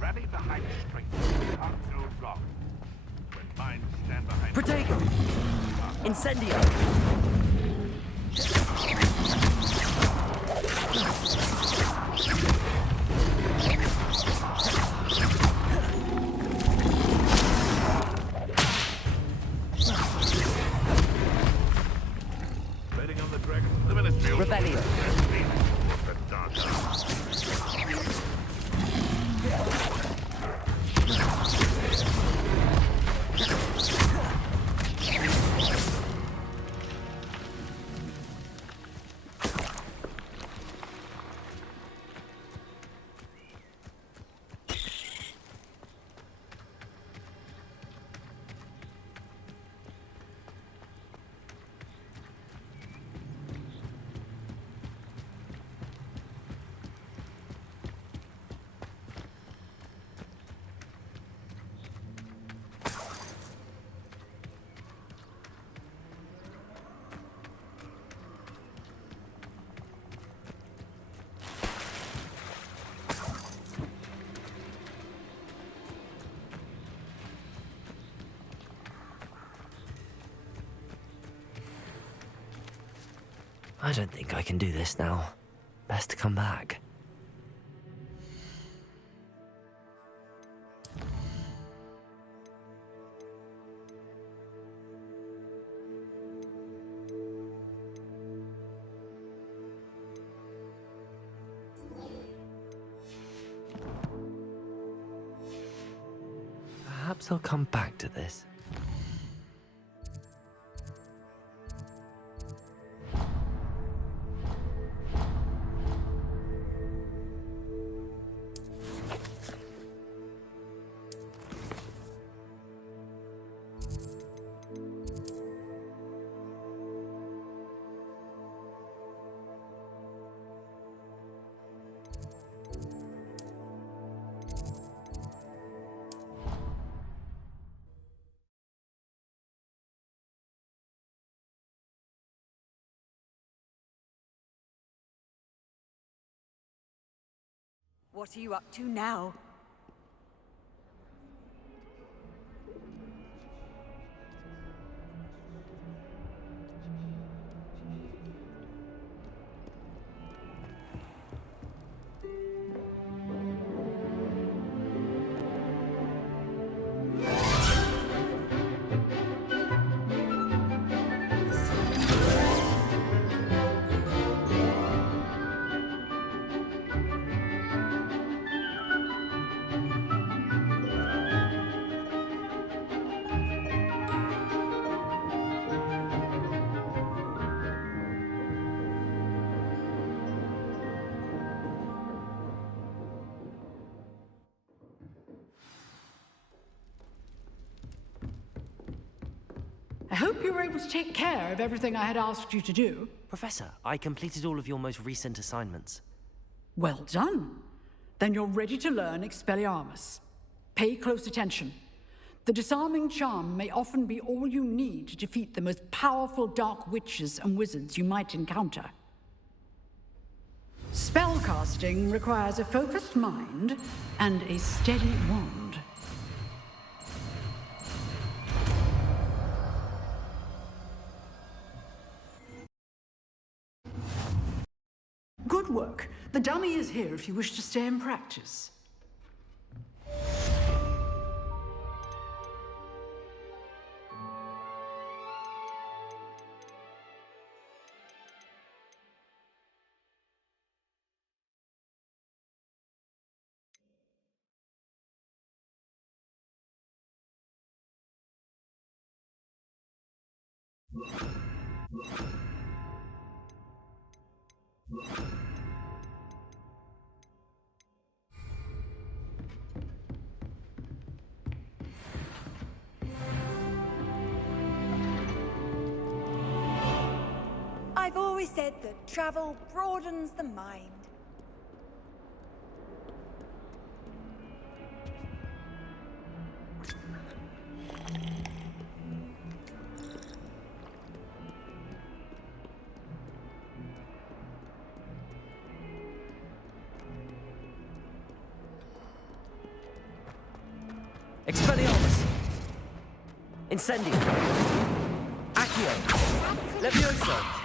Rally behind strength. Can't go wrong. When minds stand behind... Protego! Incendio! Betting on the dragon. The ministry... Rebellion. I don't think I can do this now. Best to come back. Perhaps I'll come back to this. What are you up to now? I hope you were able to take care of everything I had asked you to do. Professor, I completed all of your most recent assignments. Well done. Then you're ready to learn Expelliarmus. Pay close attention. The disarming charm may often be all you need to defeat the most powerful dark witches and wizards you might encounter. Spellcasting requires a focused mind and a steady wand. Good work. The dummy is here if you wish to stay and practice. I've always said that travel broadens the mind. Expelliarmus! Incendio! Accio! Levioso!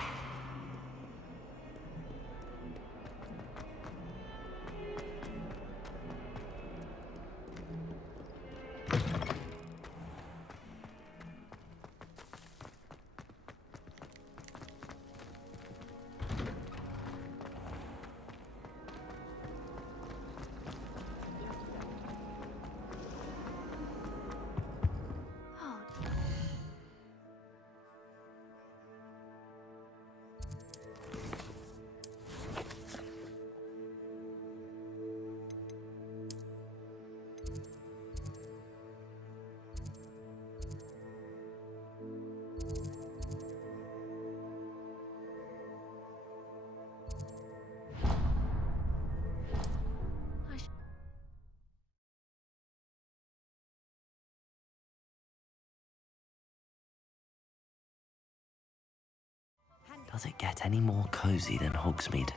Does it get any more cozy than Hogsmeade?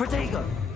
Protego!